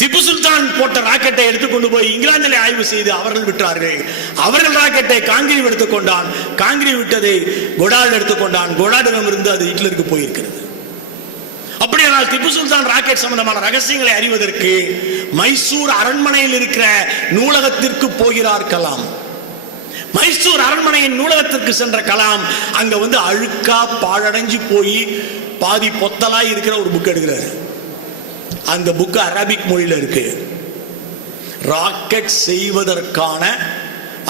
திப்பு சுல்தான் போட்ட ராக்கெட்டை எடுத்துக்கொண்டு போய் இங்கிலாந்தில் ஆய்வு செய்து அவர்கள் விட்டார்கள். அவர்கள் ராக்கெட்டை காங்கிரீவ் எடுத்துக்கொண்டான். காங்கிரீவ் விட்டதை கொடார்டு எடுத்துக்கொண்டான். கொடார்டிடம் இருந்து அது ஹிட்லருக்கு போயிருக்கிறது. அப்படியானால் திப்பு சுல்தான் ராக்கெட் சம்பந்தமான ரகசியங்களை அறிவதற்கு மைசூர் அரண்மனையில் இருக்கிற நூலகத்திற்கு போகிறார் கலாம். மைசூர் அரண்மனையின் நூலகத்திற்கு சென்ற கலாம் அங்க வந்து அழுக்கா பாழடைஞ்சு போய் பாதி பொத்தலாய் இருக்கிற ஒரு புக் எடுக்கிறார். அந்த புக் அரபிக் மொழியில இருக்கு. ராக்கெட் செய்வதற்கான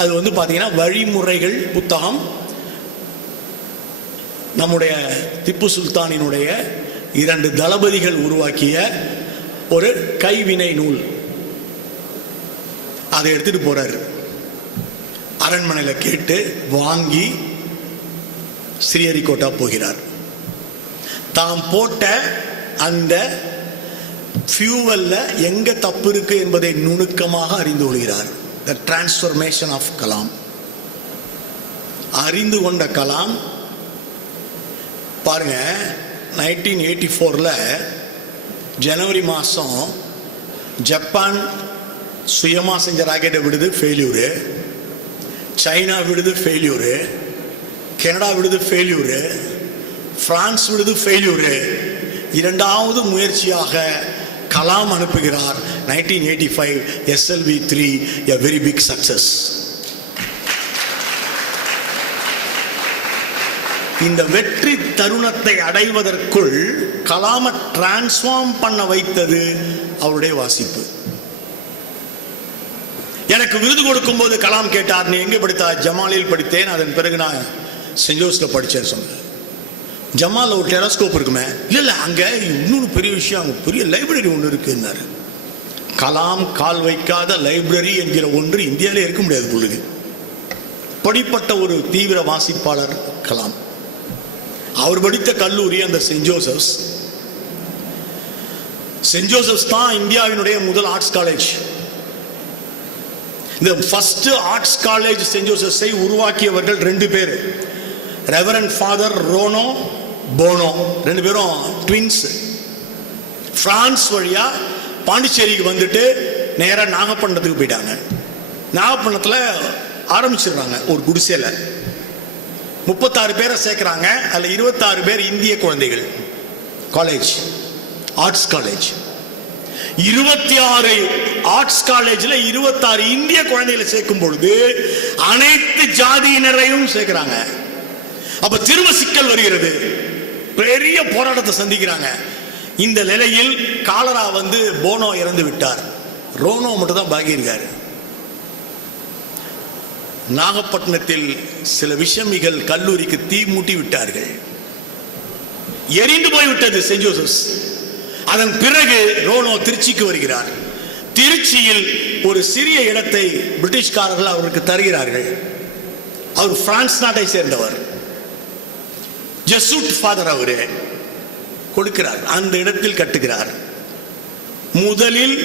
அது வந்து பாத்தீங்கன்னா வழிமுறைகள் புத்தகம். நம்முடைய திப்பு சுல்தானினுடைய 2 தளபதிகள் உருவாக்கிய ஒரு கைவினை நூல். அதை எடுத்துட்டு போறாரு. அரண்மனையில கேட்டு வாங்கி ஸ்ரீஹரிகோட்டா போகிறார். தாம் போட்ட அந்த ஃபியூவல்ல எங்க தப்பு இருக்கு என்பதை நுணுக்கமாக அறிந்து கொள்கிறார். The transformation of Kalam. அறிந்து கொண்ட கலாம் பாருங்க, 1984 ஜனவரி மாதம் ஜப்பான் சுயமாக செஞ்ச ராக்கெட்டை விடுது, ஃபெயில்யூரு. சைனா விடுது, ஃபெயில்யூரு. கனடா விடுது, ஃபெயில்யூரு. பிரான்ஸ் விடுது, ஃபெயில்யூரு. இரண்டாவது முயற்சியாக கலாம் அனுப்புகிறார். 1985 SLV-3, a very big success. இந்த வெற்றி தருணத்தை அடைவதற்குள் கலாமை டிரான்ஸ்ஃபார்ம் பண்ண வைத்தது அவருடைய வாசிப்பு. எனக்கு விருது கொடுக்கும் போது கலாம் கேட்டார், நீ எங்கே படித்தா? ஜமாலில் படித்தேன், அதன் பிறகு நான் சென்ட் ஜோசப்ல படித்தேன் சொன்னேன். ஜமாலில் ஒரு டெலஸ்கோப் இருக்குமே. இல்லை அங்கே இன்னொன்று பெரிய விஷயம், அங்கே பெரிய லைப்ரரி ஒன்று இருக்குன்னாரு. கலாம் கால் வைக்காத லைப்ரரி என்கிற ஒன்று இந்தியாவிலே இருக்க முடியாது பொழுது. படிப்பட்ட ஒரு தீவிர வாசிப்பாளர் கலாம். அவர் படித்த கல்லூரி அந்த சென்ட் ஜோசப்ஸ். சென்ட் ஜோசப்ஸ் தான் இந்தியாவினுடைய முதல் ஆர்ட்ஸ் காலேஜ். இந்த ஃபர்ஸ்ட் ஆர்ட்ஸ் காலேஜ் சென்ட் ஜோசப்ஸை உருவாக்கியவர்கள் 2 பேர். ரெவரண்ட் ஃபாதர் ரோனோ போனோ, 2 பேரும் ட்வின்ஸ். பிரான்ஸ் வழியா பாண்டிச்சேரிக்கு வந்துட்டு நேராக நாகப்பட்டினத்துக்கு போயிட்டாங்க. நாகப்பட்டினத்தில் ஆரம்பிச்சிடுறாங்க ஒரு குடிசையில். 36 பேரை சேர்க்கிறாங்க. அதில் 26 பேர் இந்திய குழந்தைகள். College, arts college. 26 ஆர்ட்ஸ் காலேஜில் 26 இந்திய குழந்தைகளை சேர்க்கும் பொழுது அனைத்து ஜாதியினரையும் சேர்க்கிறாங்க. அப்ப திரும்ப சிக்கல் வருகிறது. பெரிய போராட்டத்தை சந்திக்கிறாங்க. இந்த நிலையில் காலரா வந்து போனோ இறந்து விட்டார். ரோனோ மட்டும் தான் பாக்கி இருக்காரு. நாகப்பட்டினத்தில் சில விஷமிகள் கல்லூரிக்கு தீ மூட்டி விட்டார்கள். எரிந்து போய்விட்டது சென்ட் ஜோசப்ஸ். அதன் பிறகு ரோனோ திருச்சிக்கு வருகிறார். திருச்சியில் ஒரு சிறிய இடத்தை பிரிட்டிஷ்காரர்கள் அவருக்கு தருகிறார்கள். அவர் பிரான்ஸ் நாட்டை சேர்ந்தவர், ஜெசூட் ஃபாதர். அவரு கொடுக்கிறார். அந்த இடத்தில் கட்டுகிறார். முதலில்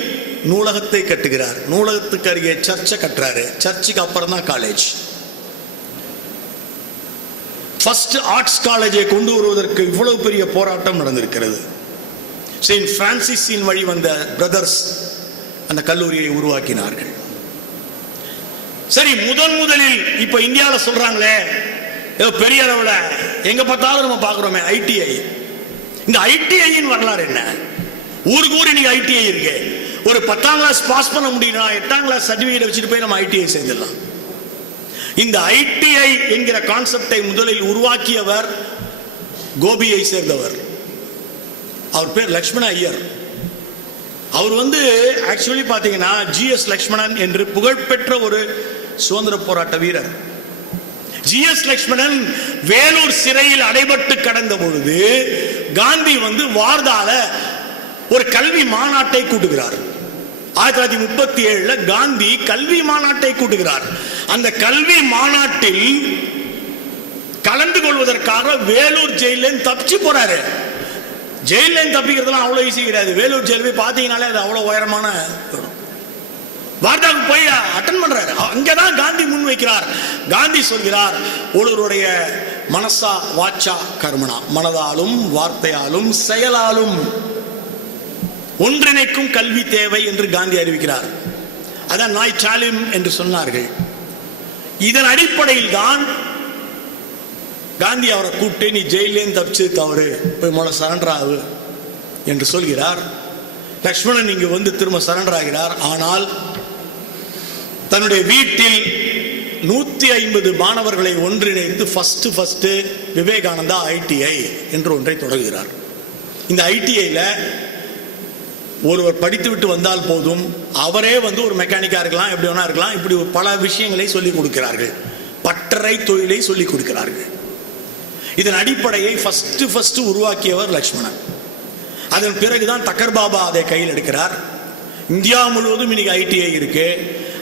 நூலகத்தை கட்டுகிறார். நூலகத்துக்கு அருகே சர்ச்சை கட்டுறாரு. சர்ச்சுக்கு அப்புறம் தான் காலேஜ். ஃபர்ஸ்ட் ஆர்ட்ஸ் காலேஜை கொண்டு வருவதற்கு இவ்வளவு பெரிய போராட்டம் நடந்திருக்கிறது. செயின்ட் பிரான்சிஸின் வழி வந்த பிரதர்ஸ் அந்த கல்லூரியை உருவாக்கினார்கள். சரி, முதலில் இப்ப இந்தியாவில் சொல்றாங்களே பெரிய அளவில் எங்க பார்த்தாலும் நம்ம பார்க்கிறோமே ஐடிஐ. இந்த ஐடிஐயின் வரலாறு என்ன? ஊருக்கு ஊர் இன்னைக்கு ஐடிஐ இருக்கு. ஒரு 10ஆம் கிளாஸ் பாஸ் பண்ண முடியும்னா 8ஆம் கிளாஸ் சர்டிபிகேட் வச்சுட்டு போய் நம்ம ஐடிஐ சேர்ந்துடலாம். இந்த ஐடிஐ என்கிற கான்செப்டை முதலில் உருவாக்கியவர் கோபியை சேர்ந்தவர். அவர் பேர் லக்ஷ்மண ஐயர். அவர் வந்து ஆக்சுவலி பாத்தீங்கன்னா ஜிஎஸ் லக்ஷ்மணன் என்று புகழ்பெற்ற ஒரு சுதந்திர போராட்ட வீரர். ஜிஎஸ் லக்ஷ்மணன் வேலூர் சிறையில் அடைபட்டு கடந்த பொழுது காந்தி வந்து வார்தால ஒரு கல்வி மாநாட்டை கூட்டுகிறார். 1937 காந்தி கல்வி மாநாட்டை கூட்டுகிறார். அந்த கல்வி மாநாட்டில் கலந்து கொள்வதற்காக வேலூர் ஜெயிலில் தப்பிச்சு போறாரு. ஜெயிலில் தப்பிக்கிறதுலாம் அவ்வளவு ஈஸி கிடையாது. வேலூர் ஜெயில் போய் பார்த்தீங்கன்னாலே அது அவ்வளவு உயரமான வார்தாக்கு போய் அட்டன் பண்றாரு. அங்கதான் காந்தி முன் வைக்கிறார். காந்தி சொல்கிறார், ஒருவருடைய மனசா வாச்சா கர்மனா, மனதாலும் வார்த்தையாலும் செயலாலும் ஒன்றிணைக்கும் கல்வி தேவை என்று காந்தி அறிவிக்கிறார். அதான் நாய் சாலிம் என்று சொன்னார்கள். இதன் அடிப்படையில் தான் காந்தி அவரை கூப்பிட்டு, நீ ஜெயிலேருந்து தப்பிச்சு தவறு, போய் முதல்ல சரண்டர் ஆகு என்று சொல்கிறார். லக்ஷ்மணன் இங்கு வந்து திரும்ப சரண்டர் ஆகிறார். ஆனால் தன்னுடைய வீட்டில் 150 மாணவர்களை ஒன்றிணைத்து ஃபர்ஸ்ட் விவேகானந்தா ஐடிஐ என்று ஒன்றை தொடங்குகிறார். இந்த ஐடிஐல ஒருவர் படித்துவிட்டு வந்தால் போதும், அவரே வந்து ஒரு மெக்கானிக்கா இருக்கலாம், எப்படி வேணா இருக்கலாம், இப்படி பல விஷயங்களை சொல்லிக் கொடுக்கிறார்கள். பட்டறை தொழிலை சொல்லிக் கொடுக்கிறார்கள். இதன் அடிப்படையை ஃபர்ஸ்ட் உருவாக்கியவர் லக்ஷ்மணன். அதன் பிறகுதான் தக்கர் பாபா அதை கையில் எடுக்கிறார். இந்தியா முழுவதும் இன்னைக்கு ஐடிஐ இருக்கு.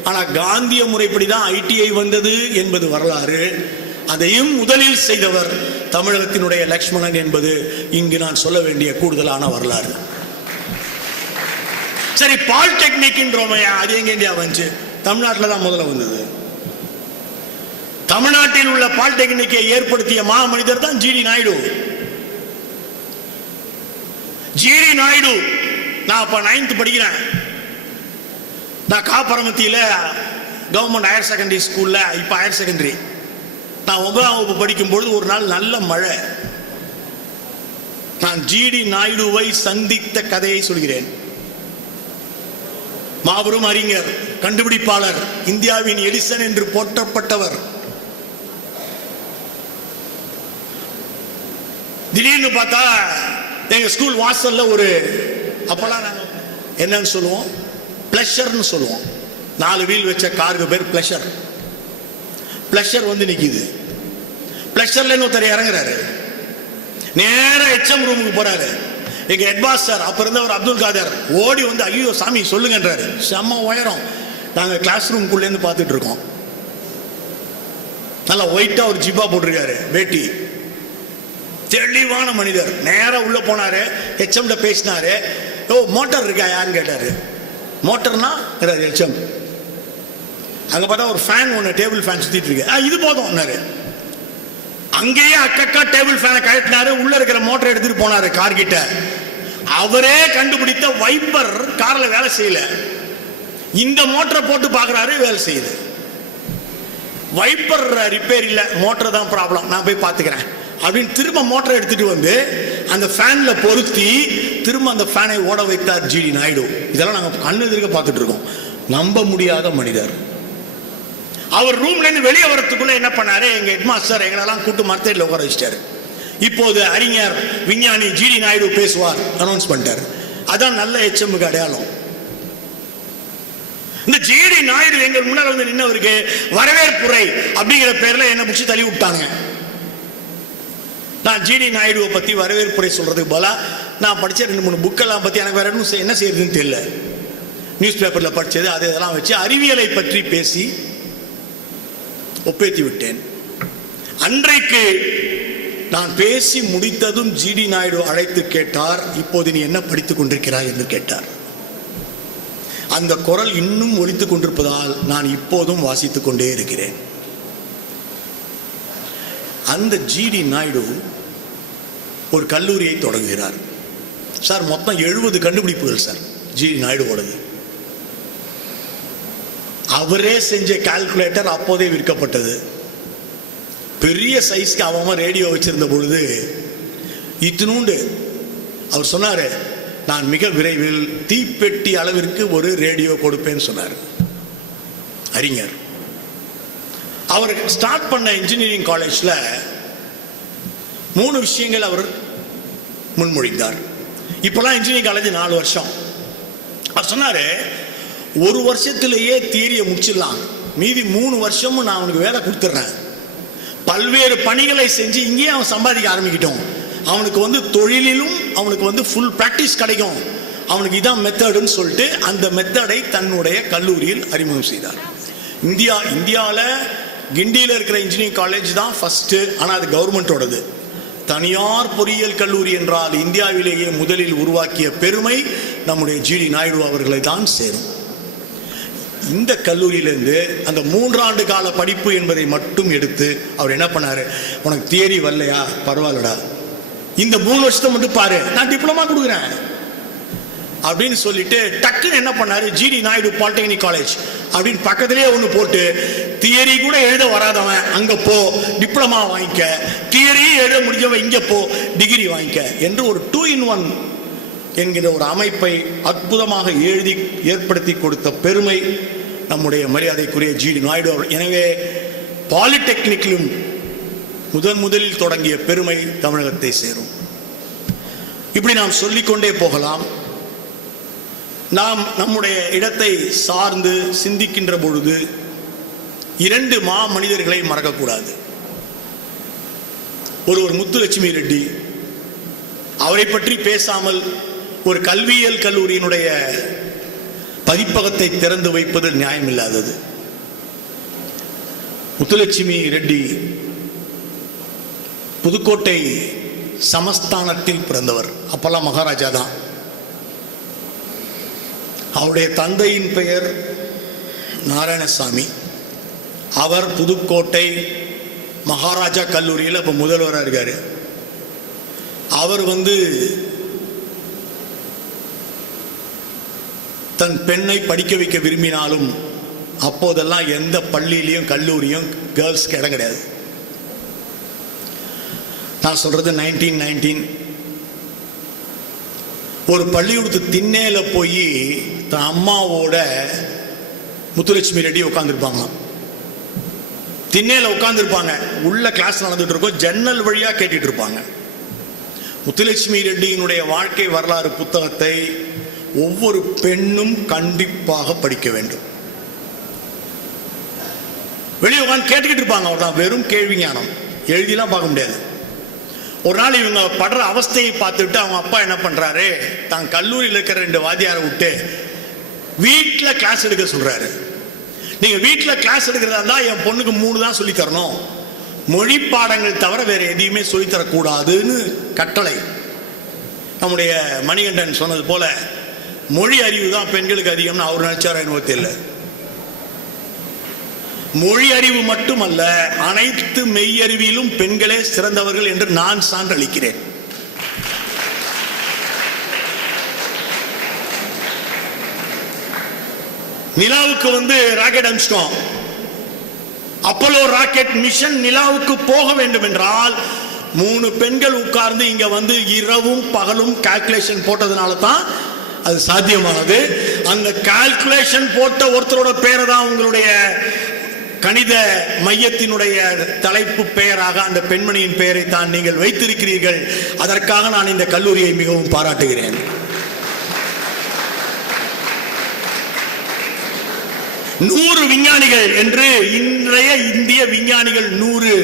ஆனா காந்திய முறைப்படி தான் ஐடிஐ வந்தது என்பது வரலாறு. அதையும் முதலில் செய்தவர் தமிழகத்தினுடைய லக்ஷ்மணன் என்பது இங்கு நான் சொல்ல வேண்டிய கூடுதலான வரலாறு. சரி, பாலிடெக்னிக் அது எங்க இந்தியா வந்துச்சு? தமிழ்நாட்டில் தான் முதல்ல வந்தது. தமிழ்நாட்டில் உள்ள பாலிடெக்னிக்கை ஏற்படுத்திய மனிதர் தான் ஜிடி நாயுடு. ஜிடி நாயுடு, நான் அப்ப 9th படிக்கிறேன். நான் காப்பரமத்தியில கவர்மெண்ட் ஹையர் செகண்டரி ஸ்கூல்ல, இப்ப ஹையர் செகண்டரி, நான் 9ஆம் வகுப்பு படிக்கும்போது ஒரு நாள் நல்ல மழை. நான் ஜிடி நாயுடுவை சந்தித்த கதையை சொல்கிறேன். மாபெரும் அறிஞர், கண்டுபிடிப்பாளர், இந்தியாவின் எடிசன் என்று போற்றப்பட்டவர். திடீர்னு பார்த்தா எங்க ஸ்கூல் வாசல்ல ஒரு, அப்பெல்லாம் நாங்க என்னன்னு சொல்லுவோம், பிளஷர்னு சொல்லுவோம். 4 வீல் வச்ச காருக்கு பேர் பிளஷர். பிளஷர் வந்து நிக்குது. பிளஷர்ல ஒருத்தர் இறங்குறாரு, நேரா எச்எம் ரூமுக்கு போறாரு. எங்க ஹெட்மாஸ்டர் சார் அப்ப இருந்தவர் அப்துல் காதர் ஓடி வந்து, ஐயோ சாமி சொல்லுங்கன்றாரு. செம்ம உயரம். நாங்க கிளாஸ் ரூம்குள்ள இருந்து பார்த்துட்டு இருக்கோம். நல்லா ஒயிட்டா ஒரு ஜிப்பா போட்டிருக்காரு, வேட்டி, தெளிவான மனிதர். நேரா உள்ள போனாரு, ஹெச்எம் பேசினாரு. ஓ மோட்டார் இருக்கா யாருன்னு கேட்டாரு. மோட்டர்னா ஹெச்எம். அங்க பார்த்தா ஒரு ஃபேன் ஒன்று, டேபிள் ஃபேன் சுத்திட்டு இருக்கு. இது போதும்னாரு. அங்கேயே அக்கா டேபிள் ஃபேனை கழட்டினாரு, உள்ள இருக்கிற மோட்டர் எடுத்துட்டு போனாரு கார் கிட்ட. அவரே கண்டுபிடித்த வைப்பர் கார்ல வேலை செய்யல. இந்த மோட்டரை போட்டு பாக்குறாரு, வேலை செய்யுது. வைப்பர் ரிப்பேர் இல்ல, மோட்டர் தான் ப்ராப்ளம், நான் போய் பாத்துக்கிறேன் அப்படின்னு திரும்ப மோட்டரை எடுத்துட்டு வந்து அந்த ஃபேன்ல பொருத்தி திரும்ப அந்த ஃபேனை ஓட வைத்தார் ஜிடி நாயுடு. இதெல்லாம் நாங்க கண்ணு எதிர்க்க பார்த்துட்டு இருக்கோம். நம்ப முடியாத மனிதர். அவர் ரூம்ல இருந்து வெளியே வரத்துக்குள்ள என்ன பண்ணாரு, எங்க ஹெட்மாஸ்டர் எங்களெல்லாம் கூட்டு மரத்தையில் உட்கார வச்சிட்டாரு. இப்போது அறிஞர் விஞ்ஞானி ஜிடி நாயுடு பேசுவார் அனௌன்ஸ் பண்ணிட்டாரு. அதான் நல்ல எச்எம்முக்கு அடையாளம். இந்த ஜிடி நாயுடு எங்கள் முன்னால் வந்து நின்னவருக்கு வரவேற்புரை அப்படிங்கிற பேர்ல என்ன பிடிச்சி தள்ளி விட்டாங்க. நான் ஜிடி நாயுடுவை பத்தி வரவேற்புரை சொல்றதுக்கு போல நான் படிச்ச 2-3 புக்கெல்லாம் பத்தி எனக்கு வேற என்ன செய்யறதுன்னு தெரியல. நியூஸ் பேப்பர்ல படிச்சது அது இதெல்லாம் வச்சு அறிவியலை பற்றி பேசி ஒப்பேத்தி விட்டேன். அன்றைக்கு நான் பேசி முடித்ததும் ஜிடி நாயுடு அழைத்து கேட்டார், இப்போது நீ என்ன படித்துக் கொண்டிருக்கிறாய் என்று கேட்டார். அந்த குரல் இன்னும் ஒலித்துக் கொண்டிருப்பதால் நான் இப்போதும் வாசித்துக் கொண்டே இருக்கிறேன். அந்த ஜிடி நாயுடு ஒரு கல்லூரியை தொடங்குகிறார். சார் மொத்தம் 70 கண்டுபிடிப்புகள் சார் ஜிடி நாயுடுவோடது. அவரே செஞ்ச கால்குலேட்டர் அப்போதே விற்கப்பட்டது. பெரிய சைஸ்க்கு அவன் ரேடியோ வச்சிருந்த பொழுது இத்தினூண்டு. அவர் சொன்னாரு, நான் மிக விரைவில் தீப்பெட்டி அளவிற்கு ஒரு ரேடியோ கொடுப்பேன்னு சொன்னார் அறிஞர். அவர் ஸ்டார்ட் பண்ண இன்ஜினியரிங் காலேஜ்ல 3 விஷயங்கள் அவர் முன்மொழிந்தார். இப்பெல்லாம் இன்ஜினியரிங் காலேஜ் 4 வருஷம். அவர் சொன்னாரு, 1 வருஷத்திலேயே தியரியை முடிச்சிடலாம், மீதி 3 வருஷமும் நான் அவனுக்கு வேலை கொடுத்துட்றேன். பல்வேறு பணிகளை செஞ்சு இங்கேயே அவன் சம்பாதிக்க ஆரம்பிக்கிட்டோம். அவனுக்கு வந்து தொழிலிலும் அவனுக்கு வந்து ஃபுல் பிராக்டிஸ் கிடைக்கும். அவனுக்கு இதான் மெத்தடுன்னு சொல்லிட்டு அந்த மெத்தடை தன்னுடைய கல்லூரியில் அறிமுகம் செய்தார். இந்தியாவில் கிண்டியில் இருக்கிற இன்ஜினியரிங் காலேஜ் தான் ஃபர்ஸ்ட். ஆனால் அது கவர்மெண்டோடது. தனியார் பொறியியல் கல்லூரி என்றால் இந்தியாவிலேயே முதலில் உருவாக்கிய பெருமை நம்முடைய ஜிடி நாயுடு அவர்களை தான் சேரும். இந்த கல்லூரியிலிருந்து அந்த 3 ஆண்டு கால படிப்பு என்பதை மட்டும் எடுத்து அவர் என்ன பண்ணாரு, உனக்கு தியரி வரலையா பரவாயில்லடா, இந்த 3 வருஷத்தை மட்டும் பாரு, நான் டிப்ளமா கொடுக்குறேன் அப்படின்னு சொல்லிட்டு டக்குன்னு என்ன பண்ணாரு, ஜிடி நாயுடு பாலிடெக்னிக் காலேஜ் அப்படின்னு பக்கத்திலேயே ஒன்று போட்டு, தியரி கூட எழுத வராதவன் அங்க போ டிப்ளமா வாங்கிக்க, தியரி எழுத முடிஞ்சவன் இங்க போ டிகிரி வாங்கிக்க என்று ஒரு 2-in-1 என்கிற ஒரு அமைப்பை அற்புதமாக எழுதி ஏற்படுத்தி கொடுத்த பெருமை நம்முடைய மரியாதைக்குரிய ஜிடி நாயுடு அவர்கள். எனவே பாலிடெக்னிக்கிலும் முதலில் தொடங்கிய பெருமை தமிழகத்தை சேரும். இப்படி நாம் சொல்லிக்கொண்டே போகலாம். நாம் நம்முடைய இடத்தை சார்ந்து சிந்திக்கின்ற பொழுது 2 மனிதர்களை மறக்கக்கூடாது. ஒருவர் முத்துலட்சுமி ரெட்டி. அவரை பற்றி பேசாமல் ஒரு கல்வியியல் கல்லூரியினுடைய பதிப்பகத்தை திறந்து வைப்பது நியாயமில்லாதது. முத்துலட்சுமி ரெட்டி புதுக்கோட்டை சமஸ்தானத்தில் பிறந்தவர். அப்பெல்லாம் மகாராஜா தான். அவருடைய தந்தையின் பெயர் நாராயணசாமி. அவர் புதுக்கோட்டை மகாராஜா கல்லூரியில் இப்போ முதல்வராக இருக்காரு. அவர் தன் பெண்ணை படிக்க வைக்க விரும்பினாலும் அப்போதெல்லாம் எந்த பள்ளியிலையும் கல்லூரியும் கேர்ள்ஸ்க்கு இடம் கிடையாது. நான் சொல்றது 1919. ஒரு பள்ளிக்கூடத்து திண்ணையில போய் தன் அம்மாவோட முத்துலட்சுமி ரெட்டி உட்காந்துருப்பாங்க. திண்ணையில உட்காந்துருப்பாங்க. உள்ள கிளாஸ் நடந்துட்டு இருக்கும், ஜன்னல் வழியா கேட்டுட்டு இருப்பாங்க. முத்துலட்சுமி ரெட்டியினுடைய வாழ்க்கை வரலாறு புத்தகத்தை ஒவ்வொரு பெண்ணும் கண்டிப்பாக படிக்க வேண்டும். வெளியே உட்காந்து கேட்டுக்கிட்டு இருப்பாங்க. அவர்தான் வெறும் கேள்வி ஞானம், எழுதிலாம் பார்க்க முடியாது. ஒரு நாள் இவங்க படுற அவஸ்தையை பார்த்துட்டு அவங்க அப்பா என்ன பண்றாரு, தான் கல்லூரியில் இருக்கிற 2 வாத்தியாரை விட்டு வீட்டில் கிளாஸ் எடுக்க சொல்றாரு. நீங்க வீட்டில் கிளாஸ் எடுக்கிறதா இருந்தா என் பொண்ணுக்கு 3 தான் சொல்லி தரணும், மொழி பாடங்கள் தவிர வேற எதையுமே சொல்லித்தரக்கூடாதுன்னு கட்டளை. நம்முடைய மணிகண்டன் சொன்னது போல மொழி அறிவு தான் பெண்களுக்கு அதிகம்னு அவர் நினைச்சாரோ என்னவோ தெரியல. மொழி அறிவு மட்டுமல்ல, அனைத்து மெய்யறிவிலும் பெண்களே சிறந்தவர்கள் என்று நான் சான்றளிக்கிறேன். நிலாவுக்கு ராக்கெட் அனுப்பிச்சிட்டோம். அப்போலோ ராக்கெட் மிஷன் நிலாவுக்கு போக வேண்டும் என்றால் 3 பெண்கள் உட்கார்ந்து இங்க இரவும் பகலும் கால்குலேஷன் போட்டதுனால தான் அது சாத்தியமானது. அந்த கால்குலேஷன் போட்ட ஒருத்தரோட பேரை தான் உங்களுடைய கணித மையத்தினுடைய தலைப்பு பெயராக அந்த பெண்மணியின் பெயரை தான் நீங்கள் வைத்திருக்கிறீர்கள். அதற்காக நான் இந்த கல்லூரியை மிகவும் பாராட்டுகிறேன். நூறு விஞ்ஞானிகள் என்று இன்றைய இந்திய விஞ்ஞானிகள் 100,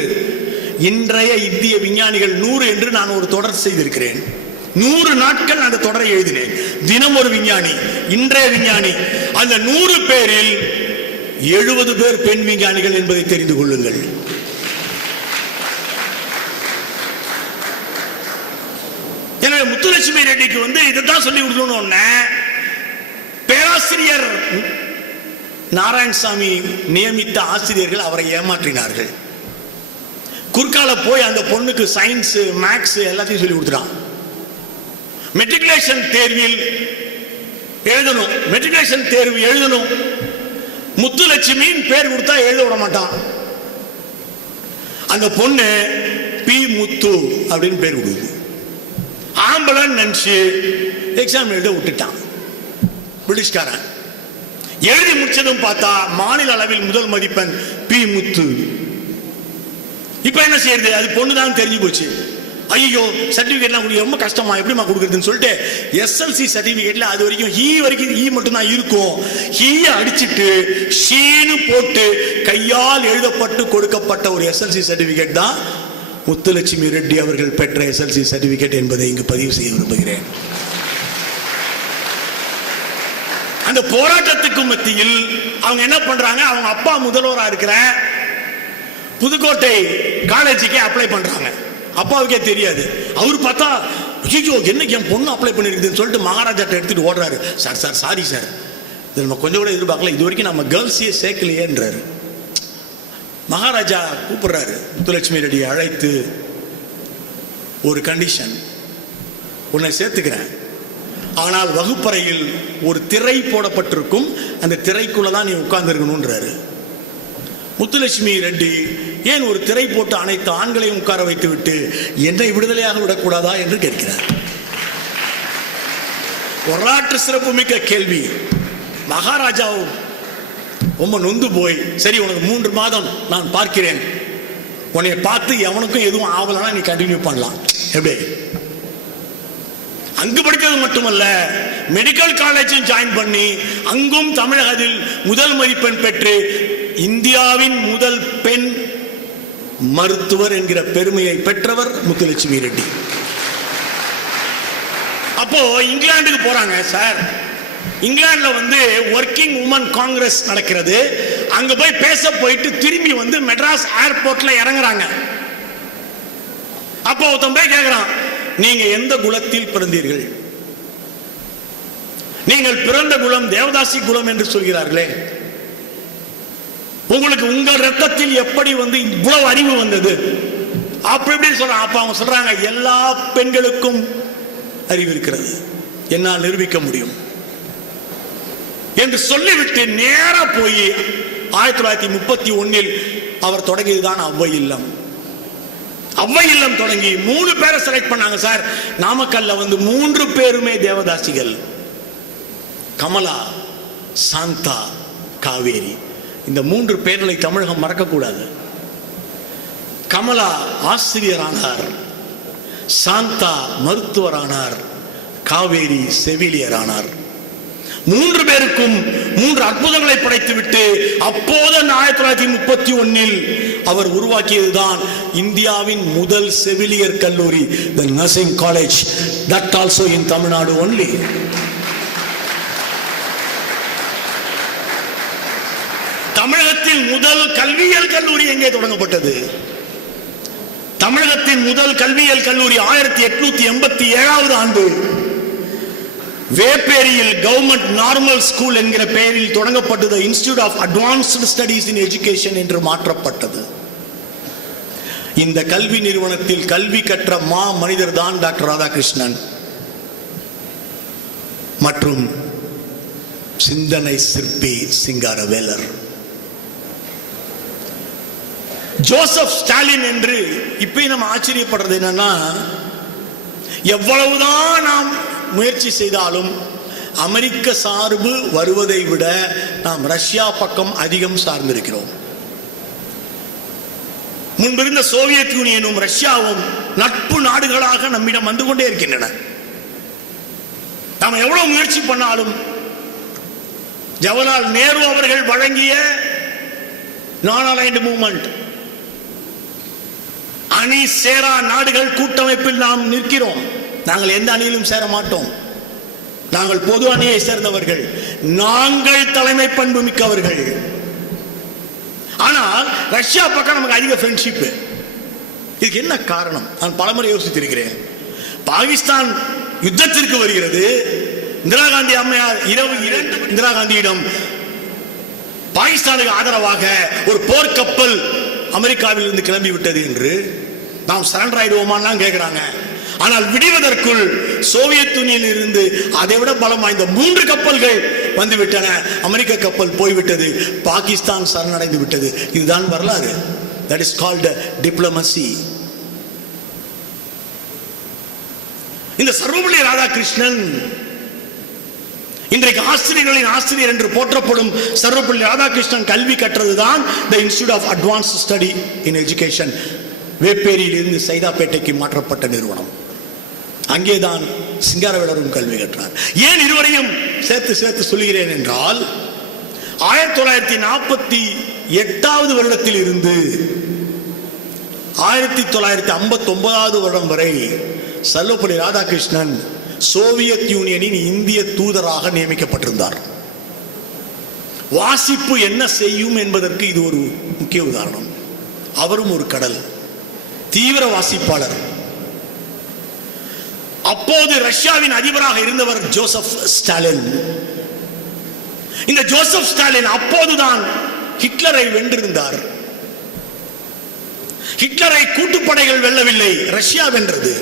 இன்றைய இந்திய விஞ்ஞானிகள் 100 என்று நான் ஒரு தொடர் செய்திருக்கிறேன். 100 நாட்கள் அந்த தொடரை எழுதினேன். தினம் ஒரு விஞ்ஞானி, இன்றைய விஞ்ஞானி. அந்த 100 பேரில் 70 பேர் பெண் விஞ்ஞானிகள் என்பதை தெரிந்து கொள்ளுங்கள். எனவே முத்துலட்சுமி ரெட்டிக்கு இதைத்தான் சொல்லி கொடுக்கணும்னு பேராசிரியர் நாராயணசாமி நியமித்த ஆசிரியர்கள் அவரை ஏமாற்றினார்கள். குறுக்கால போய் அந்த பொண்ணுக்கு சயின்ஸ், மேக்ஸ் எல்லாத்தையும் சொல்லி கொடுத்துட்டான். மெட்ரிகுலேஷன் தேர்வில் எழுதணும், மெட்ரிகுலேஷன் தேர்வு எழுதணும். முத்துலட்சுமின்னு பேர் கொடுத்தா எழுத விட மாட்டான். அந்த பொண்ணு பி முத்து அப்படின்னு பேர் கொடுக்குது. ஆம்பளன் நினைச்சு எக்ஸாம் எழுத விட்டுட்டான் பிரிட்டிஷ்காரன். எழுதி முடிச்சதும் பார்த்தா மாநில அளவில் முதல் மதிப்பெண் பி முத்து. இப்ப என்ன செய்யறது, அது பொண்ணுதான் தெரிஞ்சு போச்சு. ஐயோ சர்டிபிகேட்லாம் கொடுக்க ரொம்ப கஷ்டமா, எப்படிமா கொடுக்குறதுன்னு சொல்லிட்டு எஸ்எல்சி சர்டிபிகேட்ல அது வரைக்கும் ஈ மட்டும் தான் இருக்கும். ஈய அடிச்சிட்டு ஷீனு போட்டு கையால் எழுதப்பட்டு கொடுக்கப்பட்ட ஒரு எஸ்எல்சி சர்டிபிகேட் தான் முத்துலட்சுமி ரெட்டி அவர்கள் பெற்ற எஸ்எல்சி சர்டிபிகேட் என்பதை இங்கு பதிவு செய்ய விரும்புகிறேன். அந்த போராட்டத்துக்கு மத்தியில் அவங்க என்ன பண்றாங்க, அவங்க அப்பா முதல்வரா இருக்கிற புதுக்கோட்டை காலேஜுக்கு அப்ளை பண்றாங்க. அப்பாவுக்கே தெரியாது. அவர் பார்த்தா ஐயோ என்ன என் பொண்ணு அப்ளை பண்ணிருக்குதுன்னு சொல்லிட்டு மகாராஜாட்ட எடுத்துட்டு ஓடுறாரு. சார் சாரி சார், இது நம்ம கொஞ்சம் கூட எதிர்பார்க்கல, இது வரைக்கும் நம்ம கேர்ள்ஸையே சேர்க்கலையேன்றாரு. மகாராஜா கூப்பிடுறாரு முத்துலட்சுமி ரெட்டியை அழைத்து, ஒரு கண்டிஷன், உன்னை சேர்த்துக்கிறேன், ஆனால் வகுப்பறையில் ஒரு திரை போடப்பட்டிருக்கும், அந்த திரைக்குள்ளதான் நீ உட்கார்ந்து இருக்கணும்ன்றாரு. முத்துலட்சுமி ரெட்டி ஏன் ஒரு திரை போட்டு அனைத்து ஆண்களையும் உட்கார வைத்து விட்டு என்னை விடுதலையாக விடக்கூடாதா என்று கேட்கிறார். வரலாற்று சிறப்பு மிக்க கேள்வி. மகாராஜா ரொம்ப நொந்து போய், சரி உனக்கு 3 மாதம் நான் பார்க்கிறேன், உன்னை பார்த்து எவனுக்கும் எதுவும் ஆகலன்னா நீ கண்டினியூ பண்ணலாம். எப்படி அங்கு படித்தது மட்டுமல்ல, மெடிக்கல் காலேஜும் ஜாயின் பண்ணி அங்கும் தமிழகத்தில் முதல் மதிப்பெண் பெற்று இந்தியாவின் முதல் பெண் மருத்துவர் என்கிற பெருமையை பெற்றவர் முத்துலட்சுமி ரெட்டி. அப்போ இங்கிலாந்துக்கு போறாங்க சார். இங்கிலாந்துல ஒர்க்கிங் உமன் காங்கிரஸ் நடக்கிறது. அங்க போய் பேச போயிட்டு திரும்பி மெட்ராஸ் ஏர்போர்ட்ல இறங்குறாங்க. அப்போ ஒருத்தன் போய் கேட்கிறான், நீங்க எந்த குலத்தில் பிறந்தீர்கள்? நீங்கள் பிறந்த குலம் தேவதாசி குலம் என்று சொல்கிறார்களே, உங்களுக்கு உங்க ரத்தத்தில் எப்படி இவ்வளவு அறிவு வந்தது? அப்படி சொல்றாங்க. அப்ப அவங்க சொல்றாங்க, எல்லா பெண்களுக்கும் அறிவு இருக்கிறது, என்னால் நிரூபிக்க முடியும். என்று சொல்லிவிட்டு நேரா போய் 1931 அவர் தொடங்கியதுதான் அவ்வை இல்லம். அவ்வை இல்லம் தொடங்கி 3 பேரை செலக்ட் பண்ணாங்க சார். நாமக்கல்ல 3 பேருமே தேவதாசிகள். கமலா, சாந்தா, காவேரி. இந்த 3 பேர்களை தமிழகம் மறக்கக்கூடாது. கமலா ஆசிரியரானார், சாந்தா மருத்துவரானார், காவேரி செவிலியரானார். 3 பேருக்கும் 3 அற்புதங்களை படைத்துவிட்டு அப்போது 1931 அவர் உருவாக்கியதுதான் இந்தியாவின் முதல் செவிலியர் கல்லூரி, the nursing college, that also in Tamil Nadu only. தமிழகத்தில் முதல் கல்வியியல் கல்லூரி எங்கே தொடங்கப்பட்டது? தமிழகத்தின் முதல் கல்வியியல் கல்லூரி 1887 ஆண்டு வேப்பேரியில் கவர்மெண்ட் நார்மல் ஸ்கூல் என்கிற பெயரில் தொடங்கப்பட்டது. Institute of advanced studies in education என்று மாற்றப்பட்டது. இந்த கல்வி நிறுவனத்தில் கல்வி கற்ற மனிதர் தான் டாக்டர் ராதாகிருஷ்ணன் மற்றும் சிந்தனை சிற்பி சிங்காரவேலர். ஜோசப் ஸ்டாலின் என்று இப்ப நம்ம ஆச்சரியப்படுறது என்னன்னா, எவ்வளவுதான் நாம் முயற்சி செய்தாலும் அமெரிக்க சார்பு வருவதை விட நாம் ரஷ்யா பக்கம் அதிகம் சார்ந்திருக்கிறோம். முன்பிருந்த சோவியத் யூனியனும் ரஷ்யாவும் நட்பு நாடுகளாக நம்மிடம் வந்து கொண்டே இருக்கின்றன. நாம் எவ்வளவு முயற்சி பண்ணாலும் ஜவஹர்லால் நேரு அவர்கள் வழங்கிய நான் அலைன்டு மூவ்மெண்ட், அணி சேரா நாடுகள் கூட்டமைப்பில் நாம் நிற்கிறோம். நாங்கள் எந்த அணியிலும் சேர மாட்டோம். நாங்கள் பொது அணியை சேர்ந்தவர்கள், நாங்கள் தலைமை பண்பு மிக்கவர்கள். ஆனால் ரஷ்யா பக்கம் நமக்கு அதிக ஃப்ரெண்ட்ஷிப். இதுக்கு என்ன காரணம்? நான் பலமுறை யோசித்திருக்கிறேன். பாகிஸ்தான் யுத்தத்திற்கு வருகிறது. இந்திரா காந்தி அம்மையார் இரவு 2 இந்திரா காந்தியிடம் பாகிஸ்தானுக்கு ஆதரவாக ஒரு போர்க்கப்பல் அமெரிக்காவில் இருந்து கிளம்பி விட்டது என்று நாம் சரண்டர் ஆயிடுவோமான்னு கேட்கிறாங்க. ஆனால் விடுவதற்குள் சோவியத் யூனியனில் இருந்து அதை விட பலம் வாய்ந்த 3 கப்பல்கள் வந்துவிட்டன. அமெரிக்க கப்பல் போய்விட்டது, பாகிஸ்தான் சரணடைந்து விட்டது. இதுதான் வரலாறு. That is called diplomacy. இந்த சர்வபள்ளி ராதாகிருஷ்ணன் இன்றைக்கு ஆசிரியர்களின் ஆசிரியர் என்று போற்றப்படும் சர்வபள்ளி ராதாகிருஷ்ணன் கல்வி கற்றதுதான் the institute of advanced study in education. வேப்பேரியில் இருந்து சைதாப்பேட்டைக்கு மாற்றப்பட்ட நிறுவனம். அங்கேதான் சிங்காரவேலரும் கல்வி கற்றார். ஏன் இருவரையும் சேர்த்து சொல்கிறேன் என்றால், 1948 வருடத்தில் இருந்து 1959 வருடம் வரை சர்வபள்ளி ராதாகிருஷ்ணன் சோவியத் யூனியனின் இந்திய தூதராக நியமிக்கப்பட்டிருந்தார். வாசிப்பு என்ன செய்யும் என்பதற்கு இது ஒரு முக்கிய உதாரணம். அவரும் ஒரு கடல் தீவிர வாசிப்பாளர். அப்போது ரஷ்யாவின் அதிபராக இருந்தவர் ஜோசப் ஸ்டாலின். இந்த ஜோசப் ஸ்டாலின் அப்போதுதான் ஹிட்லரை வென்றிருந்தார். ஹிட்லரை கூட்டுப்படைகள் வெல்லவில்லை, ரஷ்யா வென்றது.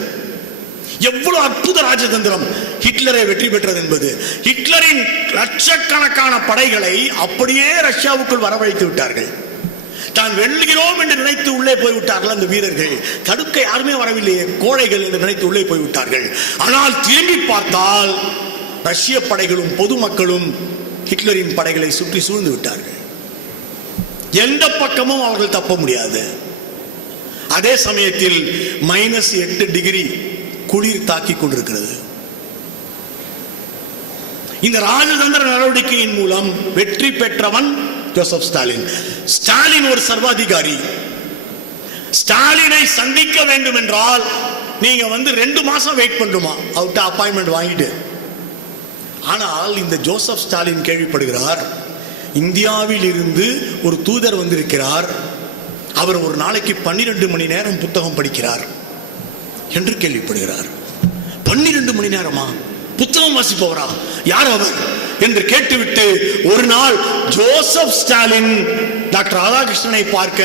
எவ்வளவு அற்புத ராஜதந்திரம் ஹிட்லரை வெற்றி பெற்றது என்பது. ஹிட்லரின் லட்சக்கணக்கான படைகளை அப்படியே ரஷ்யாவுக்குள் வரவழைத்து விட்டார்கள். தான் வெல்கிறோம் என்று நினைத்து உள்ளே போய்விட்டார்கள் அந்த வீரர்கள். தடுக்க யாருமே வரவில்லையே, கோழைகள் என்று நினைத்து உள்ளே போய்விட்டார்கள். ஆனால் திரும்பி பார்த்தால் ரஷ்ய படைகளும் பொதுமக்களும் ஹிட்லரின் படைகளை சுற்றி சூழ்ந்து விட்டார்கள். எந்த பக்கமும் அவர்கள் தப்ப முடியாது. அதே சமயத்தில் -8 டிகிரி குளிர் தாக்கி கொண்டிருக்கிறது. இந்த ராஜதந்திர நடவடிக்கையின் மூலம் வெற்றி பெற்றவன் ஜோசப் ஸ்டாலின். ஸ்டாலின் ஒரு சர்வாதிகாரி. ஸ்டாலினை சந்திக்க வேண்டும் என்றால் நீங்க 2 மாசம் வெயிட் பண்ணுமா அவர்கிட்ட அப்பாயின்மெண்ட் வாங்கிட்டு. ஆனால் இந்த ஜோசப் ஸ்டாலின் கேள்விப்படுகிறார், இந்தியாவில் இருந்து ஒரு தூதர் வந்திருக்கிறார், அவர் ஒரு நாளைக்கு 12 மணி நேரம் புத்தகம் படிக்கிறார் என்று கேள்விப்படுகிறார். 12 மணி நேரமா புத்தகம் வாசிப்பவரா? யார் அவர் என்று கேட்டுவிட்டு ஒரு நாள் ஜோசப் ஸ்டாலின் டாக்டர் ராதாகிருஷ்ணனை பார்க்க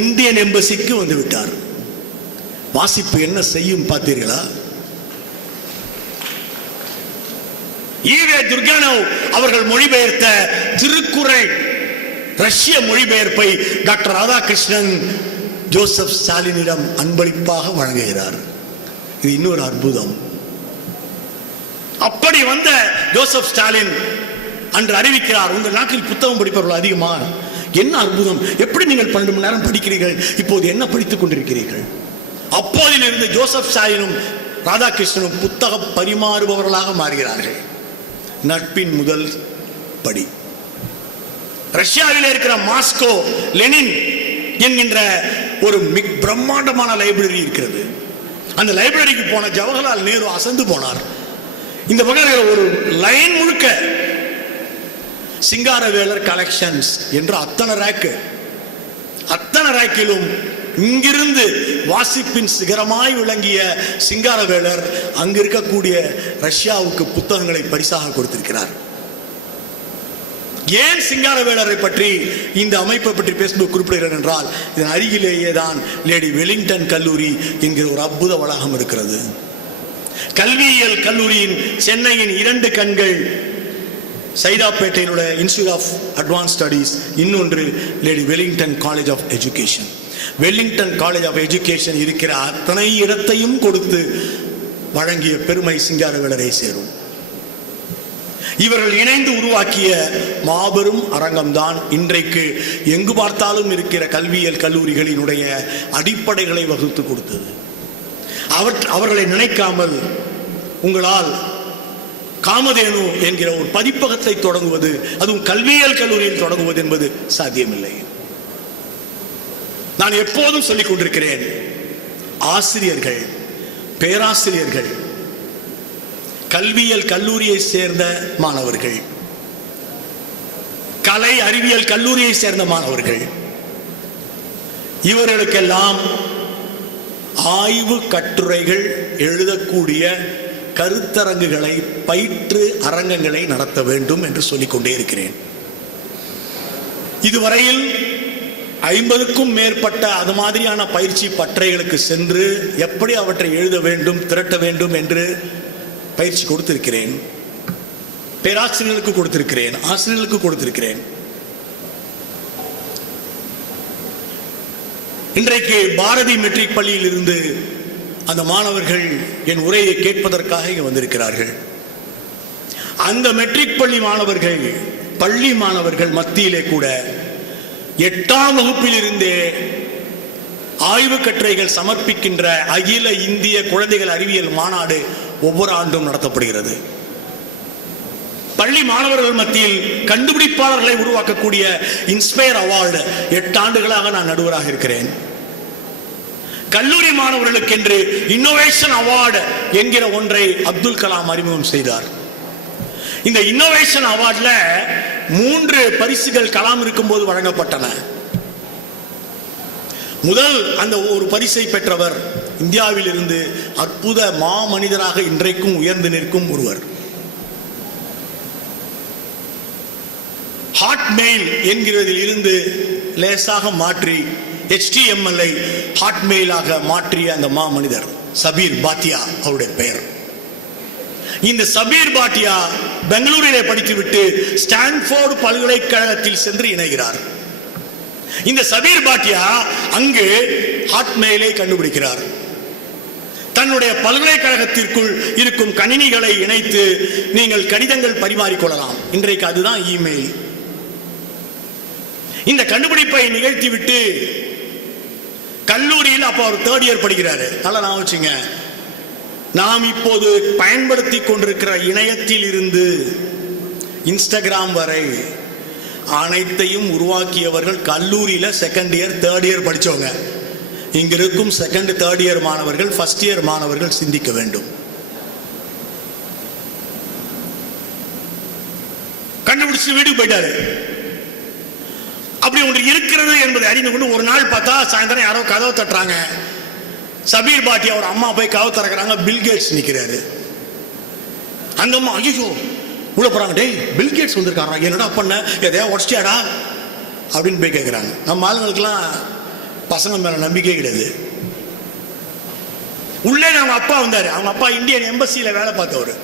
இந்தியன் எம்பசிக்கு வந்து விட்டார். வாசிப்பு என்ன செய்யும் பார்த்தீர்களா? ஈவே துர்கானவ் அவர்கள் மொழிபெயர்த்த திருக்குறள் ரஷ்ய மொழிபெயர்ப்பை டாக்டர் ராதாகிருஷ்ணன் ஜோசப் ஸ்டாலினிடம் அன்பளிப்பாக வழங்குகிறார். இது இன்னொரு அற்புதம். அப்படி வந்த ஜோசப் ஸ்டாலின் அன்று அறிவிக்கிறார், உங்கள் நாட்டில் புத்தகம் படிப்பவர்கள் அதிகமா? என்ன அற்புதம்! எப்படி நீங்கள் 12 மணி நேரம் படிக்கிறீர்கள்? இப்போது என்ன படித்துக் கொண்டிருக்கிறீர்கள்? அப்போதிலிருந்து ஜோசப் ஸ்டாலினும் ராதாகிருஷ்ணனும் புத்தக பரிமாறுபவர்களாக மாறுகிறார்கள். நட்பின் முதல் படி. ரஷ்யாவில் இருக்கிற மாஸ்கோ லெனின் என்கின்ற ஒரு பிரம்மாண்டமான லைப்ரரி இருக்கிறது. அந்த லைப்ரரிக்கு போன ஜவஹர்லால் நேரு அசந்து போனார். இந்த பக்கம் ஒரு லைன் முழுக்க சிங்காரவேலர் கலெக்ஷன்ஸ் என்ற அத்தனை ரேக்கிலும் இங்கிருந்து வாசிப்பின் சிகரமாய் விளங்கிய சிங்காரவேலர் அங்கு இருக்கக்கூடிய ரஷ்யாவுக்கு புத்தகங்களை பரிசாக கொடுத்திருக்கிறார். ஏன் சிங்காரவேலரை பற்றி இந்த அமைப்பை பற்றி பேசும்போது குறிப்பிடுகிறேன் என்றால், இதன் அருகிலேயே தான் லேடி வெலிங்டன் கல்லூரி என்கிற ஒரு அற்புத வளாகம் இருக்கிறது. கல்வியியல் கல்லூரியின் சென்னையின் 2 கண்கள் சைதாப்பேட்டையில் உள்ள இன்ஸ்டிடியூட் ஆஃப் அட்வான்ஸ் ஸ்டடீஸ், இன்னொன்று Lady Wellington College of Education. Wellington College of Education இருக்கிற அத்தனை இடத்தையும் கொடுத்து வழங்கிய பெருமை சிங்காரவேலரை சேரும். இவர்கள் இணைந்து உருவாக்கிய மாபெரும் அரங்கம்தான் இன்றைக்கு எங்கு பார்த்தாலும் இருக்கிற கல்வியியல் கல்லூரிகளினுடைய அடிப்படைகளை வகுத்து கொடுத்தது. அவர்களை நினைக்காமல் உங்களால் காமதேனு என்கிற ஒரு பதிப்பகத்தை தொடங்குவது, அதுவும் கல்வியியல் கல்லூரியில் தொடங்குவது என்பது சாத்தியமில்லை. நான் எப்போதும் சொல்லிக் கொண்டிருக்கிறேன், ஆசிரியர்கள், பேராசிரியர்கள், கல்வியியல் கல்லூரியை சேர்ந்த மாணவர்கள், கலை அறிவியல் கல்லூரியை சேர்ந்த மாணவர்கள், இவர்களுக்கெல்லாம் ஆய்வு கட்டுரைகள் எழுதக்கூடிய கருத்தரங்குகளை, பயிற்று அரங்கங்களை நடத்த வேண்டும் என்று சொல்லிக் கொண்டே இருக்கிறேன். இதுவரையில் 50க்கும் மேற்பட்ட அது மாதிரியான பயிற்சி பட்டறைகளுக்கு சென்று எப்படி அவற்றை எழுத வேண்டும், திரட்ட வேண்டும் என்று பயிற்சி கொடுத்திருக்கிறேன். பேராசிரியர்களுக்கு கொடுத்திருக்கிறேன், ஆசிரியர்களுக்கு கொடுத்திருக்கிறேன். இன்றைக்கு பாரதி மெட்ரிக் பள்ளியில் இருந்து அந்த மாணவர்கள் என் உரையை கேட்பதற்காக இங்கு வந்திருக்கிறார்கள். அந்த மெட்ரிக் பள்ளி மாணவர்கள் மத்தியிலே கூட 8ஆம் வகுப்பில் இருந்தே ஆய்வு கட்டுரைகள் சமர்ப்பிக்கின்ற அகில இந்திய குழந்தைகள் அறிவியல் மாநாடு ஒவ்வொரு ஆண்டும் நடத்தப்படுகிறது. பள்ளி மாணவர்கள் மத்தியில் கண்டுபிடிப்பாளர்களை உருவாக்கக்கூடிய இன்ஸ்பயர் அவார்டு 8 ஆண்டுகளாக நான் நடுவராக இருக்கிறேன். கல்லூரி மாணவர்களுக்கு என்று இன்னோவேஷன் அவார்டு என்கிற ஒன்றை அப்துல் கலாம் அறிமுகம் செய்தார். இந்த இன்னோவேஷன் அவார்ட்ல 3 பரிசுகள் கலாம் இருக்கும்போது வழங்கப்பட்டன. முதல் அந்த ஒரு பரிசை பெற்றவர் இந்தியாவில் இருந்து அற்புத மாமனிதராக இன்றைக்கும் உயர்ந்து நிற்கும் ஒருவர். ஹாட்மெயில் என்கிறதில் இருந்து லேசாக மாற்றி HTML ஹாட்மெயிலாக மாற்றிய அந்த மாமனிதர் சபீர் பாட்டியா அவருடைய பெயர். இந்த சபீர் பாட்டியா பெங்களூரிலே படித்துவிட்டு ஸ்டான்ஃபோர்டு பல்கலைக்கழகத்தில் சென்று இணைகிறார். இந்த சபீர் பாட்டியா அங்கு ஹாட்மெயிலை கண்டுபிடிக்கிறார். தன்னுடைய பல்கலைக்கழகத்திற்குள் இருக்கும் கணினிகளை இணைத்து நீங்கள் கடிதங்கள் பரிமாறிக்கொள்ளலாம். இன்றைக்கு அதுதான் இமெயில். இந்த கண்டுபிடிப்பை நிகழ்த்திவிட்டு கல்லூரியில் அப்போ அவர் 3rd இயர் படிக்கிறாரு. நல்லா நான் வச்சுங்க, நாம் இப்போது பயன்படுத்தி கொண்டிருக்கிற இணையத்தில் இருந்து இன்ஸ்டாகிராம் வரை அனைத்தையும் உருவாக்கியவர்கள் கல்லூரியில 2nd இயர் 3rd இயர் படிச்சவங்க. இங்க இருக்கும் 2nd 3rd இயர் மாணவர்கள், 1st இயர் மாணவர்கள் சிந்திக்க வேண்டும். கண்டுபிடிச்சு வீட்டுக்கு போயிட்டாரு. அப்படி ஒன்று இருக்கிறது என்பதை அறிந்து கொண்டு ஒரு நாள் பார்த்தா சாயந்தரம் யாரோ கதவை தட்டுறாங்க. சபீர் பாட்டி அவர் அம்மா போய் கதவை திறக்கிறாங்க. பில்கேட்ஸ் நிற்கிறாரு. அந்த அம்மா ஐயோ உள்ள போறாங்க. டேய் பில்கேட்ஸ் வந்திருக்காரா, என்னடா பண்ண, எதையா உடச்சியாடா அப்படின்னு போய் கேட்குறாங்க. நம்ம ஆளுங்களுக்கெல்லாம் பசங்க மேல நம்பிக்கை கிடையாது. உள்ளே அவங்க அப்பா வந்தாரு. அவங்க அப்பா இந்தியன் எம்பசியில வேலை பார்த்தவர்.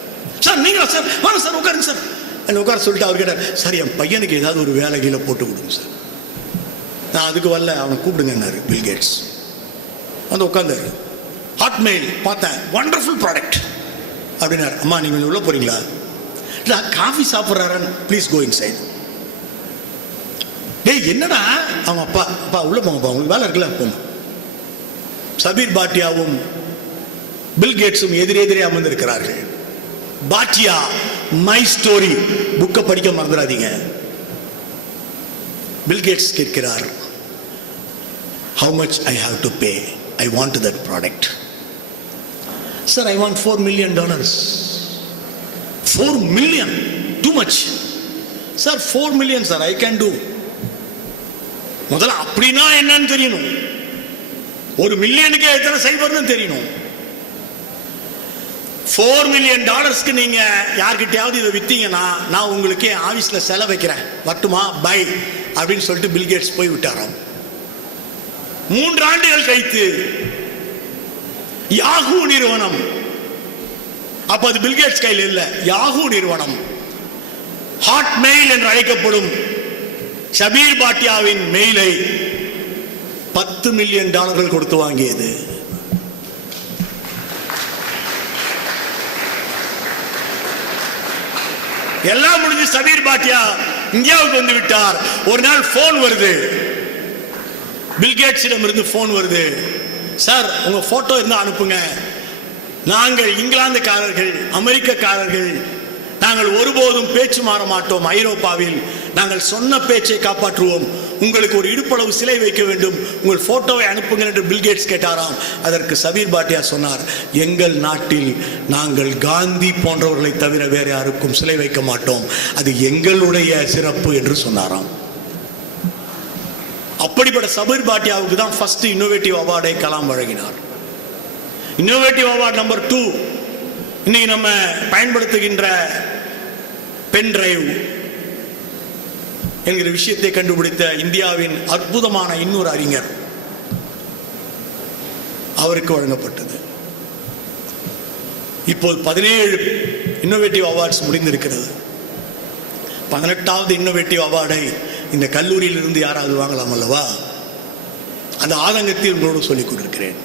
சார் நீங்களா சார், வாங்க சார் உட்காருங்க சார். என்ன உட்கார சொல்லிட்டு அவர் கேட்டார், சார் என் பையனுக்கு ஏதாவது ஒரு வேலை கீழே போட்டு கொடுங்க சார். நான் அதுக்கு வரல, அவனை கூப்பிடுங்கன்னாரு பில் கேட்ஸ். வந்து உட்காந்தாரு. ஹாட்மெயில் பார்த்தேன், வண்டர்ஃபுல் ப்ராடக்ட் அப்படின்னாரு. அம்மா நீங்கள் கொஞ்சம் உள்ளே போறீங்களா? இல்லை காஃபி சாப்பிட்றாரான்னு, ப்ளீஸ் கோ இன்சைட். டேய் என்னடா? அவங்க அப்பா உள்ள போங்கப்பா, உங்களுக்கு வேலை இருக்குல்ல, போங்க. சபீர் பாட்டியாவும் பில் கேட்ஸும் எதிரெதிரே அமர்ந்திருக்கிறார்கள். பாட்டியா மை ஸ்டோரி புக்கை படிக்க மறந்துடாதீங்க. பில் கேட்ஸ் கேட்கிறார், how much I have to pay? I want that product. Sir, I want $4 million. $4 million? Too much. Sir, $4 million, sir, I can do. முதல்ல அப்படின்னா என்னன்னு தெரியணும். ஒரு மில்லியனுக்கு எத்தனை சைபர்னு தெரியணும். $4 million நீங்க யார்கிட்டயாவது இதை வித்தீங்கன்னா நான் உங்களுக்கு ஆபீஸ்ல செலவு வைக்கிறேன், வரட்டுமா, பை அப்படின்னு சொல்லிட்டு பில் கேட்ஸ் போய் விட்டாராம். 3 ஆண்டுகள் கழித்து யாஹூ நிறுவனம், அப்ப அது பில் கேட்ஸ் கையில் இல்ல, யாஹூ நிறுவனம் ஹாட்மெயில் என்று அழைக்கப்படும் ஷபீர் பாட்டியாவின் மெயிலை $10 மில்லியன் கொடுத்து வாங்கியது. எல்லாம் முடிஞ்சு ஷபீர் பாட்டியா இந்தியாவுக்கு வந்து விட்டார். ஒரு நாள் போன் வருது, பில் கேட்ஸிடம் இருந்து போன் வருது. சார் உங்க போட்டோ இருந்தா அனுப்புங்க, நாங்கள் இங்கிலாந்துக்காரர்கள் அமெரிக்கக்காரர்கள், நாங்கள் ஒருபோதும் பேச்சு மாற மாட்டோம், ஐரோப்பாவில் நாங்கள் சொன்ன பேச்சை காப்பாற்றுவோம், உங்களுக்கு ஒரு இடுப்பளவு சிலை வைக்க வேண்டும், உங்கள் போட்டோவை அனுப்புங்க என்று பில் கேட்ஸ் கேட்டாராம். அதற்கு ஷபீர் பாட்டியா சொன்னார், எங்கள் நாட்டில் நாங்கள் காந்தி போன்றவர்களை தவிர வேற யாருக்கும் சிலை வைக்க மாட்டோம், அது எங்களுடைய சிறப்பு என்று சொன்னாராம். அப்படிப்பட்ட ஷபீர் பாட்டியாவுக்கு தான் ஃபர்ஸ்ட் இன்னோவேட்டிவ் அவார்டை கலாம் வழங்கினார். இன்னோவேட்டிவ் அவார்டு நம்பர் 2 இன்னைக்கு நம்ம பயன்படுத்துகின்ற பென் டிரைவ் என்கிற விஷயத்தை கண்டுபிடித்த இந்தியாவின் அற்புதமான இன்னொரு அறிஞர், அவருக்கு வழங்கப்பட்டது. இப்போது 17 இன்னோவேட்டிவ் அவார்ட்ஸ் முடிந்திருக்கிறது. 18வது இன்னோவேட்டிவ் அவார்டை இந்த கல்லூரியில் இருந்து யாராவது வாங்கலாம் அல்லவா? அந்த ஆதங்கத்தில் உங்களோடு சொல்லிக் கொண்டிருக்கிறேன்.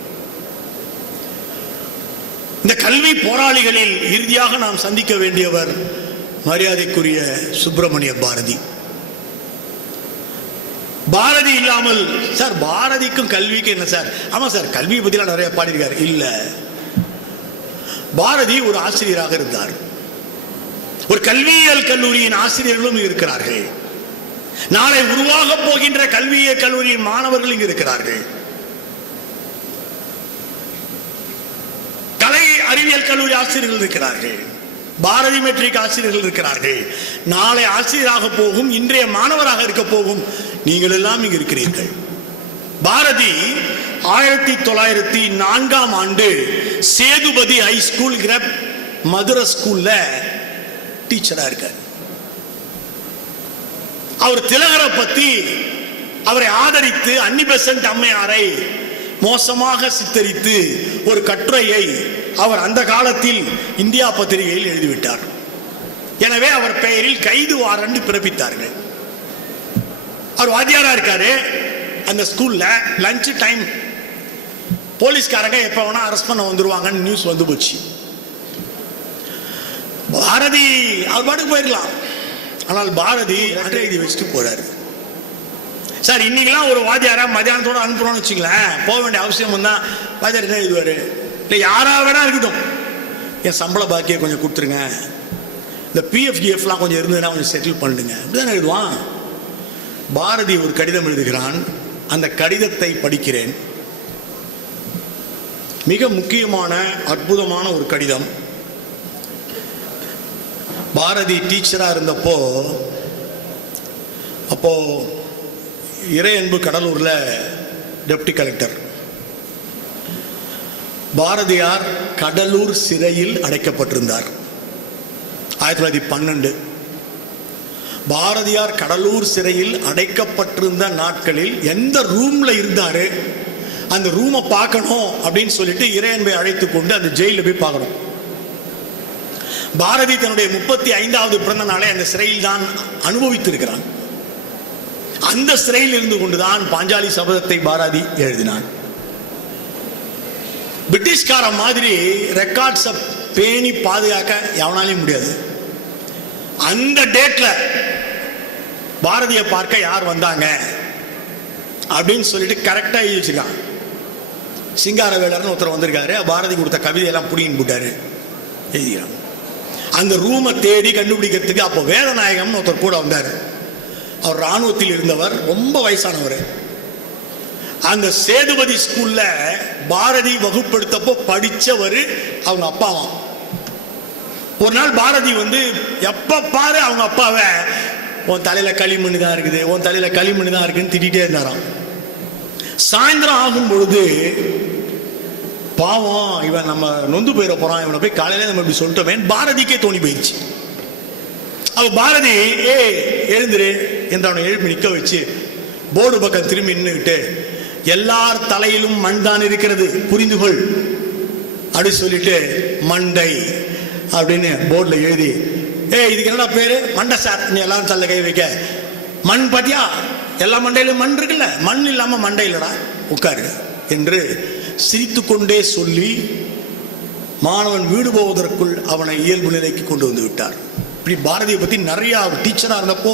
இந்த கல்வி போராளிகளில் இறுதியாக நாம் சந்திக்க வேண்டியவர் மரியாதைக்குரிய சுப்பிரமணிய பாரதி. பாரதி இல்லாமல், சார் பாரதிக்கும் கல்விக்கும் என்ன சார்? ஆமா சார், கல்வியை பத்திலாம் நிறைய பாடியிருக்காரு. இல்ல, பாரதி ஒரு ஆசிரியராக இருந்தார். ஒரு கல்வியியல் கல்லூரியின் ஆசிரியர்களும் இருக்கிறார்கள். நாளை உருவாக போகின்ற கல்வியியல் கல்லூரியின் மாணவர்கள் இங்கு இருக்கிறார்கள். கலை அறிவியல் கல்லூரி ஆசிரியர்கள் இருக்கிறார்கள். பாரதி மெட்ரிக் ஆசிரியர்கள் இருக்கிறார்கள். நாளை ஆசிரியராக போகும், இன்றைய மாணவராக இருக்க போகும் நீங்கள் எல்லாம் இங்கு இருக்கிறீர்கள். பாரதி 1904ஆம் ஆண்டு சேதுபதி ஹை ஸ்கூல் மதுரை ஸ்கூல்ல டீச்சரா இருக்கார். அவர் திலகரை பத்தி, அவரை ஆதரித்து அன்னி பெசன்ட் அம்மையாரை மோசமாக சித்தரித்து ஒரு கட்டுரையை அவர் அந்த காலத்தில் இந்தியா பத்திரிகையில் எழுதிவிட்டார். எனவே அவர் பெயரில் கைது வாரண்ட் பிறப்பித்தார்கள். அவர் வாத்தியாரா இருக்காரு. அந்த ஸ்கூல்ல லஞ்ச் டைம் போலீஸ்காரங்க எப்ப வேணா அரெஸ்ட் பண்ண வந்துருவாங்கன்னு நியூஸ் வந்து போச்சு. பாரதி அவர் பாட்டுக்கு போயிருக்கலாம். ஆனால் பாரதி எழுதி வச்சுட்டு போறாரு. சார் இன்னைக்கெல்லாம் ஒரு வாத்தியாரா மத்தியானத்தோட அனுப்புறோம்னு வச்சுங்களேன், போக வேண்டிய அவசியம் தான். வாத்தியார் என்ன எழுதுவாரு? இல்லை யாரா வேணா இருக்கட்டும், என் சம்பள பாக்கியை கொஞ்சம் கொடுத்துருங்க, இந்த பிஎஃப்ஜிஎஃப்லாம் கொஞ்சம் இருந்ததுன்னா கொஞ்சம் செட்டில் பண்ணிடுங்க, இப்படிதான் எழுதுவான். பாரதி ஒரு கடிதம் எழுதுகிறான். அந்த கடிதத்தை படிக்கிறேன். மிக முக்கியமான அற்புதமான ஒரு கடிதம். பாரதி டீச்சரா இருந்தப்போ, அப்போ இறையன்பு கடலூர்ல டெப்டி கலெக்டர். பாரதியார் கடலூர் சிறையில் அடைக்கப்பட்டிருந்தார் 1912. பாரதியார் கடலூர் சிறையில் அடைக்கப்பட்டிருந்த நாட்களில் எந்த ரூம்ல இருந்தாரு, அந்த ரூமை பார்க்கணும் அப்படின்னு சொல்லிட்டு இறையன்பை அழைத்து கொண்டு அந்த ஜெயில போய் பார்க்கணும். பாரதி தன்னுடைய 35வது பிறந்த நாளை அந்த சிறையில் தான் அனுபவித்திருக்கிறான். அந்த சிறையில் இருந்து கொண்டுதான் பாஞ்சாலி சபதத்தை பாரதி எழுதினான். பிரிட்டிஷ்கார மாதிரி ரெக்கார்ட்ஸை பேணி பாதுகாக்க எவனாலையும் முடியாது. அந்த டேட்ல பாரதியை பார்க்க யார் வந்தாங்க அப்படின்னு சொல்லிட்டு கரெக்டா எழுதி வச்சிருக்கான். சிங்காரவேலர்னு ஒருத்தர் வந்திருக்காரு, பாரதி கொடுத்த கவிதையெல்லாம் புடின்னு போட்டாரு எழுதிக்கிறான். அந்த ரூமை தேடி கண்டுபிடிக்கிறதுக்கு அப்போ வேதநாயகம்னு ஒருத்தர் கூட வந்தார். அவர் இராணுவத்தில் இருந்தவர், ரொம்ப வயசானவர். அந்த சேதுபதி ஸ்கூல்ல பாரதி வகுப்படுத்தப்போ படிச்சவர் அவங்க அப்பாவாம். ஒரு நாள் பாரதி எப்ப பாரு அவங்க அப்பாவை உன் தலையில களிமண்ணு தான் இருக்குது, உன் தலையில களிமண்ணு தான் இருக்குன்னு திட்டிகிட்டே இருந்தாராம். சாயந்தரம் ஆகும் பொழுது பாவம் இவன் நம்ம நொந்து போயிட போறான், இவனை போய் காலையில நம்ம இப்படி சொல்லிட்டோமே பாரதிக்கே தோணி போயிடுச்சு. அவ பாரதி எழுந்துரு என்று அவனை எழுப்பி நிற்க வச்சு போர்டு பக்கம் திரும்பி நின்றுக்கிட்டு, எல்லார் தலையிலும் மண் தான் இருக்கிறது புரிந்து கொள் அப்படி சொல்லிட்டு மண்டை அப்படின்னு போர்டில் எழுதி, இதுக்கு என்னடா பேரு? மண்டை சார். நீ எல்லாரும் தள்ள கை வைக்க. மண் பாத்தியா, எல்லா மண்டையிலும் மண் இருக்குல்ல, மண் இல்லாம மண்டை இல்லடா, உட்காரு என்று சிரித்து கொண்டே சொல்லி மாணவன் வீடு போவதற்குள் அவனை இயல்பு நிலைக்கு கொண்டு வந்து விட்டார். இப்படி பாரதியை பத்தி நிறைய டீச்சரா இருந்தப்போ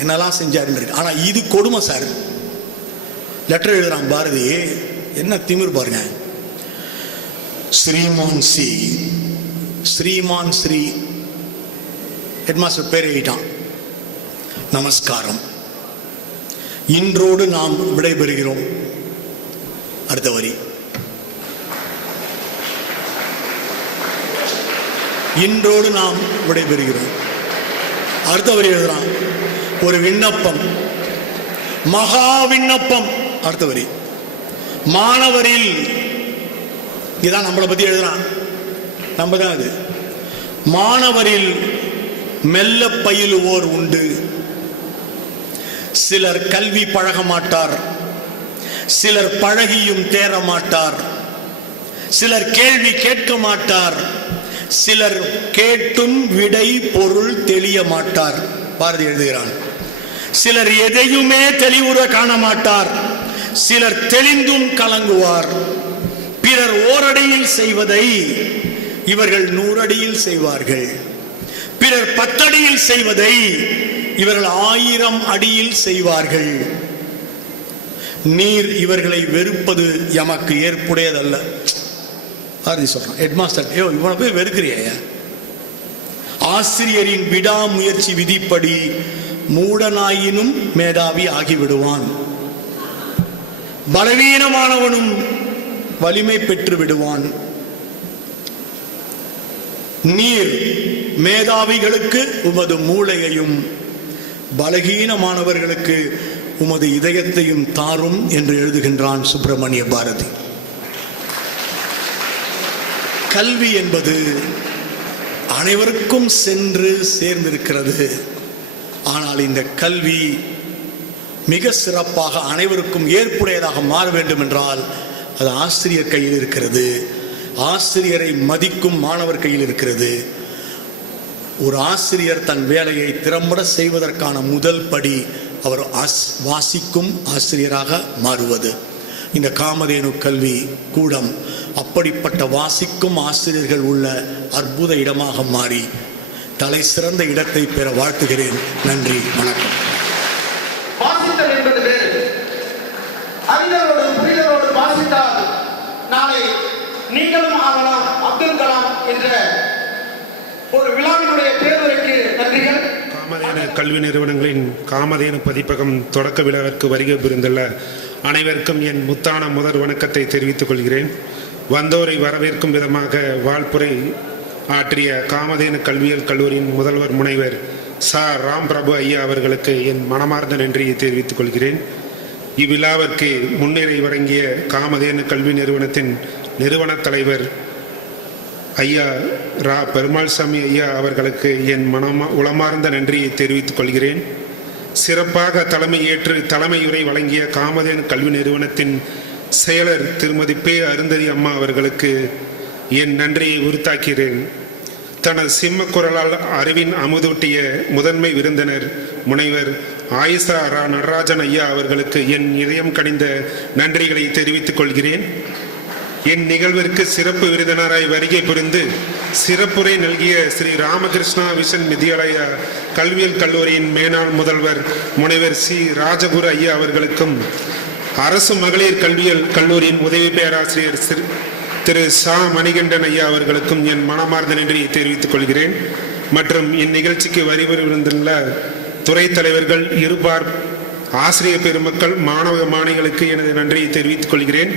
என்னெல்லாம் செஞ்சாருன்னு இருக்கு. ஆனா இது கொடுமை சார். லெட்டர் எழுதுறான் பாரதி, என்ன திமிர் பாருங்க. ஸ்ரீமான் ஸ்ரீ ஹெட்மாஸ்டர் பேர் எழுதிட்டான். நமஸ்காரம், இன்றோடு நாம் விடைபெறுகிறோம். அடுத்த வரி, இன்றோடு நாம் விடைபெறுகிறோம். அடுத்த வரி எழுதுறான், ஒரு விண்ணப்பம், மகா விண்ணப்பம். அடுத்த வரி, மாணவரில், இதான் நம்மளை பத்தி எழுதுறான், நம்ம தான் அது. மாணவரில் மெல்ல பயிலுவோர் உண்டு, சிலர் கல்வி பழக மாட்டார், சிலர் பழகியும் தேர மாட்டார், சிலர் கேள்வி கேட்க மாட்டார், சிலர் கேட்டும் விடை பொருள் தெளிய மாட்டார். பாரதி எழுதுகிறான், சிலர் எதையுமே தெளிவுற காண மாட்டார், சிலர் தெளிந்தும் கலங்குவார். பிறர் ஓரடியில் செய்வதை இவர்கள் 100 அடியில் செய்வார்கள், பிறர் 10 அடியில் செய்வதை இவர்கள் 1000 அடியில் செய்வார்கள். நீர் இவர்களை வெறுப்பது எமக்கு ஏற்புடையதல்ல. பாரதி சொல்றான், ஹெட்மாஸ்டர், இவனை போய் வெறுக்கிறிய? ஆசிரியரின் விடாமுயற்சி விதிப்படி மூடனாயினும் மேதாவி ஆகிவிடுவான், பலவீனமானவனும் வலிமை பெற்று விடுவான். நீர் மேதாவிகளுக்கு உமது மூளையையும் பலகீனமானவர்களுக்கு உமது இதயத்தையும் தாரும் என்று எழுதுகின்றான் சுப்பிரமணிய பாரதி. கல்வி என்பது அனைவருக்கும் சென்று சேர்ந்திருக்கிறது. ஆனால் இந்த கல்வி மிக சிறப்பாக அனைவருக்கும் ஏற்புடையதாக மாற வேண்டும் என்றால் அது ஆசிரியர் கையில் இருக்கிறது. ஆசிரியரை மதிக்கும் மாணவர் கையில் இருக்கிறது. ஒரு ஆசிரியர் தன் வேலையை திறம்பட செய்வதற்கான முதல் படி அவர் வாசிக்கும் ஆசிரியராக மாறுவது. இந்த காமதேனு கல்வி கூடம் அப்படிப்பட்ட வாசிக்கும் ஆசிரியர்கள் உள்ள அற்புத இடமாக மாறி தலை சிறந்த இடத்தை பெற வாழ்த்துகிறேன். நன்றி, வணக்கம். வாசித்தல் என்பது வேறு. அறிஞரோடு புரிதலோடு வாசித்தால் நாளை நீங்களும் ஆகலாம் அப்துல் கலாம் என்ற ஒரு விழாவினுடைய பேருரைக்கு நன்றிகள். காமதேனு கல்வி நிறுவனங்களின் காமதேனு பதிப்பகம் தொடக்க விழாவிற்கு வருகை புரிந்துள்ள அனைவருக்கும் என் முத்தான முதல் வணக்கத்தை தெரிவித்துக் கொள்கிறேன். வந்தோரை வரவேற்கும் விதமாக வாழ்ப்புரை ஆற்றிய காமதேனு கல்வியியல் கல்லூரியின் முதல்வர் முனைவர் ச. ராம் பிரபு ஐயா அவர்களுக்கு என் மனமார்ந்த நன்றியை தெரிவித்துக் கொள்கிறேன். இவ்விழாவிற்கு முன்னிலை வழங்கிய காமதேனு கல்வி நிறுவனத்தின் நிறுவன தலைவர் ஐயா ரா. பெருமாள்சாமி ஐயா அவர்களுக்கு என் உளமார்ந்த நன்றியை தெரிவித்துக் கொள்கிறேன். சிறப்பாக தலைமையேற்று தலைமையுரை வழங்கிய காமதேனு கல்வி நிறுவனத்தின் செயலர் திருமதி பே. அருந்ததி அம்மா அவர்களுக்கு என் நன்றியை உரித்தாக்கிறேன். தனது சிம்ம குரலால் அறிவின் அமுதூட்டிய முதன்மை விருந்தினர் முனைவர் ஆயிஷா ரா நடராஜன் ஐயா அவர்களுக்கு என் இதயம் கனிந்த நன்றிகளை தெரிவித்துக் கொள்கிறேன். என் நிகழ்விற்கு சிறப்பு விருந்தினராய் வருகை புரிந்து சிறப்புரை நல்கிய ஸ்ரீ ராமகிருஷ்ணா விஷன் வித்யாலயா கல்வியியல் கல்லூரியின் மேனாள் முதல்வர் முனைவர் சி ராஜகுரு ஐயா அவர்களுக்கும் அரசு மகளிர் கல்வியியல் கல்லூரியின் உதவி பேராசிரியர் திரு சா மணிகண்டன் ஐயா அவர்களுக்கும் என் மனமார்ந்த நன்றியை தெரிவித்துக் கொள்கிறேன். மற்றும் இந்நிகழ்ச்சிக்கு வருகின்ற துறை தலைவர்கள், இருபார் ஆசிரியர் பெருமக்கள், மாணவ மாணவிகளுக்கு எனது நன்றியை தெரிவித்துக் கொள்கிறேன்.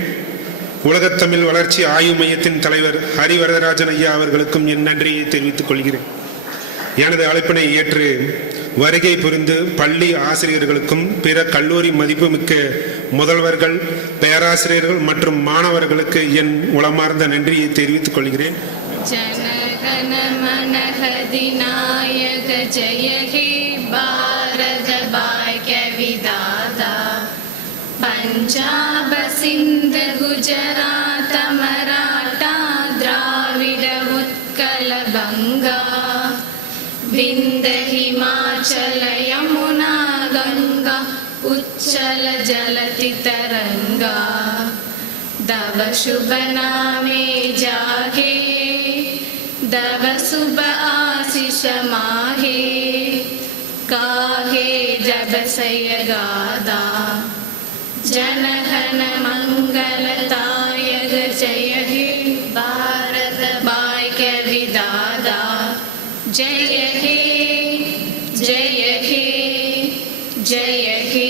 உலகத்தமிழ் வளர்ச்சி ஆய்வு மையத்தின் தலைவர் ஹரிவரதராஜன் ஐயா அவர்களுக்கும் என் நன்றியை தெரிவித்துக் கொள்கிறேன். எனது அழைப்பினை ஏற்று வருகை புரிந்து பள்ளி ஆசிரியர்களுக்கும் பிற கல்லூரி மதிப்புமிக்க முதல்வர்கள், பேராசிரியர்கள் மற்றும் மாணவர்களுக்கு என் உளமார்ந்த நன்றியை தெரிவித்துக் கொள்கிறேன். ஜனகன மனஹதிநாயக ஜெய ஹே பாரத பாக்ய விதாதா பஞ்சாப சிந்த குஜராத மராட்டா திராவிட உத்கல பங்கா விந்த ஹிமாச்சல யமுனா கங்கா உச்சல ஜலதி தரங்கா தவ சுப நாமே ஜாகே தவ சுப ஆசிஷ மாஹே காஹே ஜப சயகாதா ஜனகன மங்களதாயக ஜய ஹே பாரத பாக்ய விதாதா ஜய ஹே ஜய ஹே ஜய ஹே